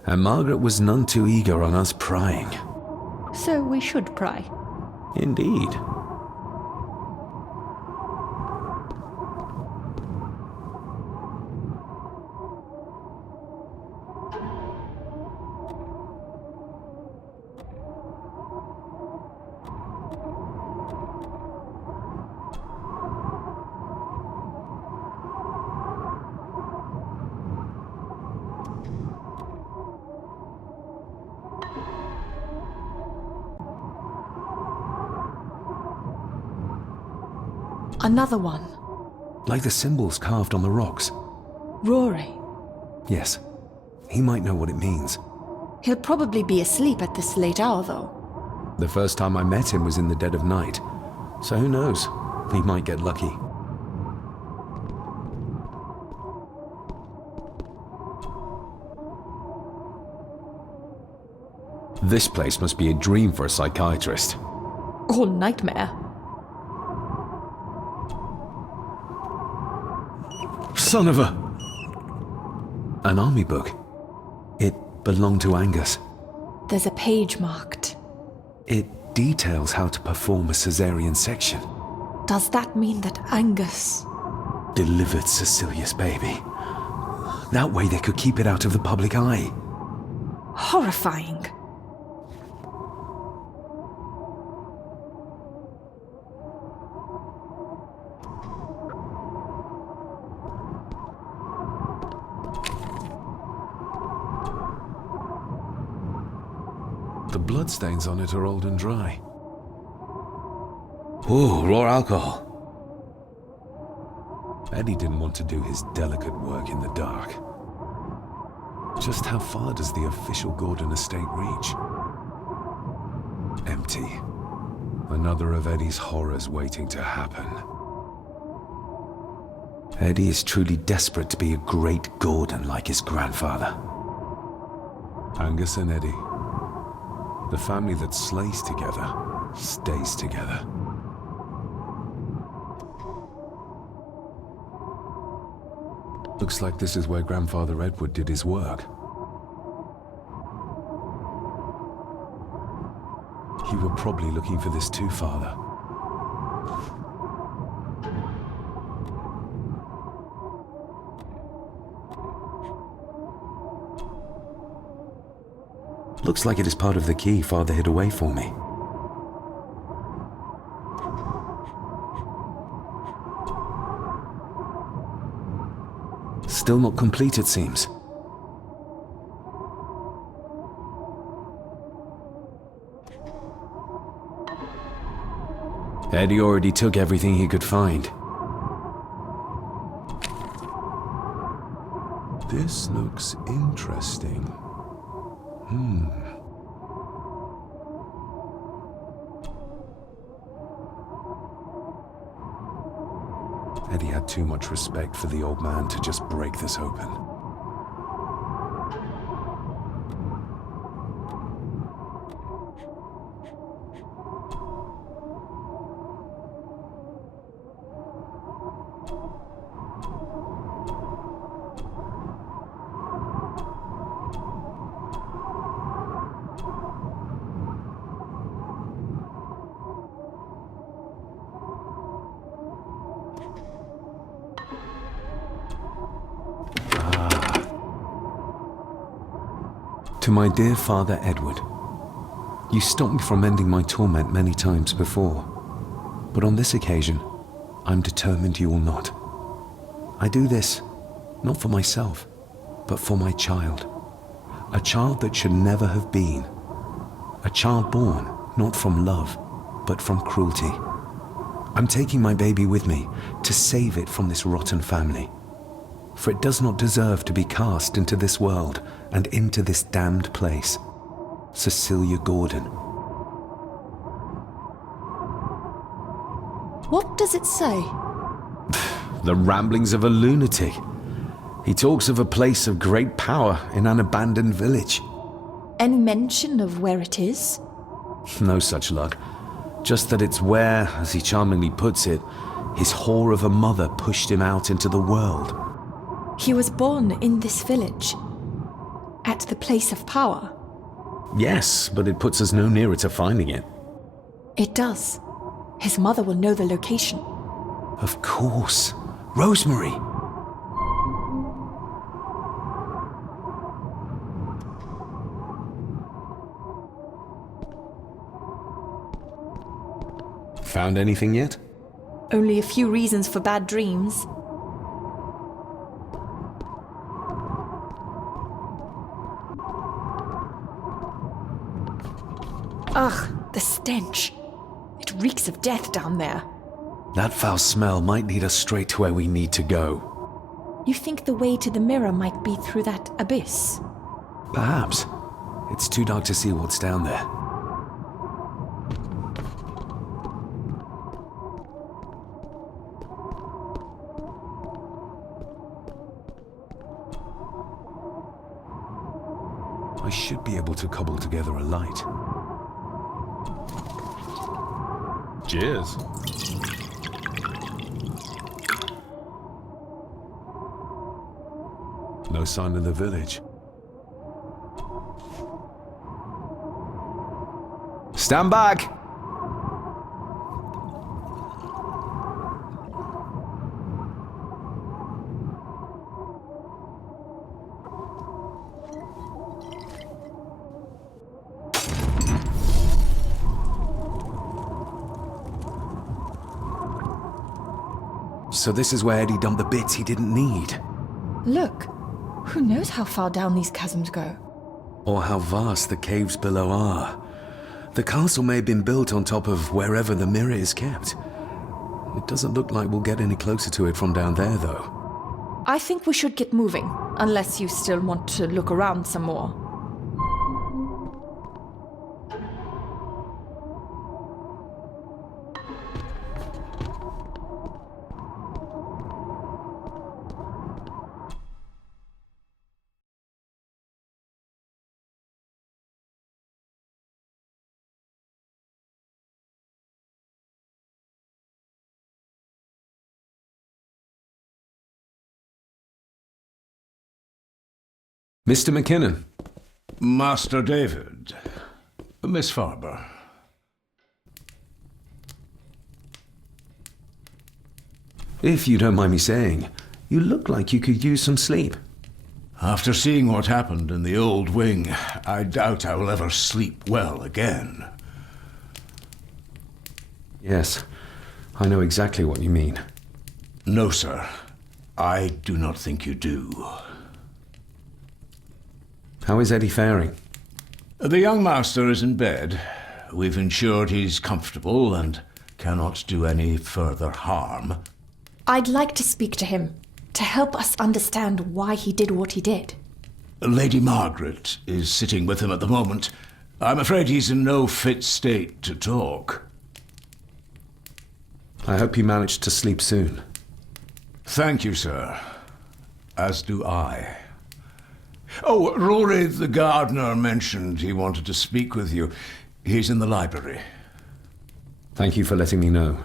And Margaret was none too eager on us prying. So we should pry. Indeed. Another one. Like the symbols carved on the rocks. Rory. Yes. He might know what it means. He'll probably be asleep at this late hour, though. The first time I met him was in the dead of night. So who knows? He might get lucky. This place must be a dream for a psychiatrist. Or nightmare. Son of a... An army book. It belonged to Angus. There's a page marked. It details how to perform a caesarean section. Does that mean that Angus... delivered Cecilia's baby? That way they could keep it out of the public eye. Horrifying. The bloodstains on it are old and dry. Ooh, raw alcohol. Eddie didn't want to do his delicate work in the dark. Just how far does the official Gordon estate reach? Empty. Another of Eddie's horrors waiting to happen. Eddie is truly desperate to be a great Gordon like his grandfather. Angus and Eddie. The family that slays together, stays together. Looks like this is where Grandfather Edward did his work. You were probably looking for this too, Father. Looks like it is part of the key Father hid away for me. Still not complete, it seems. Eddie already took everything he could find. This looks interesting. Eddie had too much respect for the old man to just break this open. To my dear Father Edward, you stopped me from ending my torment many times before, but on this occasion, I'm determined you will not. I do this, not for myself, but for my child. A child that should never have been. A child born, not from love, but from cruelty. I'm taking my baby with me to save it from this rotten family. For it does not deserve to be cast into this world and into this damned place. Cecilia Gordon. What does it say? The ramblings of a lunatic. He talks of a place of great power in an abandoned village. Any mention of where it is? No such luck. Just that it's where, as he charmingly puts it, his whore of a mother pushed him out into the world. He was born in this village. At the place of power. Yes, but it puts us no nearer to finding it. It does. His mother will know the location. Of course. Rosemary! Found anything yet? Only a few reasons for bad dreams. Ugh, the stench. It reeks of death down there. That foul smell might lead us straight to where we need to go. You think the way to the mirror might be through that abyss? Perhaps. It's too dark to see what's down there. I should be able to cobble together a light. Cheers. No sign of the village. Stand back! So this is where Eddie dumped the bits he didn't need. Look, who knows how far down these chasms go? Or how vast the caves below are. The castle may have been built on top of wherever the mirror is kept. It doesn't look like we'll get any closer to it from down there, though. I think we should get moving, unless you still want to look around some more. Mr. McKinnon. Master David. Miss Farber. If you don't mind me saying, you look like you could use some sleep. After seeing what happened in the old wing, I doubt I will ever sleep well again. Yes, I know exactly what you mean. No, sir. I do not think you do. How is Eddie faring? The young master is in bed. We've ensured he's comfortable and cannot do any further harm. I'd like to speak to him, to help us understand why he did what he did. Lady Margaret is sitting with him at the moment. I'm afraid he's in no fit state to talk. I hope you managed to sleep soon. Thank you, sir. As do I. Oh, Rory the gardener mentioned he wanted to speak with you. He's in the library. Thank you for letting me know.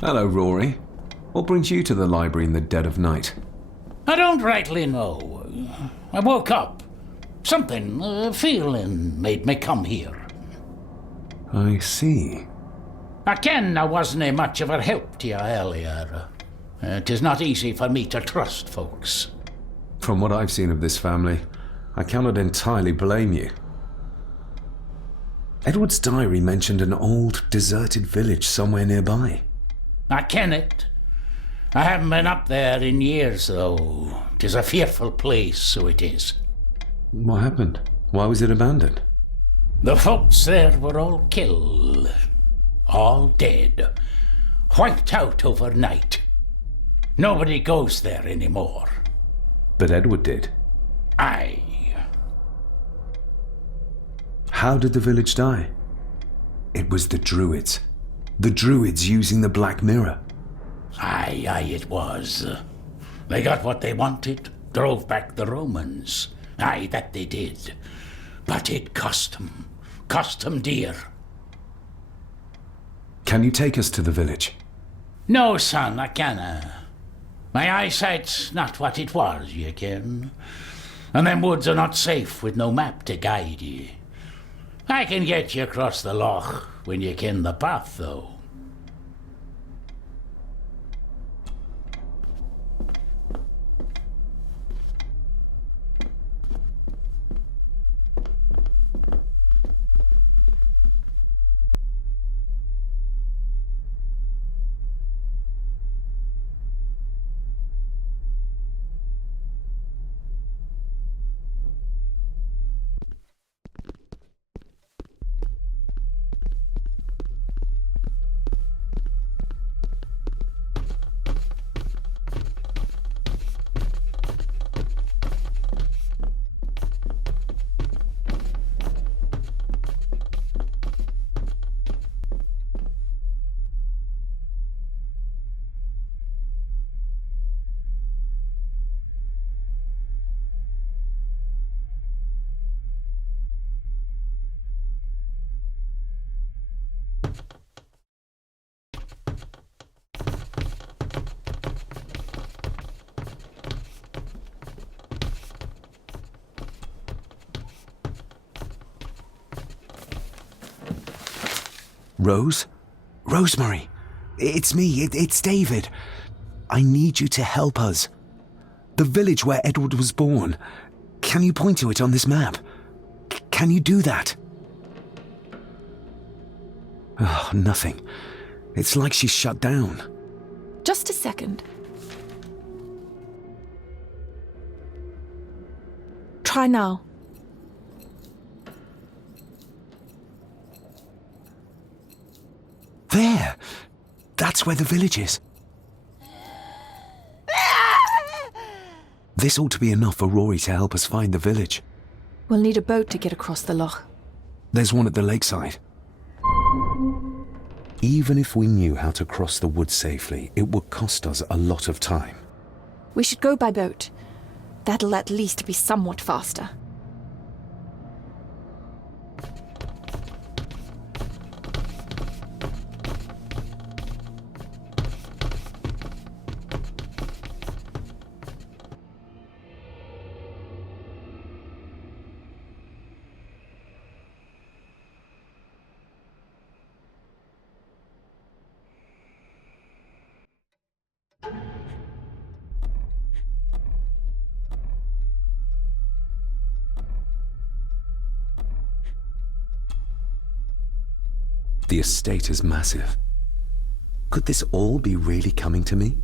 Hello, Rory. What brings you to the library in the dead of night? I don't rightly know. I woke up. Something, a feeling made me come here. I see. I ken I wasn't much of a help to you earlier. It is not easy for me to trust folks. From what I've seen of this family, I cannot entirely blame you. Edward's diary mentioned an old, deserted village somewhere nearby. I ken it. I haven't been up there in years, though. 'Tis a fearful place, so it is. What happened? Why was it abandoned? The folks there were all killed. All dead. Wiped out overnight. Nobody goes there anymore. But Edward did. Aye. How did the village die? It was the Druids. The Druids using the Black Mirror. Aye, it was. They got what they wanted, drove back the Romans. Aye, that they did. But it cost them dear. Can you take us to the village? No, son, I canna. My eyesight's not what it was, ye ken. And them woods are not safe with no map to guide ye. I can get you across the loch when you ken the path, though. Rose? Rosemary! It's me, it's David. I need you to help us. The village where Edward was born. Can you point to it on this map? Can you do that? Oh, nothing. It's like she's shut down. Just a second. Try now. There! That's where the village is. This ought to be enough for Rory to help us find the village. We'll need a boat to get across the loch. There's one at the lakeside. Even if we knew how to cross the woods safely, it would cost us a lot of time. We should go by boat. That'll at least be somewhat faster. The estate is massive. Could this all be really coming to me?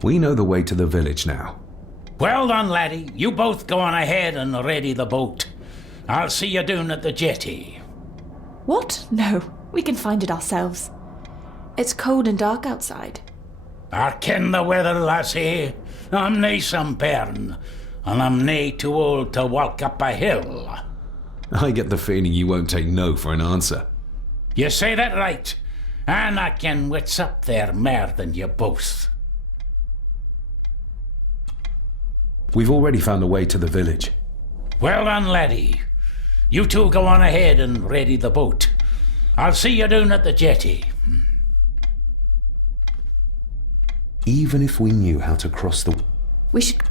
We know the way to the village now. Well done, laddie. You both go on ahead and ready the boat. I'll see you down at the jetty. What? No, we can find it ourselves. It's cold and dark outside. I ken the weather, lassie. I'm nae some bairn, and I'm nae too old to walk up a hill. I get the feeling you won't take no for an answer. You say that right. And I ken what's up there more than you both. We've already found a way to the village. Well done, laddie. You two go on ahead and ready the boat. I'll see you down at the jetty. Even if we knew how to cross the... We should...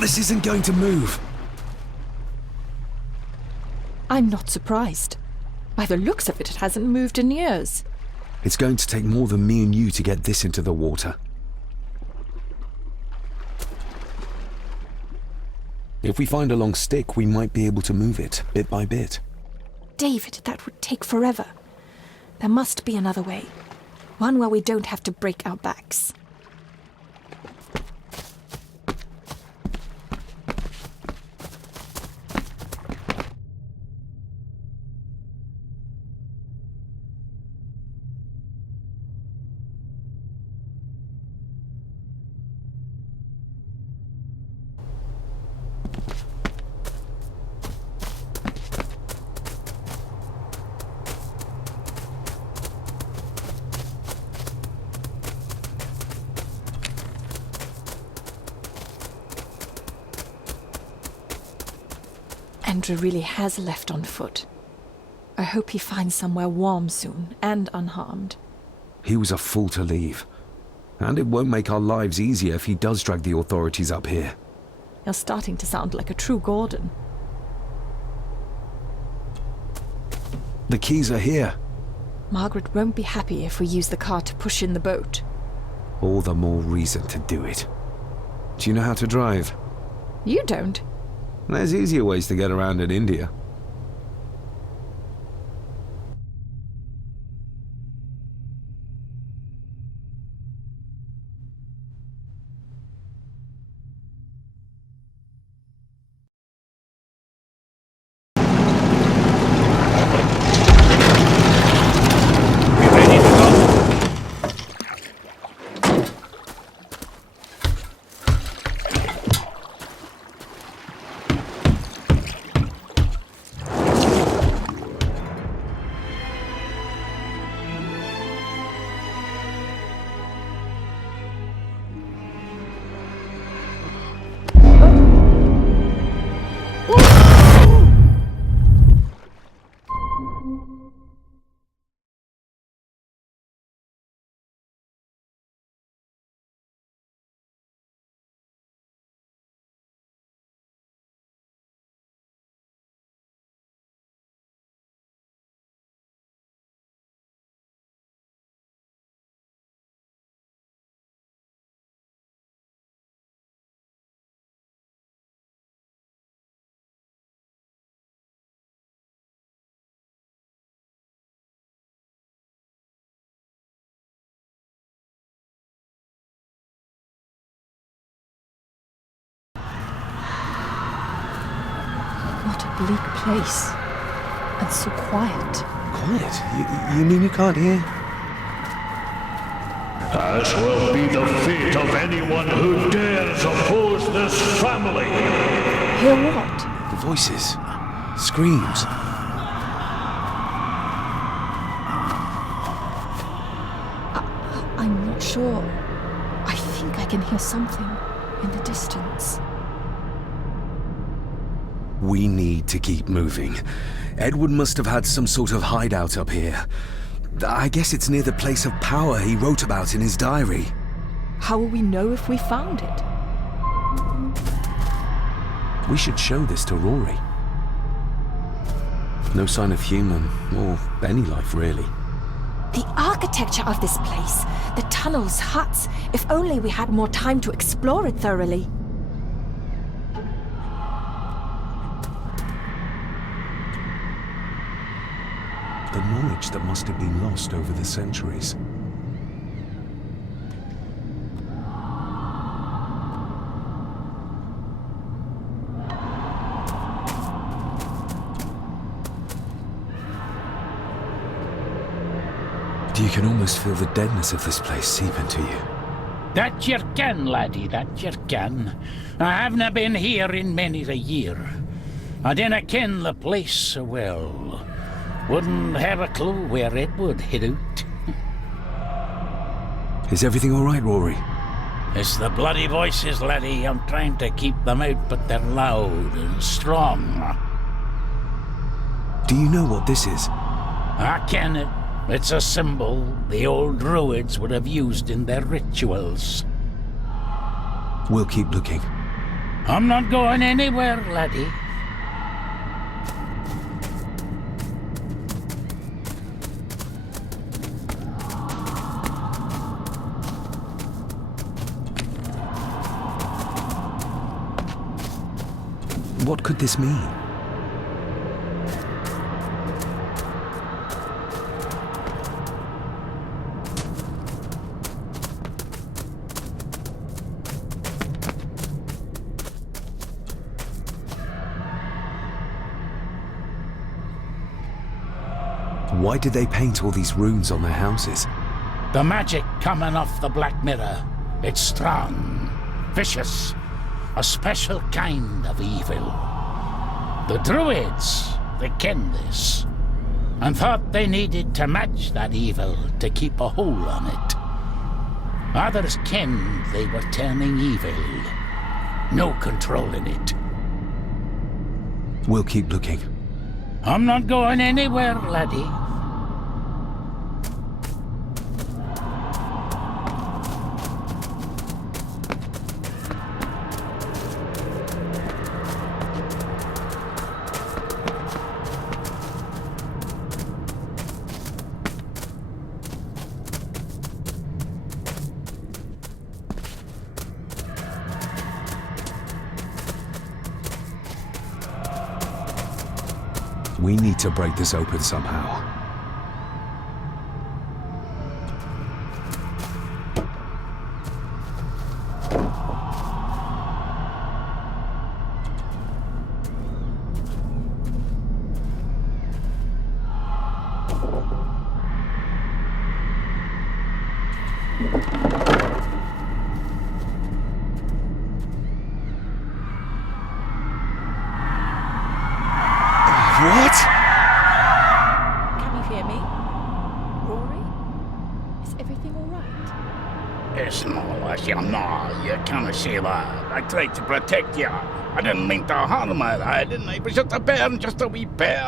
This isn't going to move. I'm not surprised. By the looks of it, it hasn't moved in years. It's going to take more than me and you to get this into the water. If we find a long stick, we might be able to move it, bit by bit. David, that would take forever. There must be another way. One where we don't have to break our backs. Andrew really has left on foot. I hope he finds somewhere warm soon, and unharmed. He was a fool to leave. And it won't make our lives easier if he does drag the authorities up here. You're starting to sound like a true Gordon. The keys are here. Margaret won't be happy if we use the car to push in the boat. All the more reason to do it. Do you know how to drive? You don't. There's easier ways to get around in India. bleak place. And so quiet. Quiet? You mean you can't hear? As will be the fate of anyone who dares oppose this family. Hear what? The voices. Screams. I'm not sure. I think I can hear something in the distance. We need to keep moving. Edward must have had some sort of hideout up here. I guess it's near the place of power he wrote about in his diary. How will we know if we found it? We should show this to Rory. No sign of human, or any life really. The architecture of this place, the tunnels, huts, if only we had more time to explore it thoroughly. The knowledge that must have been lost over the centuries. You can almost feel the deadness of this place seep into you. That you can, laddie, that you can. I haven't been here in many a year. I dinna ken the place so well. Wouldn't have a clue where it would hit out. Is everything all right, Rory? It's the bloody voices, laddie. I'm trying to keep them out, but they're loud and strong. Do you know what this is? I ken it. It's a symbol the old druids would have used in their rituals. We'll keep looking. I'm not going anywhere, laddie. What could this mean? Why did they paint all these runes on their houses? The magic coming off the Black Mirror. It's strong, vicious, a special kind of evil. The druids, they ken this, and thought they needed to match that evil to keep a hold on it. Others kenned they were turning evil. No controlling it. We'll keep looking. I'm not going anywhere, laddie. We need to break this open somehow. What? Can you hear me? Rory? Is everything alright? It's no, you know, you can't say that. I tried to protect you. I didn't mean to harm you, I didn't. It was just a bear, just a wee bear.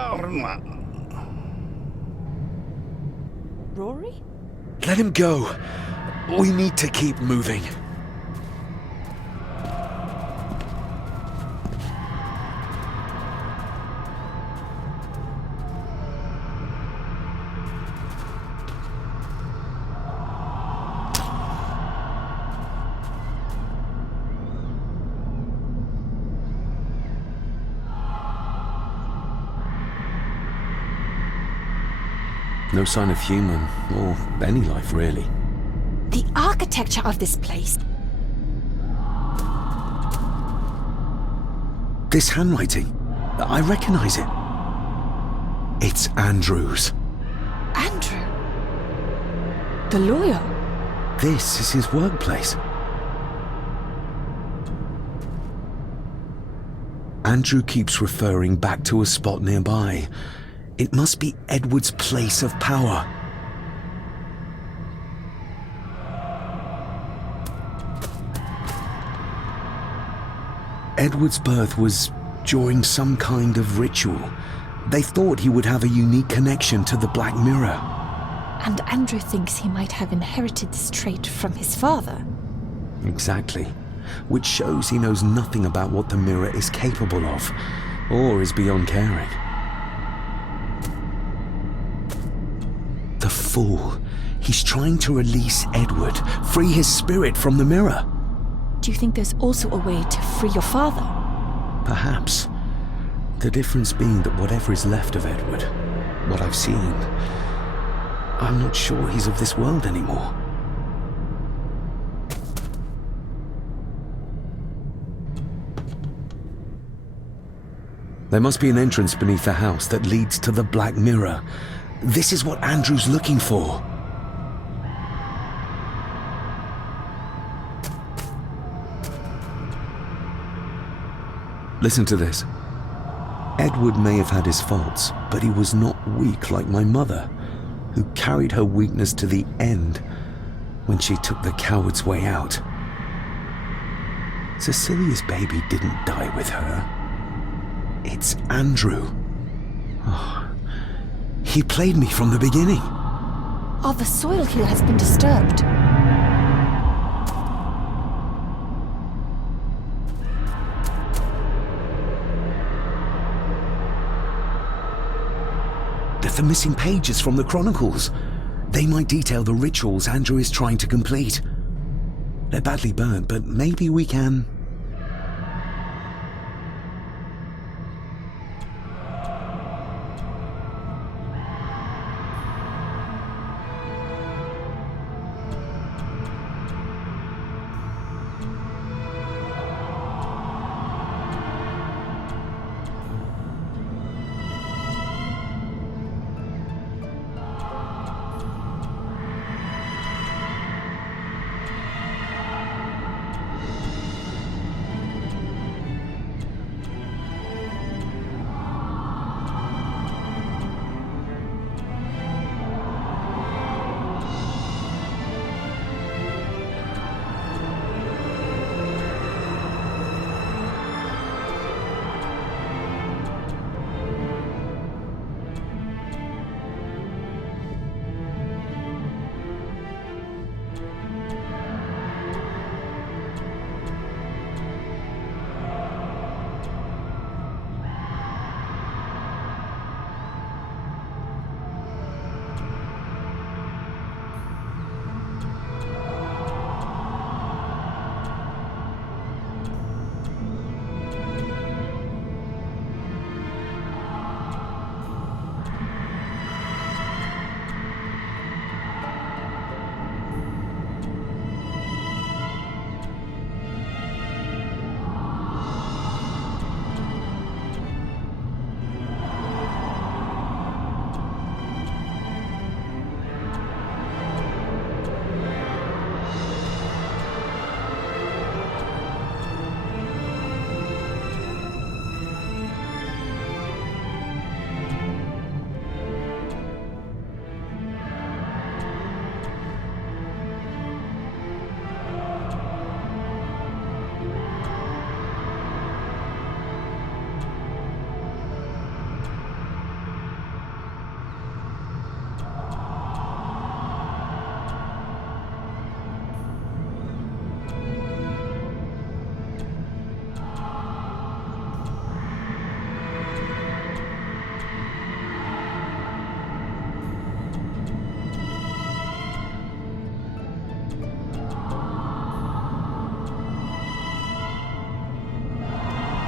Rory? Let him go. We need to keep moving. No sign of human, or any life really. The architecture of this place. This handwriting. I recognize it. It's Andrew's. Andrew? The lawyer? This is his workplace. Andrew keeps referring back to a spot nearby. It must be Edward's place of power. Edward's birth was during some kind of ritual. They thought he would have a unique connection to the Black Mirror. And Andrew thinks he might have inherited this trait from his father. Exactly. Which shows he knows nothing about what the mirror is capable of, or is beyond caring. The fool. He's trying to release Edward, free his spirit from the mirror. Do you think there's also a way to free your father? Perhaps. The difference being that whatever is left of Edward, what I've seen, I'm not sure he's of this world anymore. There must be an entrance beneath the house that leads to the Black Mirror. This is what Andrew's looking for. Listen to this. Edward may have had his faults, but he was not weak like my mother, who carried her weakness to the end when she took the coward's way out. Cecilia's baby didn't die with her. It's Andrew. Oh, he played me from the beginning. Oh, the soil here has been disturbed. The missing pages from the Chronicles. They might detail the rituals Andrew is trying to complete. They're badly burnt, but maybe we can...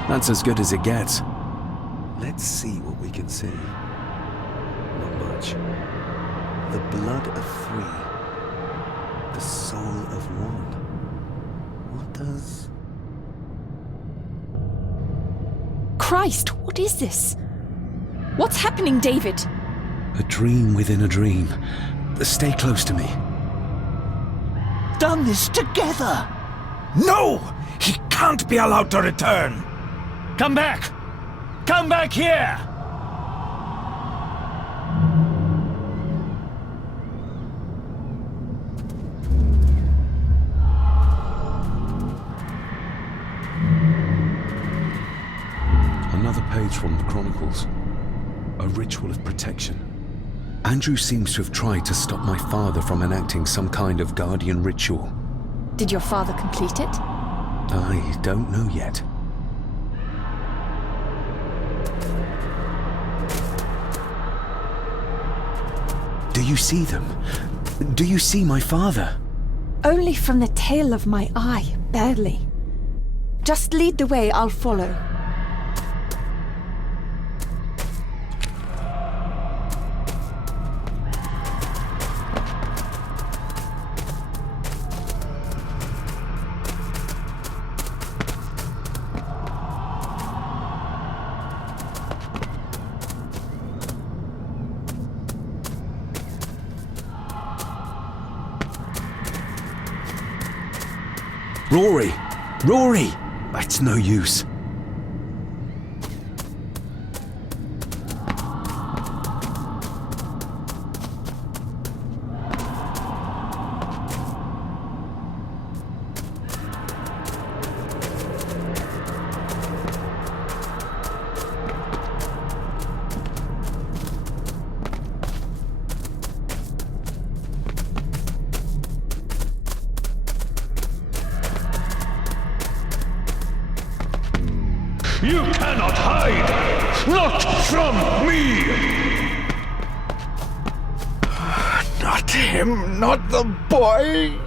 That's as good as it gets. Let's see what we can see. Not much. The blood of 3. The soul of 1. What does... Christ, what is this? What's happening, David? A dream within a dream. Stay close to me. Done this together! No! He can't be allowed to return! Come back! Come back here! Another page from the Chronicles. A ritual of protection. Andrew seems to have tried to stop my father from enacting some kind of guardian ritual. Did your father complete it? I don't know yet. Do you see them? Do you see my father? Only from the tail of my eye, barely. Just lead the way, I'll follow. Rory! Rory! That's no use. You cannot hide! Not from me! Not him, not the boy!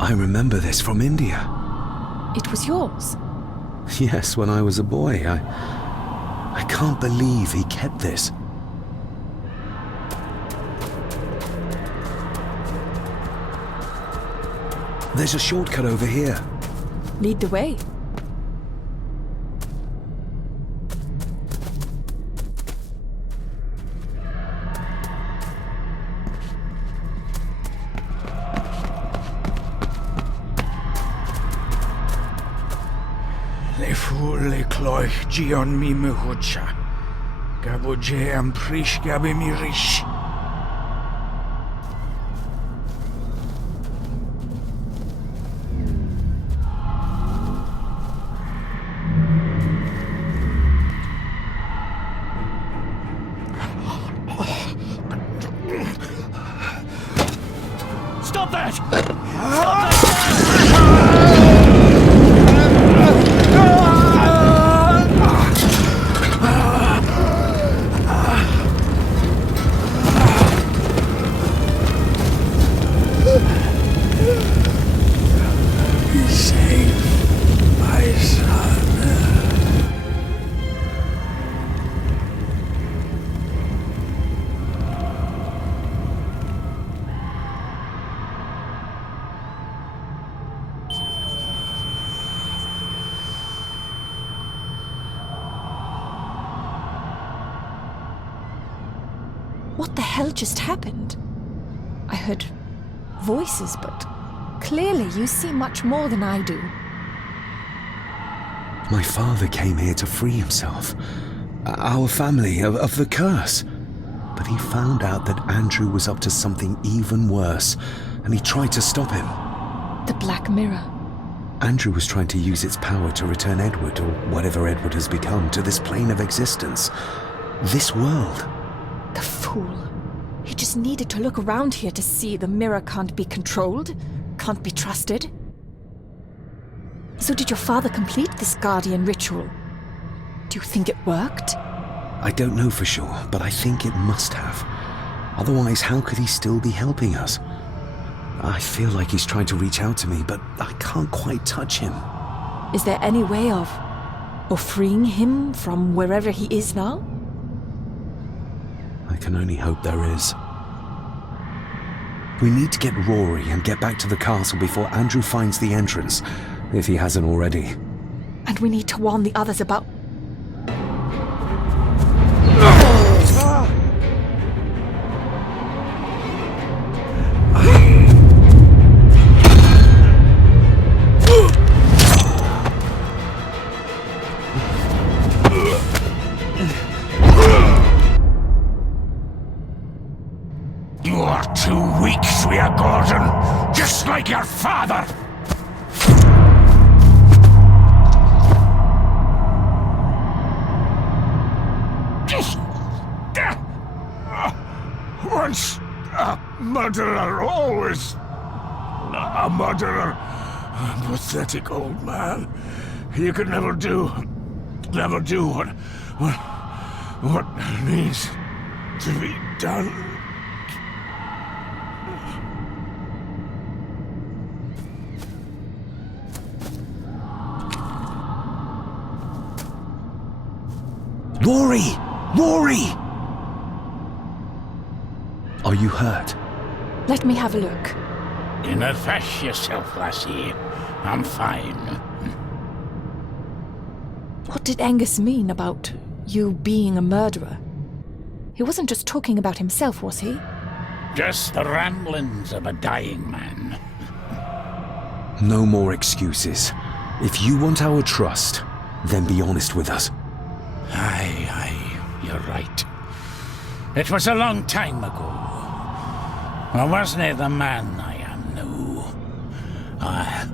I remember this from India. It was yours? Yes, when I was a boy. I can't believe he kept this. There's a shortcut over here. Lead the way. Le cloich gion mi mehucha. Gaboje am prish gabe mi rish. Stop that! What the hell just happened? I heard voices, but clearly you see much more than I do. My father came here to free himself, our family, of the curse. But he found out that Andrew was up to something even worse, and he tried to stop him. The Black Mirror. Andrew was trying to use its power to return Edward, or whatever Edward has become, to this plane of existence. This world. The fool. He just needed to look around here to see the mirror can't be controlled, can't be trusted. So did your father complete this guardian ritual? Do you think it worked? I don't know for sure, but I think it must have. Otherwise, how could he still be helping us? I feel like he's trying to reach out to me, but I can't quite touch him. Is there any way of freeing him from wherever he is now? I can only hope there is. We need to get Rory and get back to the castle before Andrew finds the entrance, if he hasn't already. And we need to warn the others about... You are too weak, Swear Gordon, just like your father. Once a murderer, always a murderer. Pathetic old man. You could never do what needs to be done. Rory! Rory! Are you hurt? Let me have a look. Dinna fash yourself, lassie. I'm fine. What did Angus mean about you being a murderer? He wasn't just talking about himself, was he? Just the ramblings of a dying man. No more excuses. If you want our trust, then be honest with us. Aye, you're right. It was a long time ago. I wasn't the man I am now. I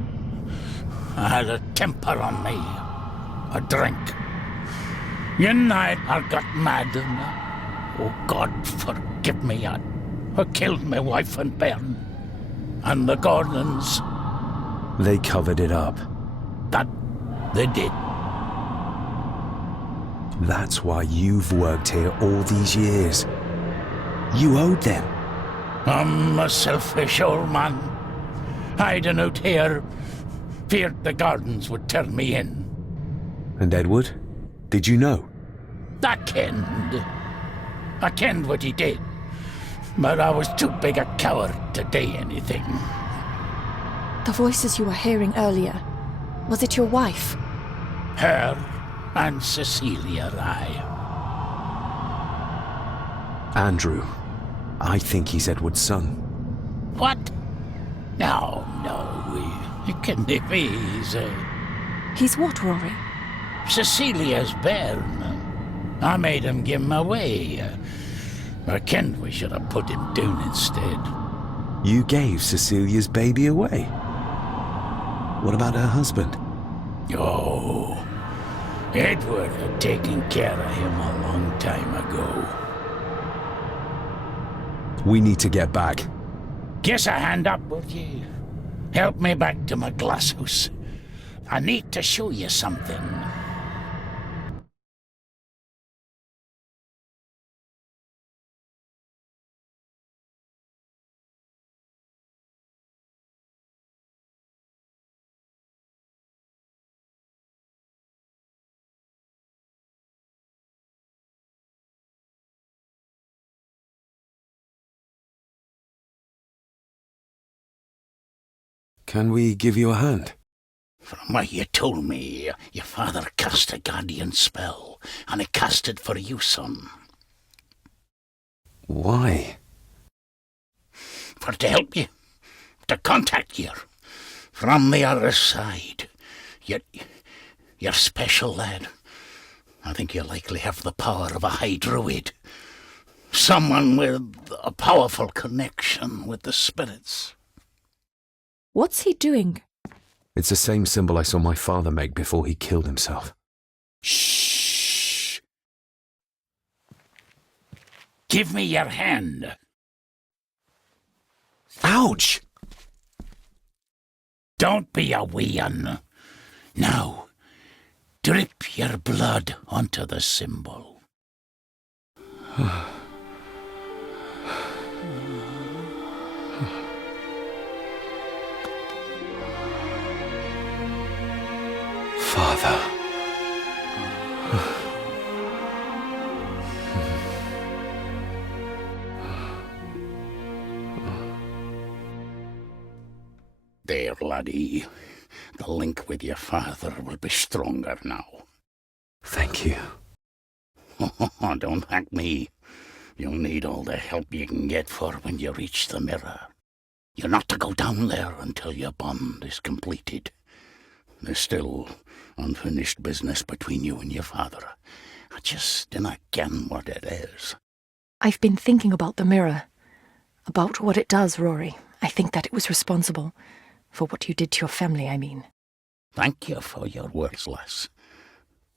had a temper on me. A drink. One night I got mad and, oh God forgive me, I killed my wife and bairn. And the Gordons. They covered it up. That they did. That's why you've worked here all these years. You owed them. I'm a selfish old man. Hiding out here, feared the Gardens would turn me in. And Edward? Did you know? I kenned what he did. But I was too big a coward to do anything. The voices you were hearing earlier, was it your wife? Her and Cecilia, aye. Andrew. I think he's Edward's son. What? No, it can't be. He's what, Rory? Cecilia's bairn. I made him give him away. I kenned we should have put him down instead. You gave Cecilia's baby away? What about her husband? Oh, Edward had taken care of him a long time ago. We need to get back. Give a hand up, would you? Help me back to my glasshouse. I need to show you something. Can we give you a hand? From what you told me, your father cast a guardian spell, and I cast it for you, son. Why? For to help you, to contact you from the other side. You're special, lad. I think you likely have the power of a high druid. Someone with a powerful connection with the spirits. What's he doing? It's the same symbol I saw my father make before he killed himself. Shh! Give me your hand. Ouch! Don't be a wee un. Now, drip your blood onto the symbol. there, laddie. The link with your father will be stronger now. Thank you. Don't thank me. You'll need all the help you can get for when you reach the mirror. You're not to go down there until your bond is completed. There's still unfinished business between you and your father. I just dinna ken what it is. I've been thinking about the mirror. About what it does, Rory. I think that it was responsible. For what you did to your family, I mean. Thank you for your words, lass.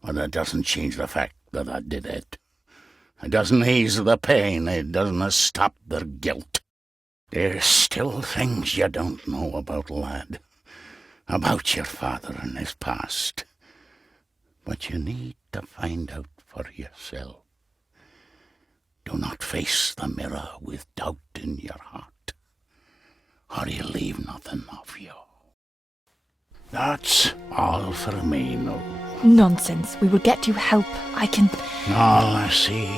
But that doesn't change the fact that I did it. It doesn't ease the pain. It doesn't stop their guilt. There's still things you don't know about, lad. About your father and his past. But you need to find out for yourself. Do not face the mirror with doubt in your heart, or you'll leave nothing of you. That's all for me, no. Nonsense. We will get you help. I can... All I see.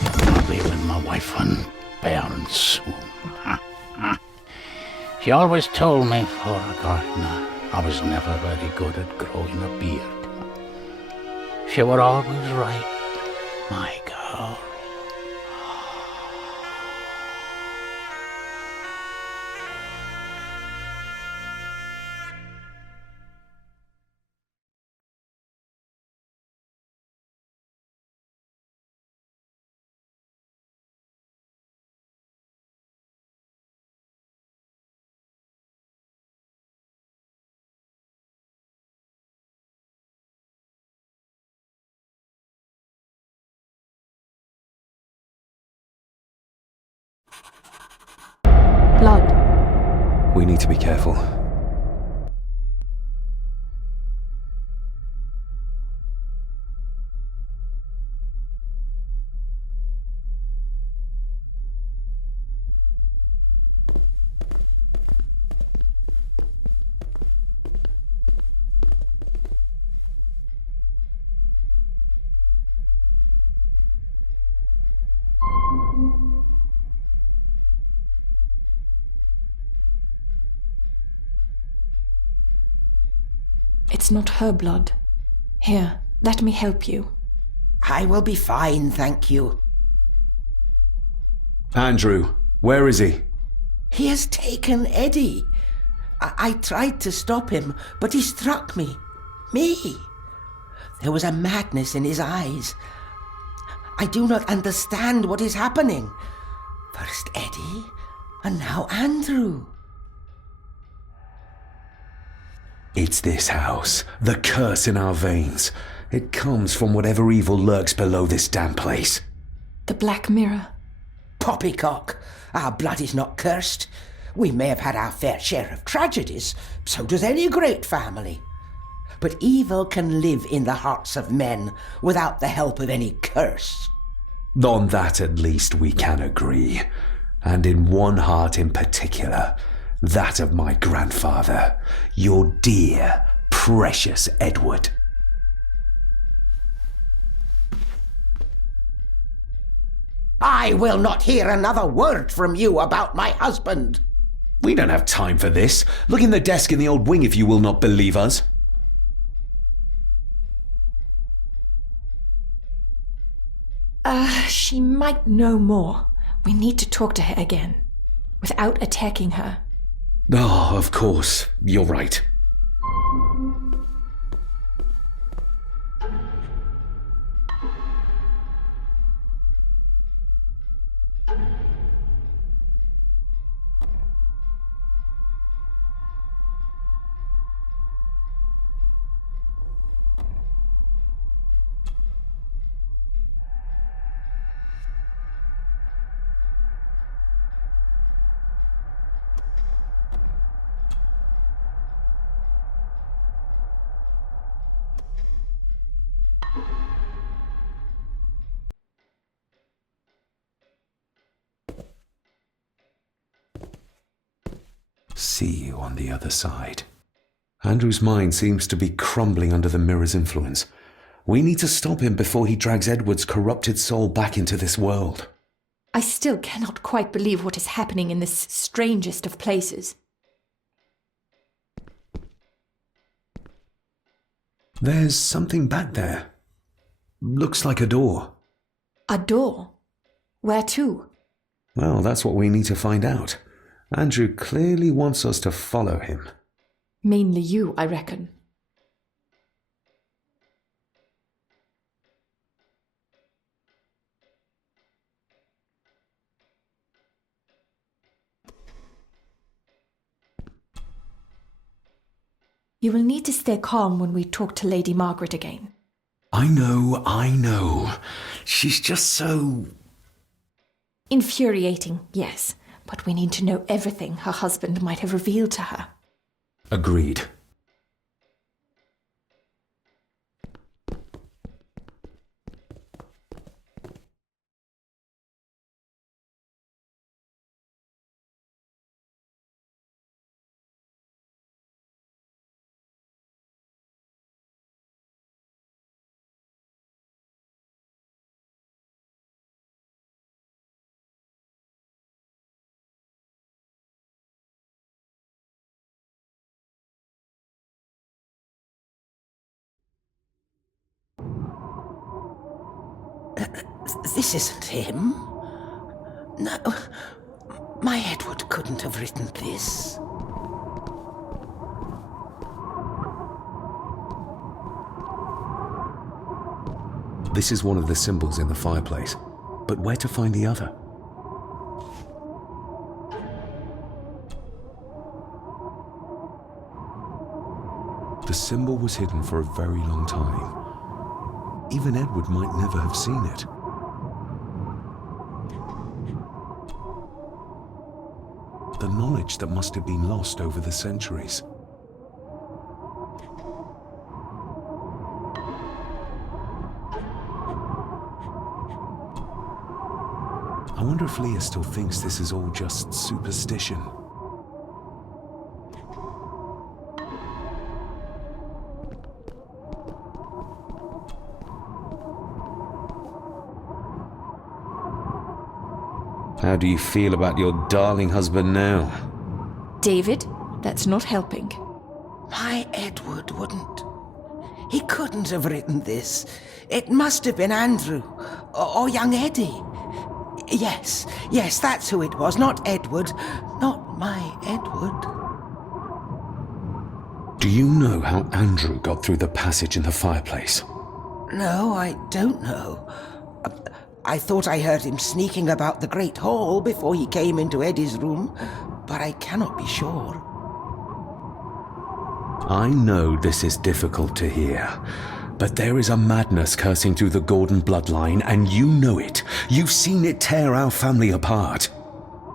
I'll be with my wife and parents soon. She always told me for a gardener I was never very good at growing a beard. She were always right, my girl. Blood. We need to be careful. It's not her blood. Here, let me help you. I will be fine, thank you. Andrew, where is he? He has taken Eddie. I tried to stop him, but he struck me. Me. There was a madness in his eyes. I do not understand what is happening. First Eddie, and now Andrew. It's this house, the curse in our veins. It comes from whatever evil lurks below this damn place. The Black Mirror. Poppycock. Our blood is not cursed. We may have had our fair share of tragedies. So does any great family. But evil can live in the hearts of men without the help of any curse. On that at least we can agree. And in one heart in particular. That of my grandfather, your dear, precious Edward. I will not hear another word from you about my husband. We don't have time for this. Look in the desk in the old wing if you will not believe us. She might know more. We need to talk to her again, without attacking her. Oh, of course. You're right. See you on the other side. Andrew's mind seems to be crumbling under the mirror's influence. We need to stop him before he drags Edward's corrupted soul back into this world. I still cannot quite believe what is happening in this strangest of places. There's something back there. Looks like a door. A door? Where to? Well, that's what we need to find out. Andrew clearly wants us to follow him. Mainly you, I reckon. You will need to stay calm when we talk to Lady Margaret again. I know. She's just so... Infuriating, yes. But we need to know everything her husband might have revealed to her. Agreed. This isn't him. No, my Edward couldn't have written this. This is one of the symbols in the fireplace, but where to find the other? The symbol was hidden for a very long time. Even Edward might never have seen it. The knowledge that must have been lost over the centuries. I wonder if Leah still thinks this is all just superstition. How do you feel about your darling husband now? David, that's not helping. My Edward wouldn't. He couldn't have written this. It must have been Andrew, or young Eddie. Yes, that's who it was, not Edward. Not my Edward. Do you know how Andrew got through the passage in the fireplace? No, I don't know. I thought I heard him sneaking about the Great Hall before he came into Eddie's room, but I cannot be sure. I know this is difficult to hear, but there is a madness coursing through the Gordon bloodline, and you know it. You've seen it tear our family apart.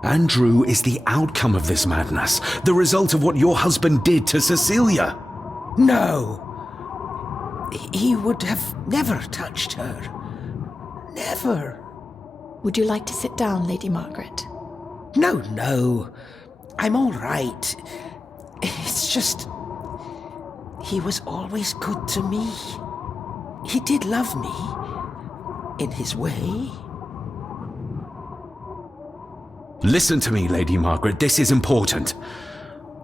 Andrew is the outcome of this madness, the result of what your husband did to Cecilia. No! He would have never touched her. Never. Would you like to sit down, Lady Margaret? No. I'm all right. It's just... he was always good to me. He did love me. In his way. Listen to me, Lady Margaret. This is important.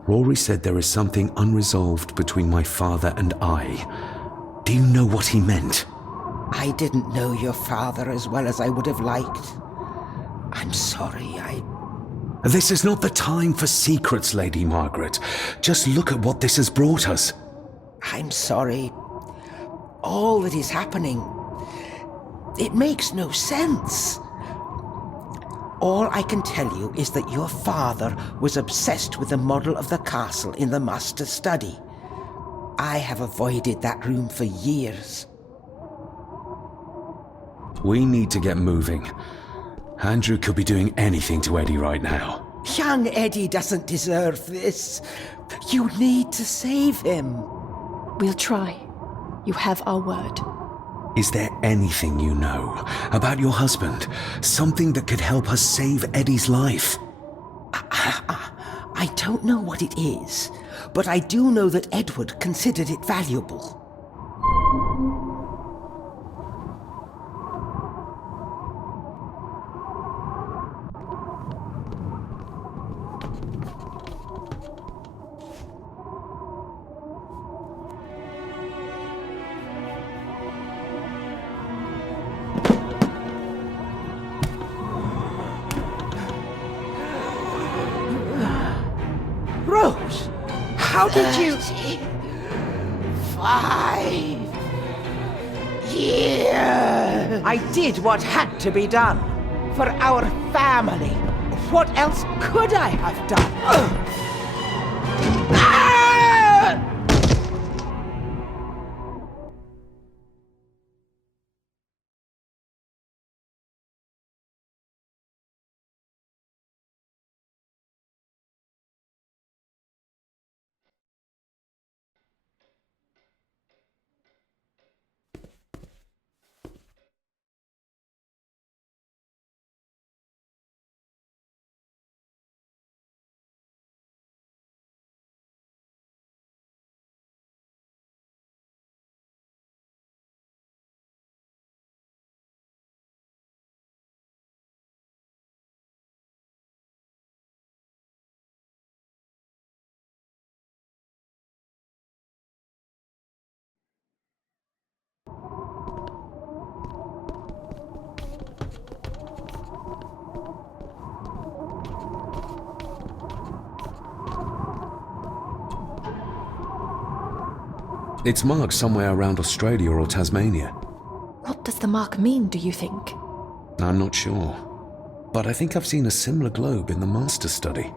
Rory said there is something unresolved between my father and I. Do you know what he meant? I didn't know your father as well as I would have liked. I'm sorry, This is not the time for secrets, Lady Margaret. Just look at what this has brought us. I'm sorry. All that is happening, it makes no sense. All I can tell you is that your father was obsessed with the model of the castle in the master's study. I have avoided that room for years. We need to get moving. Andrew could be doing anything to Eddie right now. Young Eddie doesn't deserve this. You need to save him. We'll try. You have our word. Is there anything you know about your husband? Something that could help us save Eddie's life? I don't know what it is, but I do know that Edward considered it valuable. How did you... 5 years. I did what had to be done. For our family. What else could I have done? It's marked somewhere around Australia or Tasmania. What does the mark mean, do you think? I'm not sure. But I think I've seen a similar globe in the master study.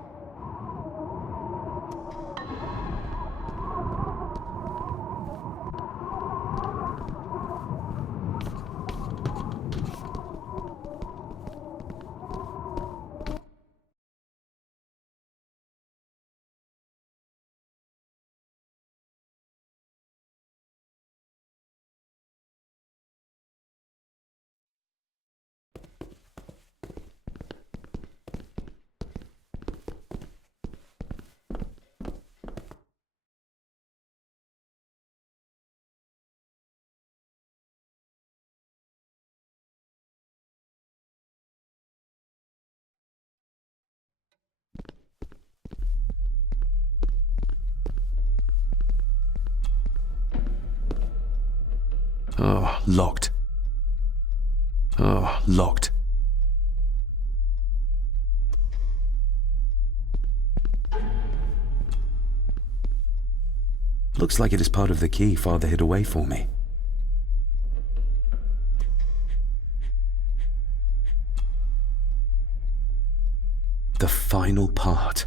Oh, locked. Oh, locked. Looks like it is part of the key Father hid away for me. The final part.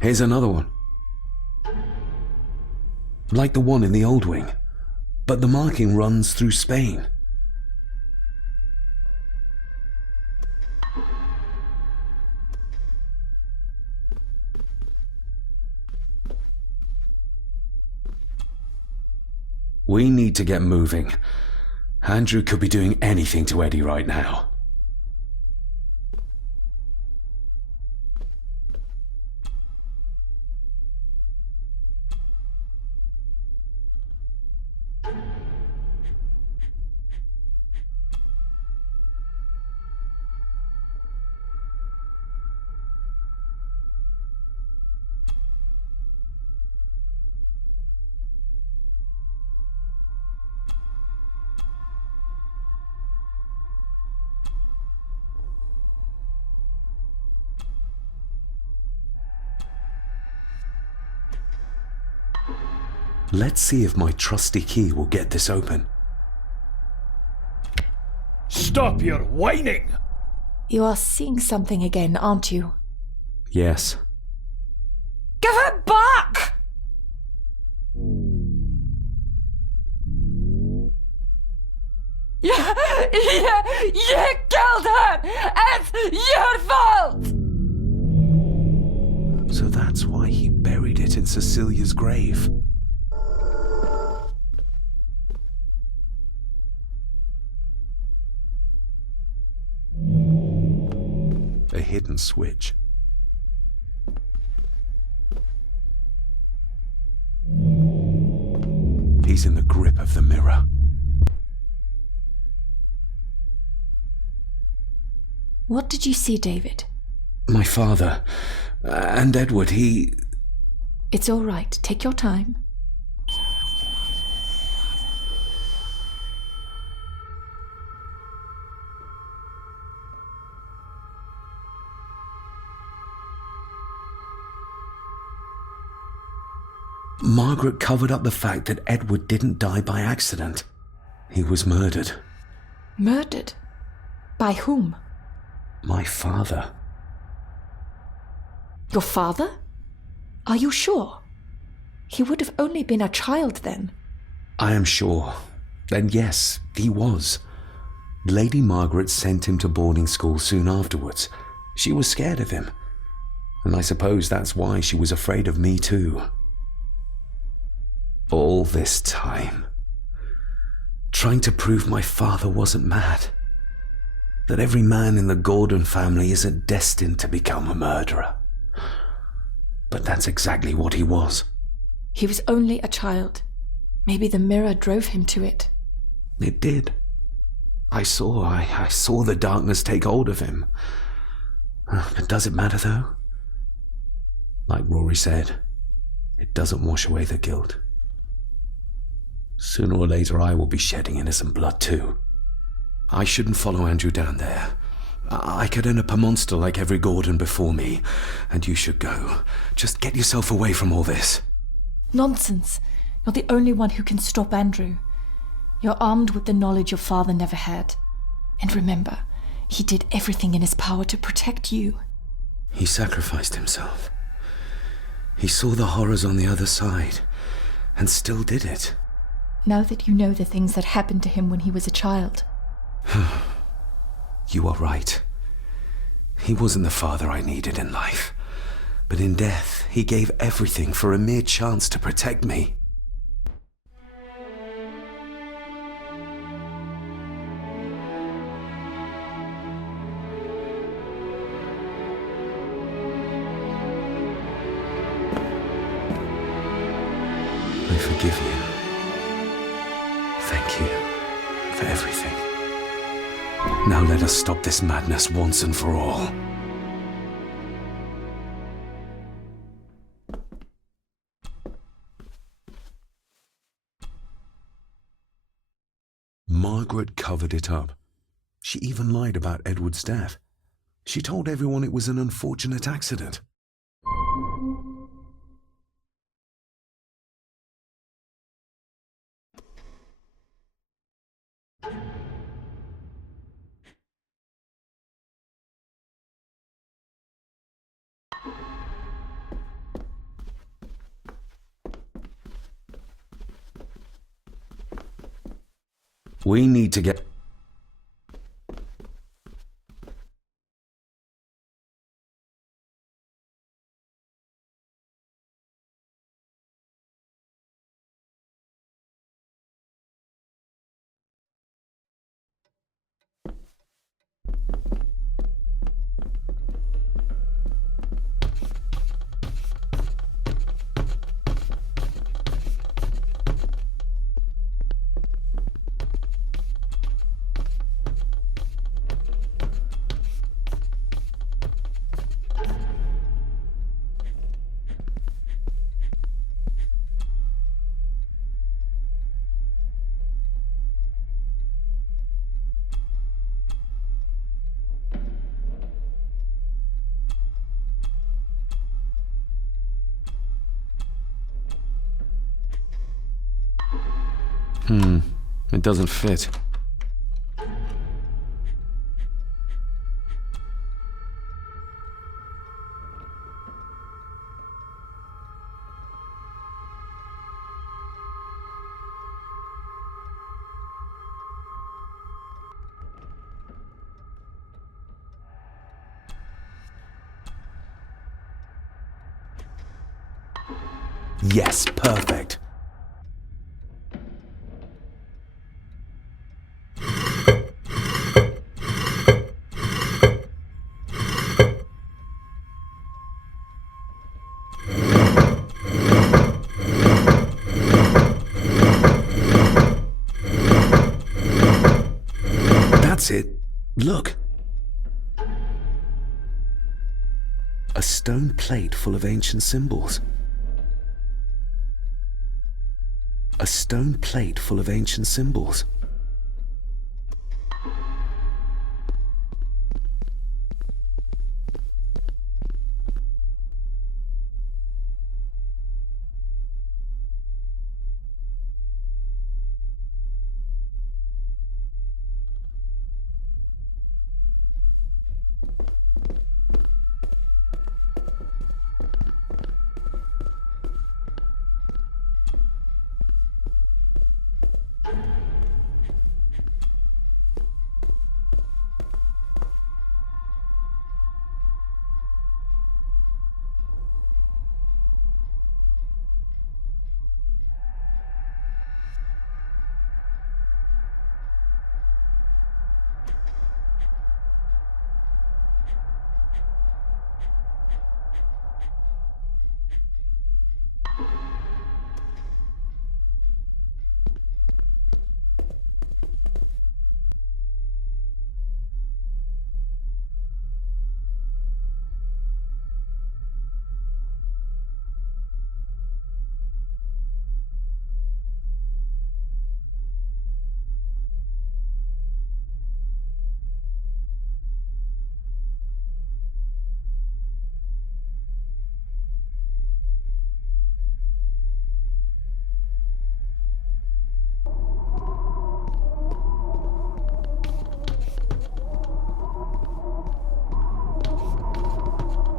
Here's another one. Like the one in the old wing, but the marking runs through Spain. We need to get moving. Andrew could be doing anything to Eddie right now. Let's see if my trusty key will get this open. Stop your whining! You are seeing something again, aren't you? Yes. Give it back! You killed her! It's your fault! So that's why he buried it in Cecilia's grave. A hidden switch. He's in the grip of the mirror. What did you see, David? My father and Edward, he... It's all right. Take your time. Margaret covered up the fact that Edward didn't die by accident. He was murdered. Murdered? By whom? My father. Your father? Are you sure? He would have only been a child then. I am sure. Then yes, he was. Lady Margaret sent him to boarding school soon afterwards. She was scared of him. And I suppose that's why she was afraid of me too. All this time, trying to prove my father wasn't mad. That every man in the Gordon family isn't destined to become a murderer. But that's exactly what he was. He was only a child. Maybe the mirror drove him to it. It did. I saw the darkness take hold of him. But does it matter though? Like Rory said, it doesn't wash away the guilt. Sooner or later I will be shedding innocent blood too. I shouldn't follow Andrew down there. I could end up a monster like every Gordon before me, and you should go. Just get yourself away from all this. Nonsense. You're the only one who can stop Andrew. You're armed with the knowledge your father never had. And remember, he did everything in his power to protect you. He sacrificed himself. He saw the horrors on the other side, and still did it. Now that you know the things that happened to him when he was a child. You are right. He wasn't the father I needed in life. But in death, he gave everything for a mere chance to protect me. I forgive you. Thank you for everything. Now let us stop this madness once and for all. Margaret covered it up. She even lied about Edward's death. She told everyone it was an unfortunate accident. We need to get... It doesn't fit. Yes, perfect. That's it. Look. A stone plate full of ancient symbols. A stone plate full of ancient symbols.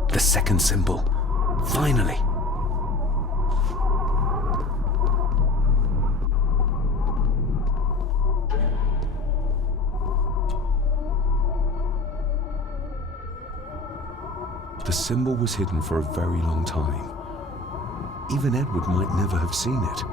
The second symbol. Finally. The symbol was hidden for a very long time. Even Edward might never have seen it.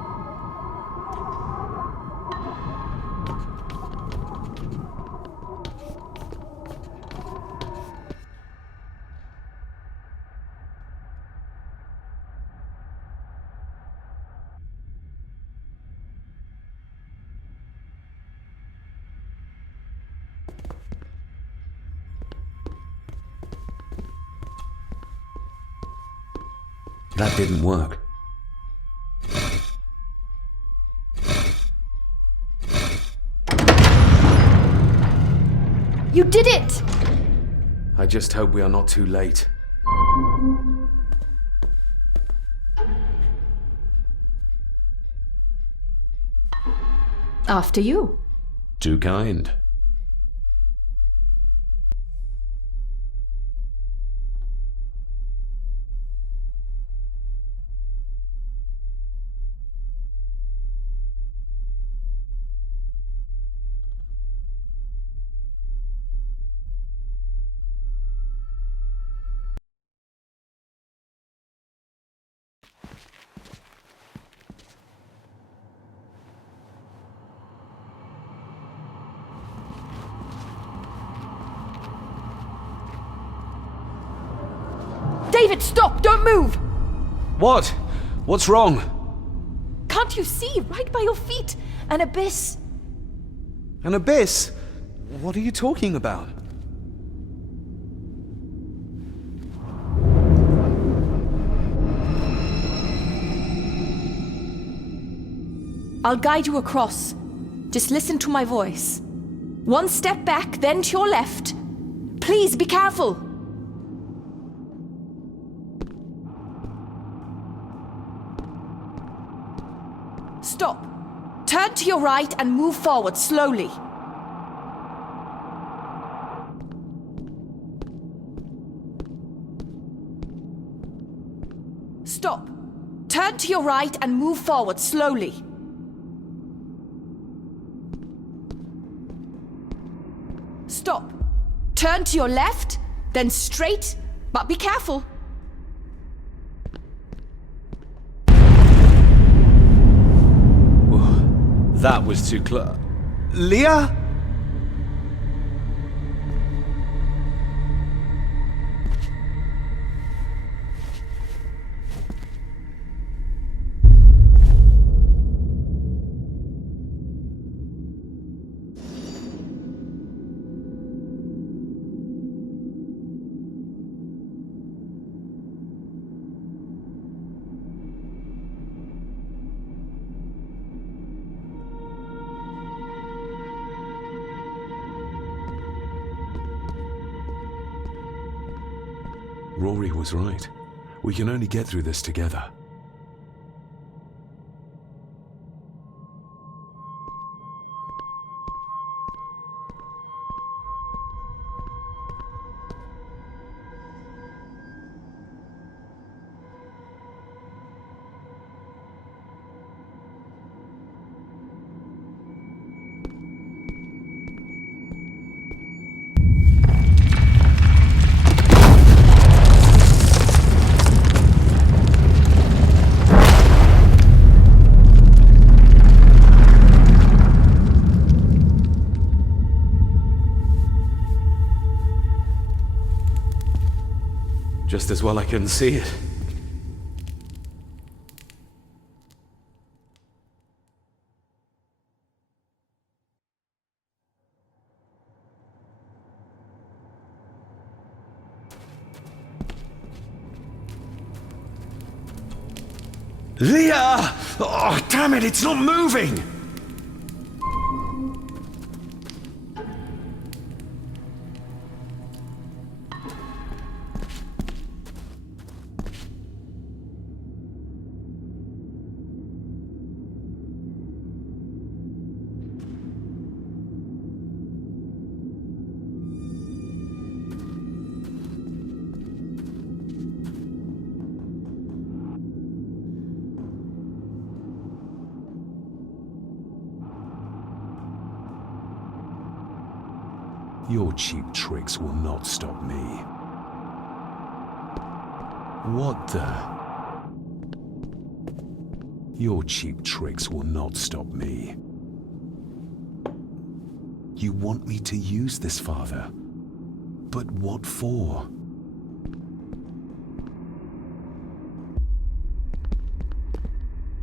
That didn't work. You did it! I just hope we are not too late. After you. Too kind. David, stop! Don't move! What? What's wrong? Can't you see? Right by your feet. An abyss. An abyss? What are you talking about? I'll guide you across. Just listen to my voice. One step back, then to your left. Please be careful. Stop. Turn to your right and move forward slowly. Stop. Turn to your right and move forward slowly. Stop. Turn to your left, then straight, but be careful. That was too close. Leah? Rory was right. We can only get through this together. Just as well I couldn't see it. Leah! Oh, damn it, it's not moving! Your cheap tricks will not stop me. What the? Your cheap tricks will not stop me. You want me to use this, Father? But what for?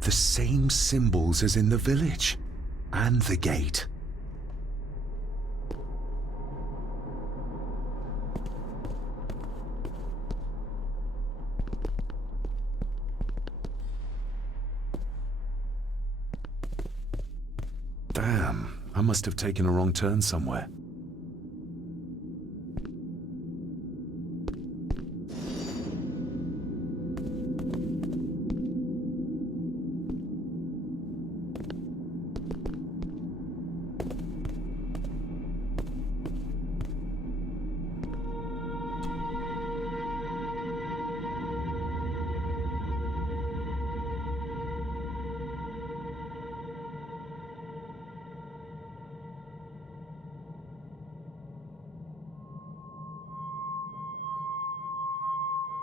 The same symbols as in the village, and the gate. Damn, I must have taken a wrong turn somewhere.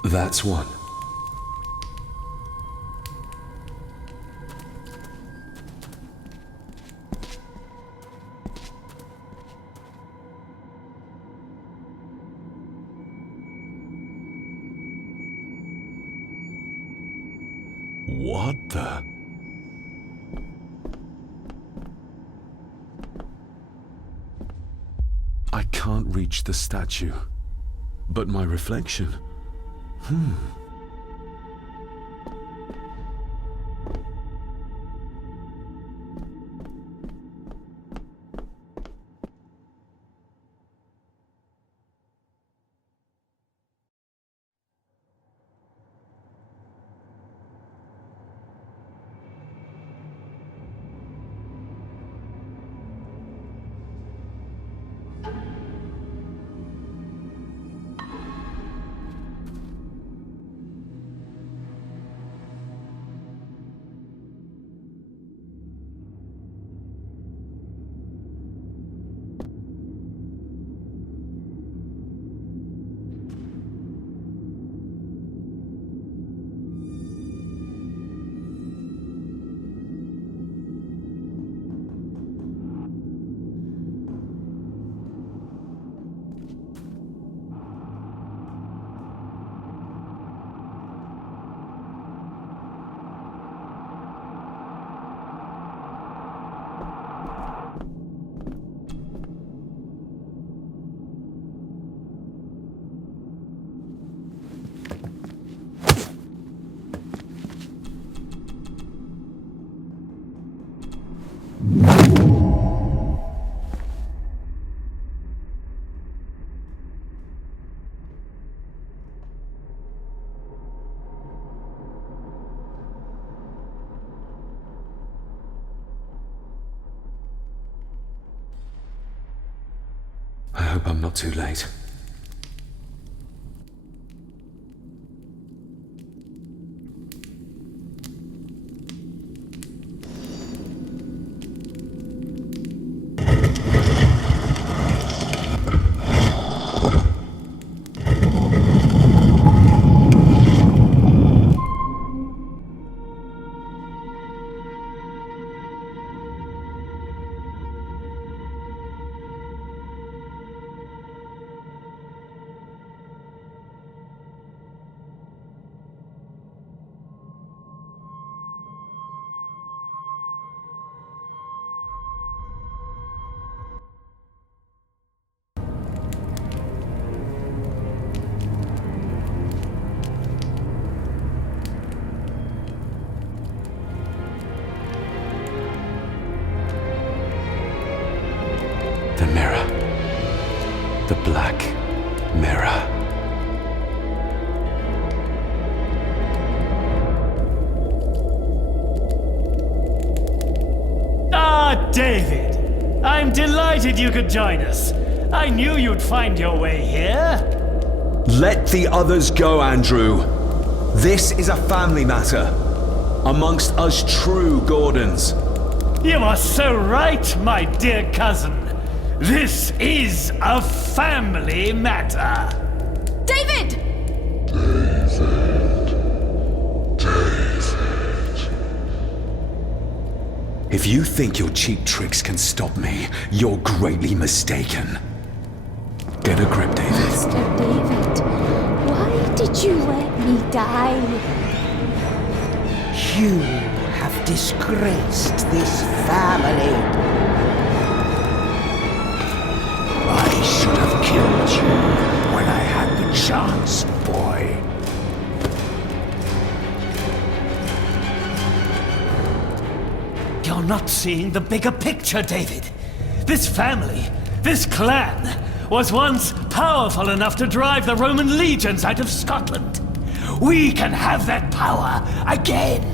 That's one. What the? I can't reach the statue, but my reflection. I hope I'm not too late. The mirror. The black mirror. Ah, David! I'm delighted you could join us. I knew you'd find your way here. Let the others go, Andrew. This is a family matter. Amongst us true Gordons. You are so right, my dear cousin. This is a family matter. David! If you think your cheap tricks can stop me, you're greatly mistaken. Get a grip, David. Master David, why did you let me die? You have disgraced this family. I should have killed you when I had the chance, boy. You're not seeing the bigger picture, David. This family, this clan, was once powerful enough to drive the Roman legions out of Scotland. We can have that power again.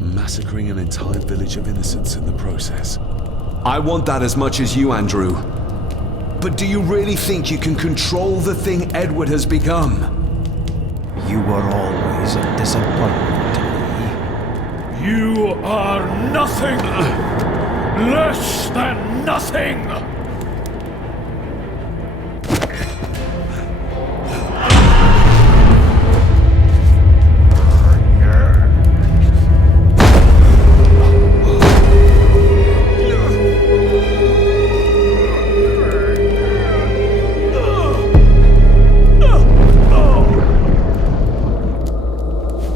Massacring an entire village of innocents in the process. I want that as much as you, Andrew. But do you really think you can control the thing Edward has become? You were always a disappointment to me. You are nothing! Less than nothing!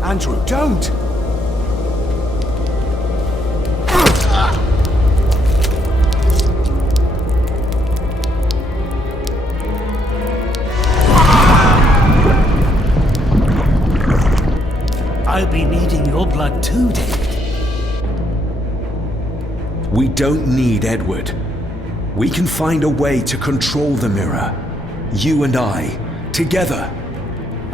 Andrew, don't! I'll be needing your blood too, David. We don't need Edward. We can find a way to control the mirror. You and I, together.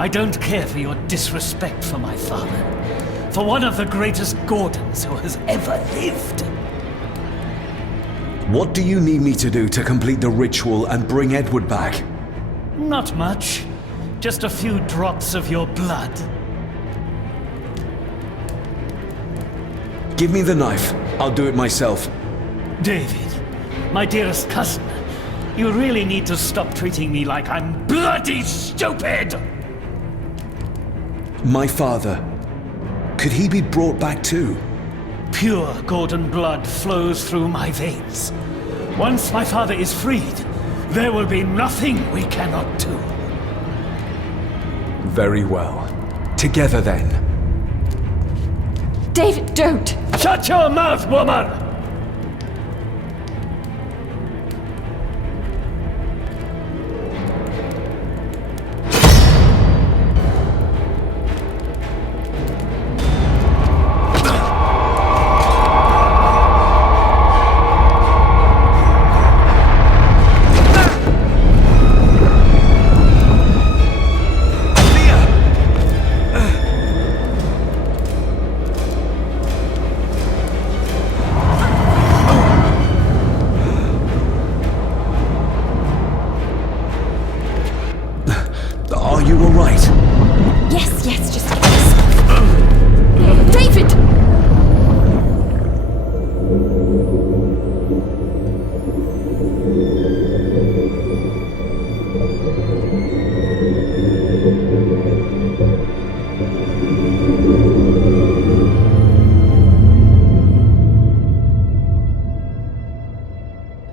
I don't care for your disrespect for my father. For one of the greatest Gordons who has ever lived. What do you need me to do to complete the ritual and bring Edward back? Not much. Just a few drops of your blood. Give me the knife. I'll do it myself. David, my dearest cousin, you really need to stop treating me like I'm bloody stupid! My father. Could he be brought back too? Pure Gordon blood flows through my veins. Once my father is freed, there will be nothing we cannot do. Very well. Together then. David, don't! Shut your mouth, woman!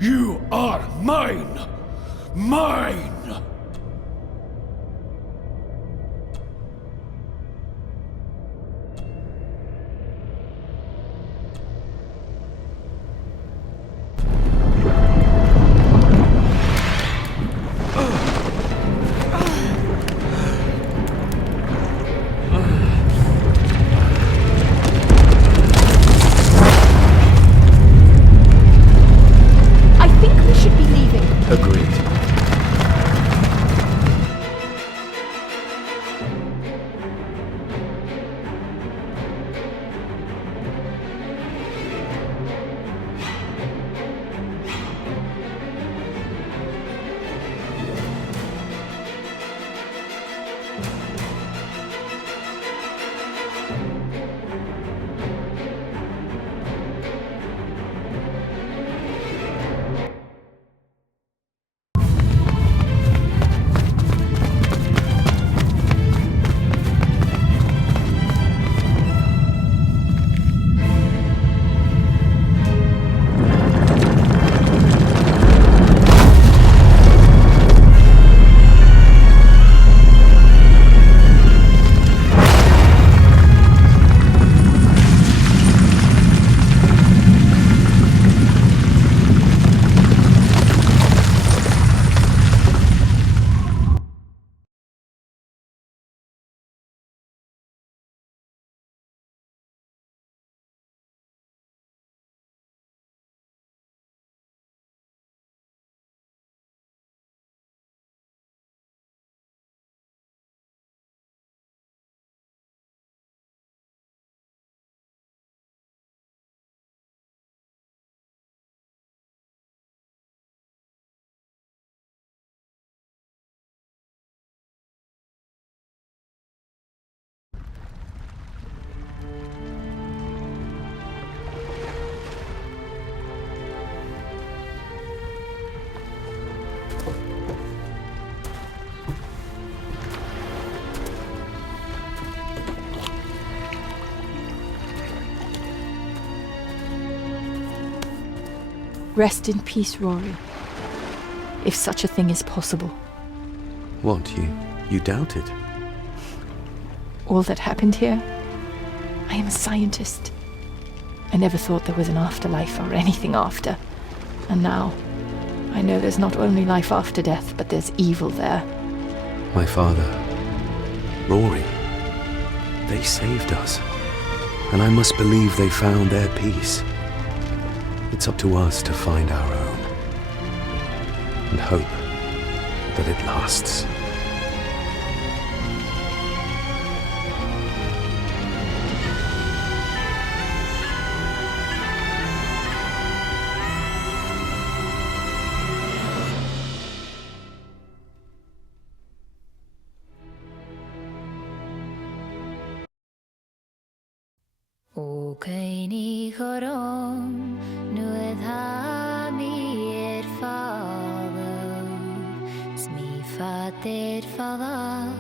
You are mine! Mine! I think we should be leaving. Agreed. Rest in peace, Rory. If such a thing is possible. What, you doubt it? All that happened here? I am a scientist. I never thought there was an afterlife or anything after. And now, I know there's not only life after death, but there's evil there. My father, Rory, they saved us. And I must believe they found their peace. It's up to us to find our own. And hope that it lasts. Okeini chorom nuad ha mi father smi fater falav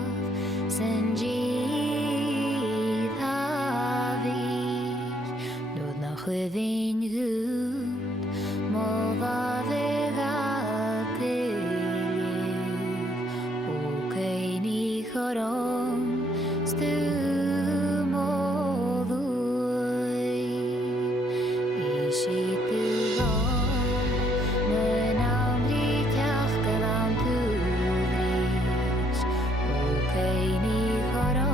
senji thavir nod na chwedin gud molva vegatir Okeini chorom stu Okeini chorom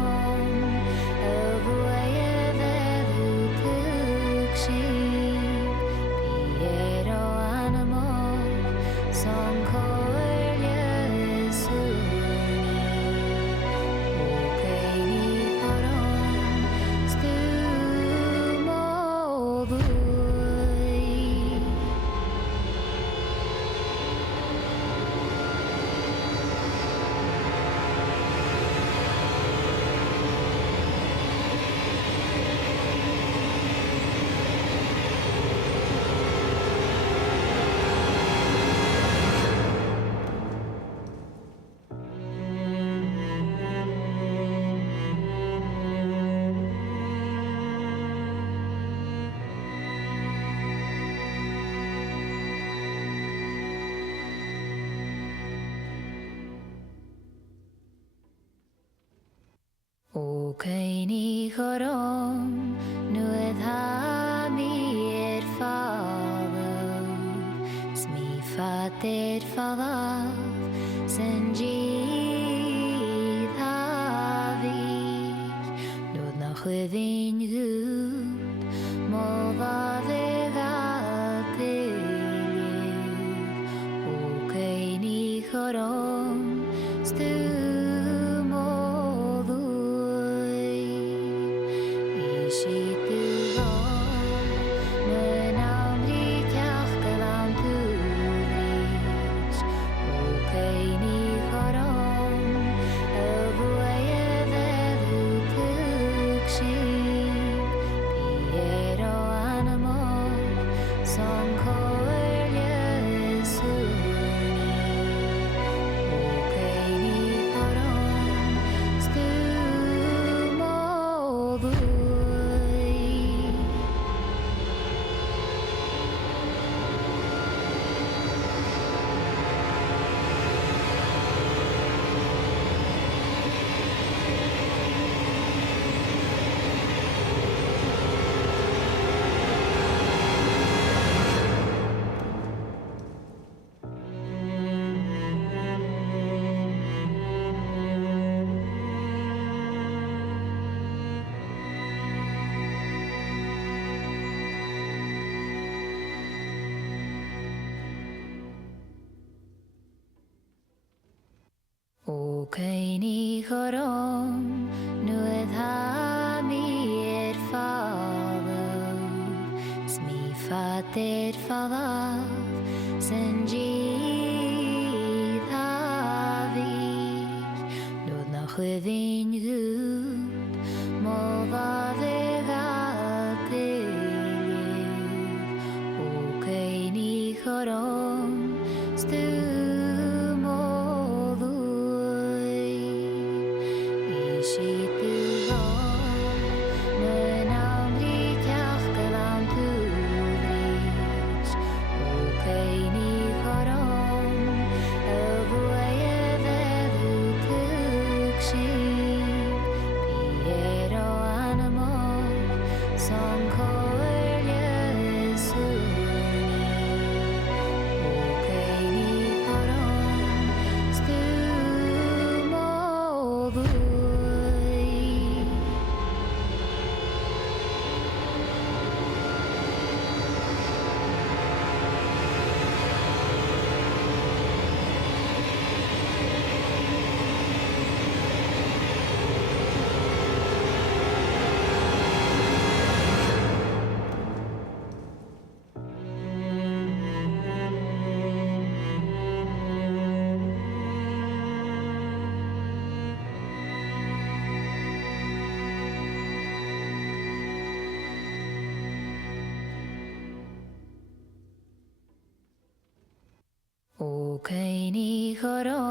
Kaini chorom nuad ha mi father smi fater falav senji thavi nuad na chwydyn gŵd molva o kaini chorom stu O kaini chorom nuad ha mi father smi fater falav senji thavi nuad na chwydyn gŵd molva o kaini chorom stu O kaini chorom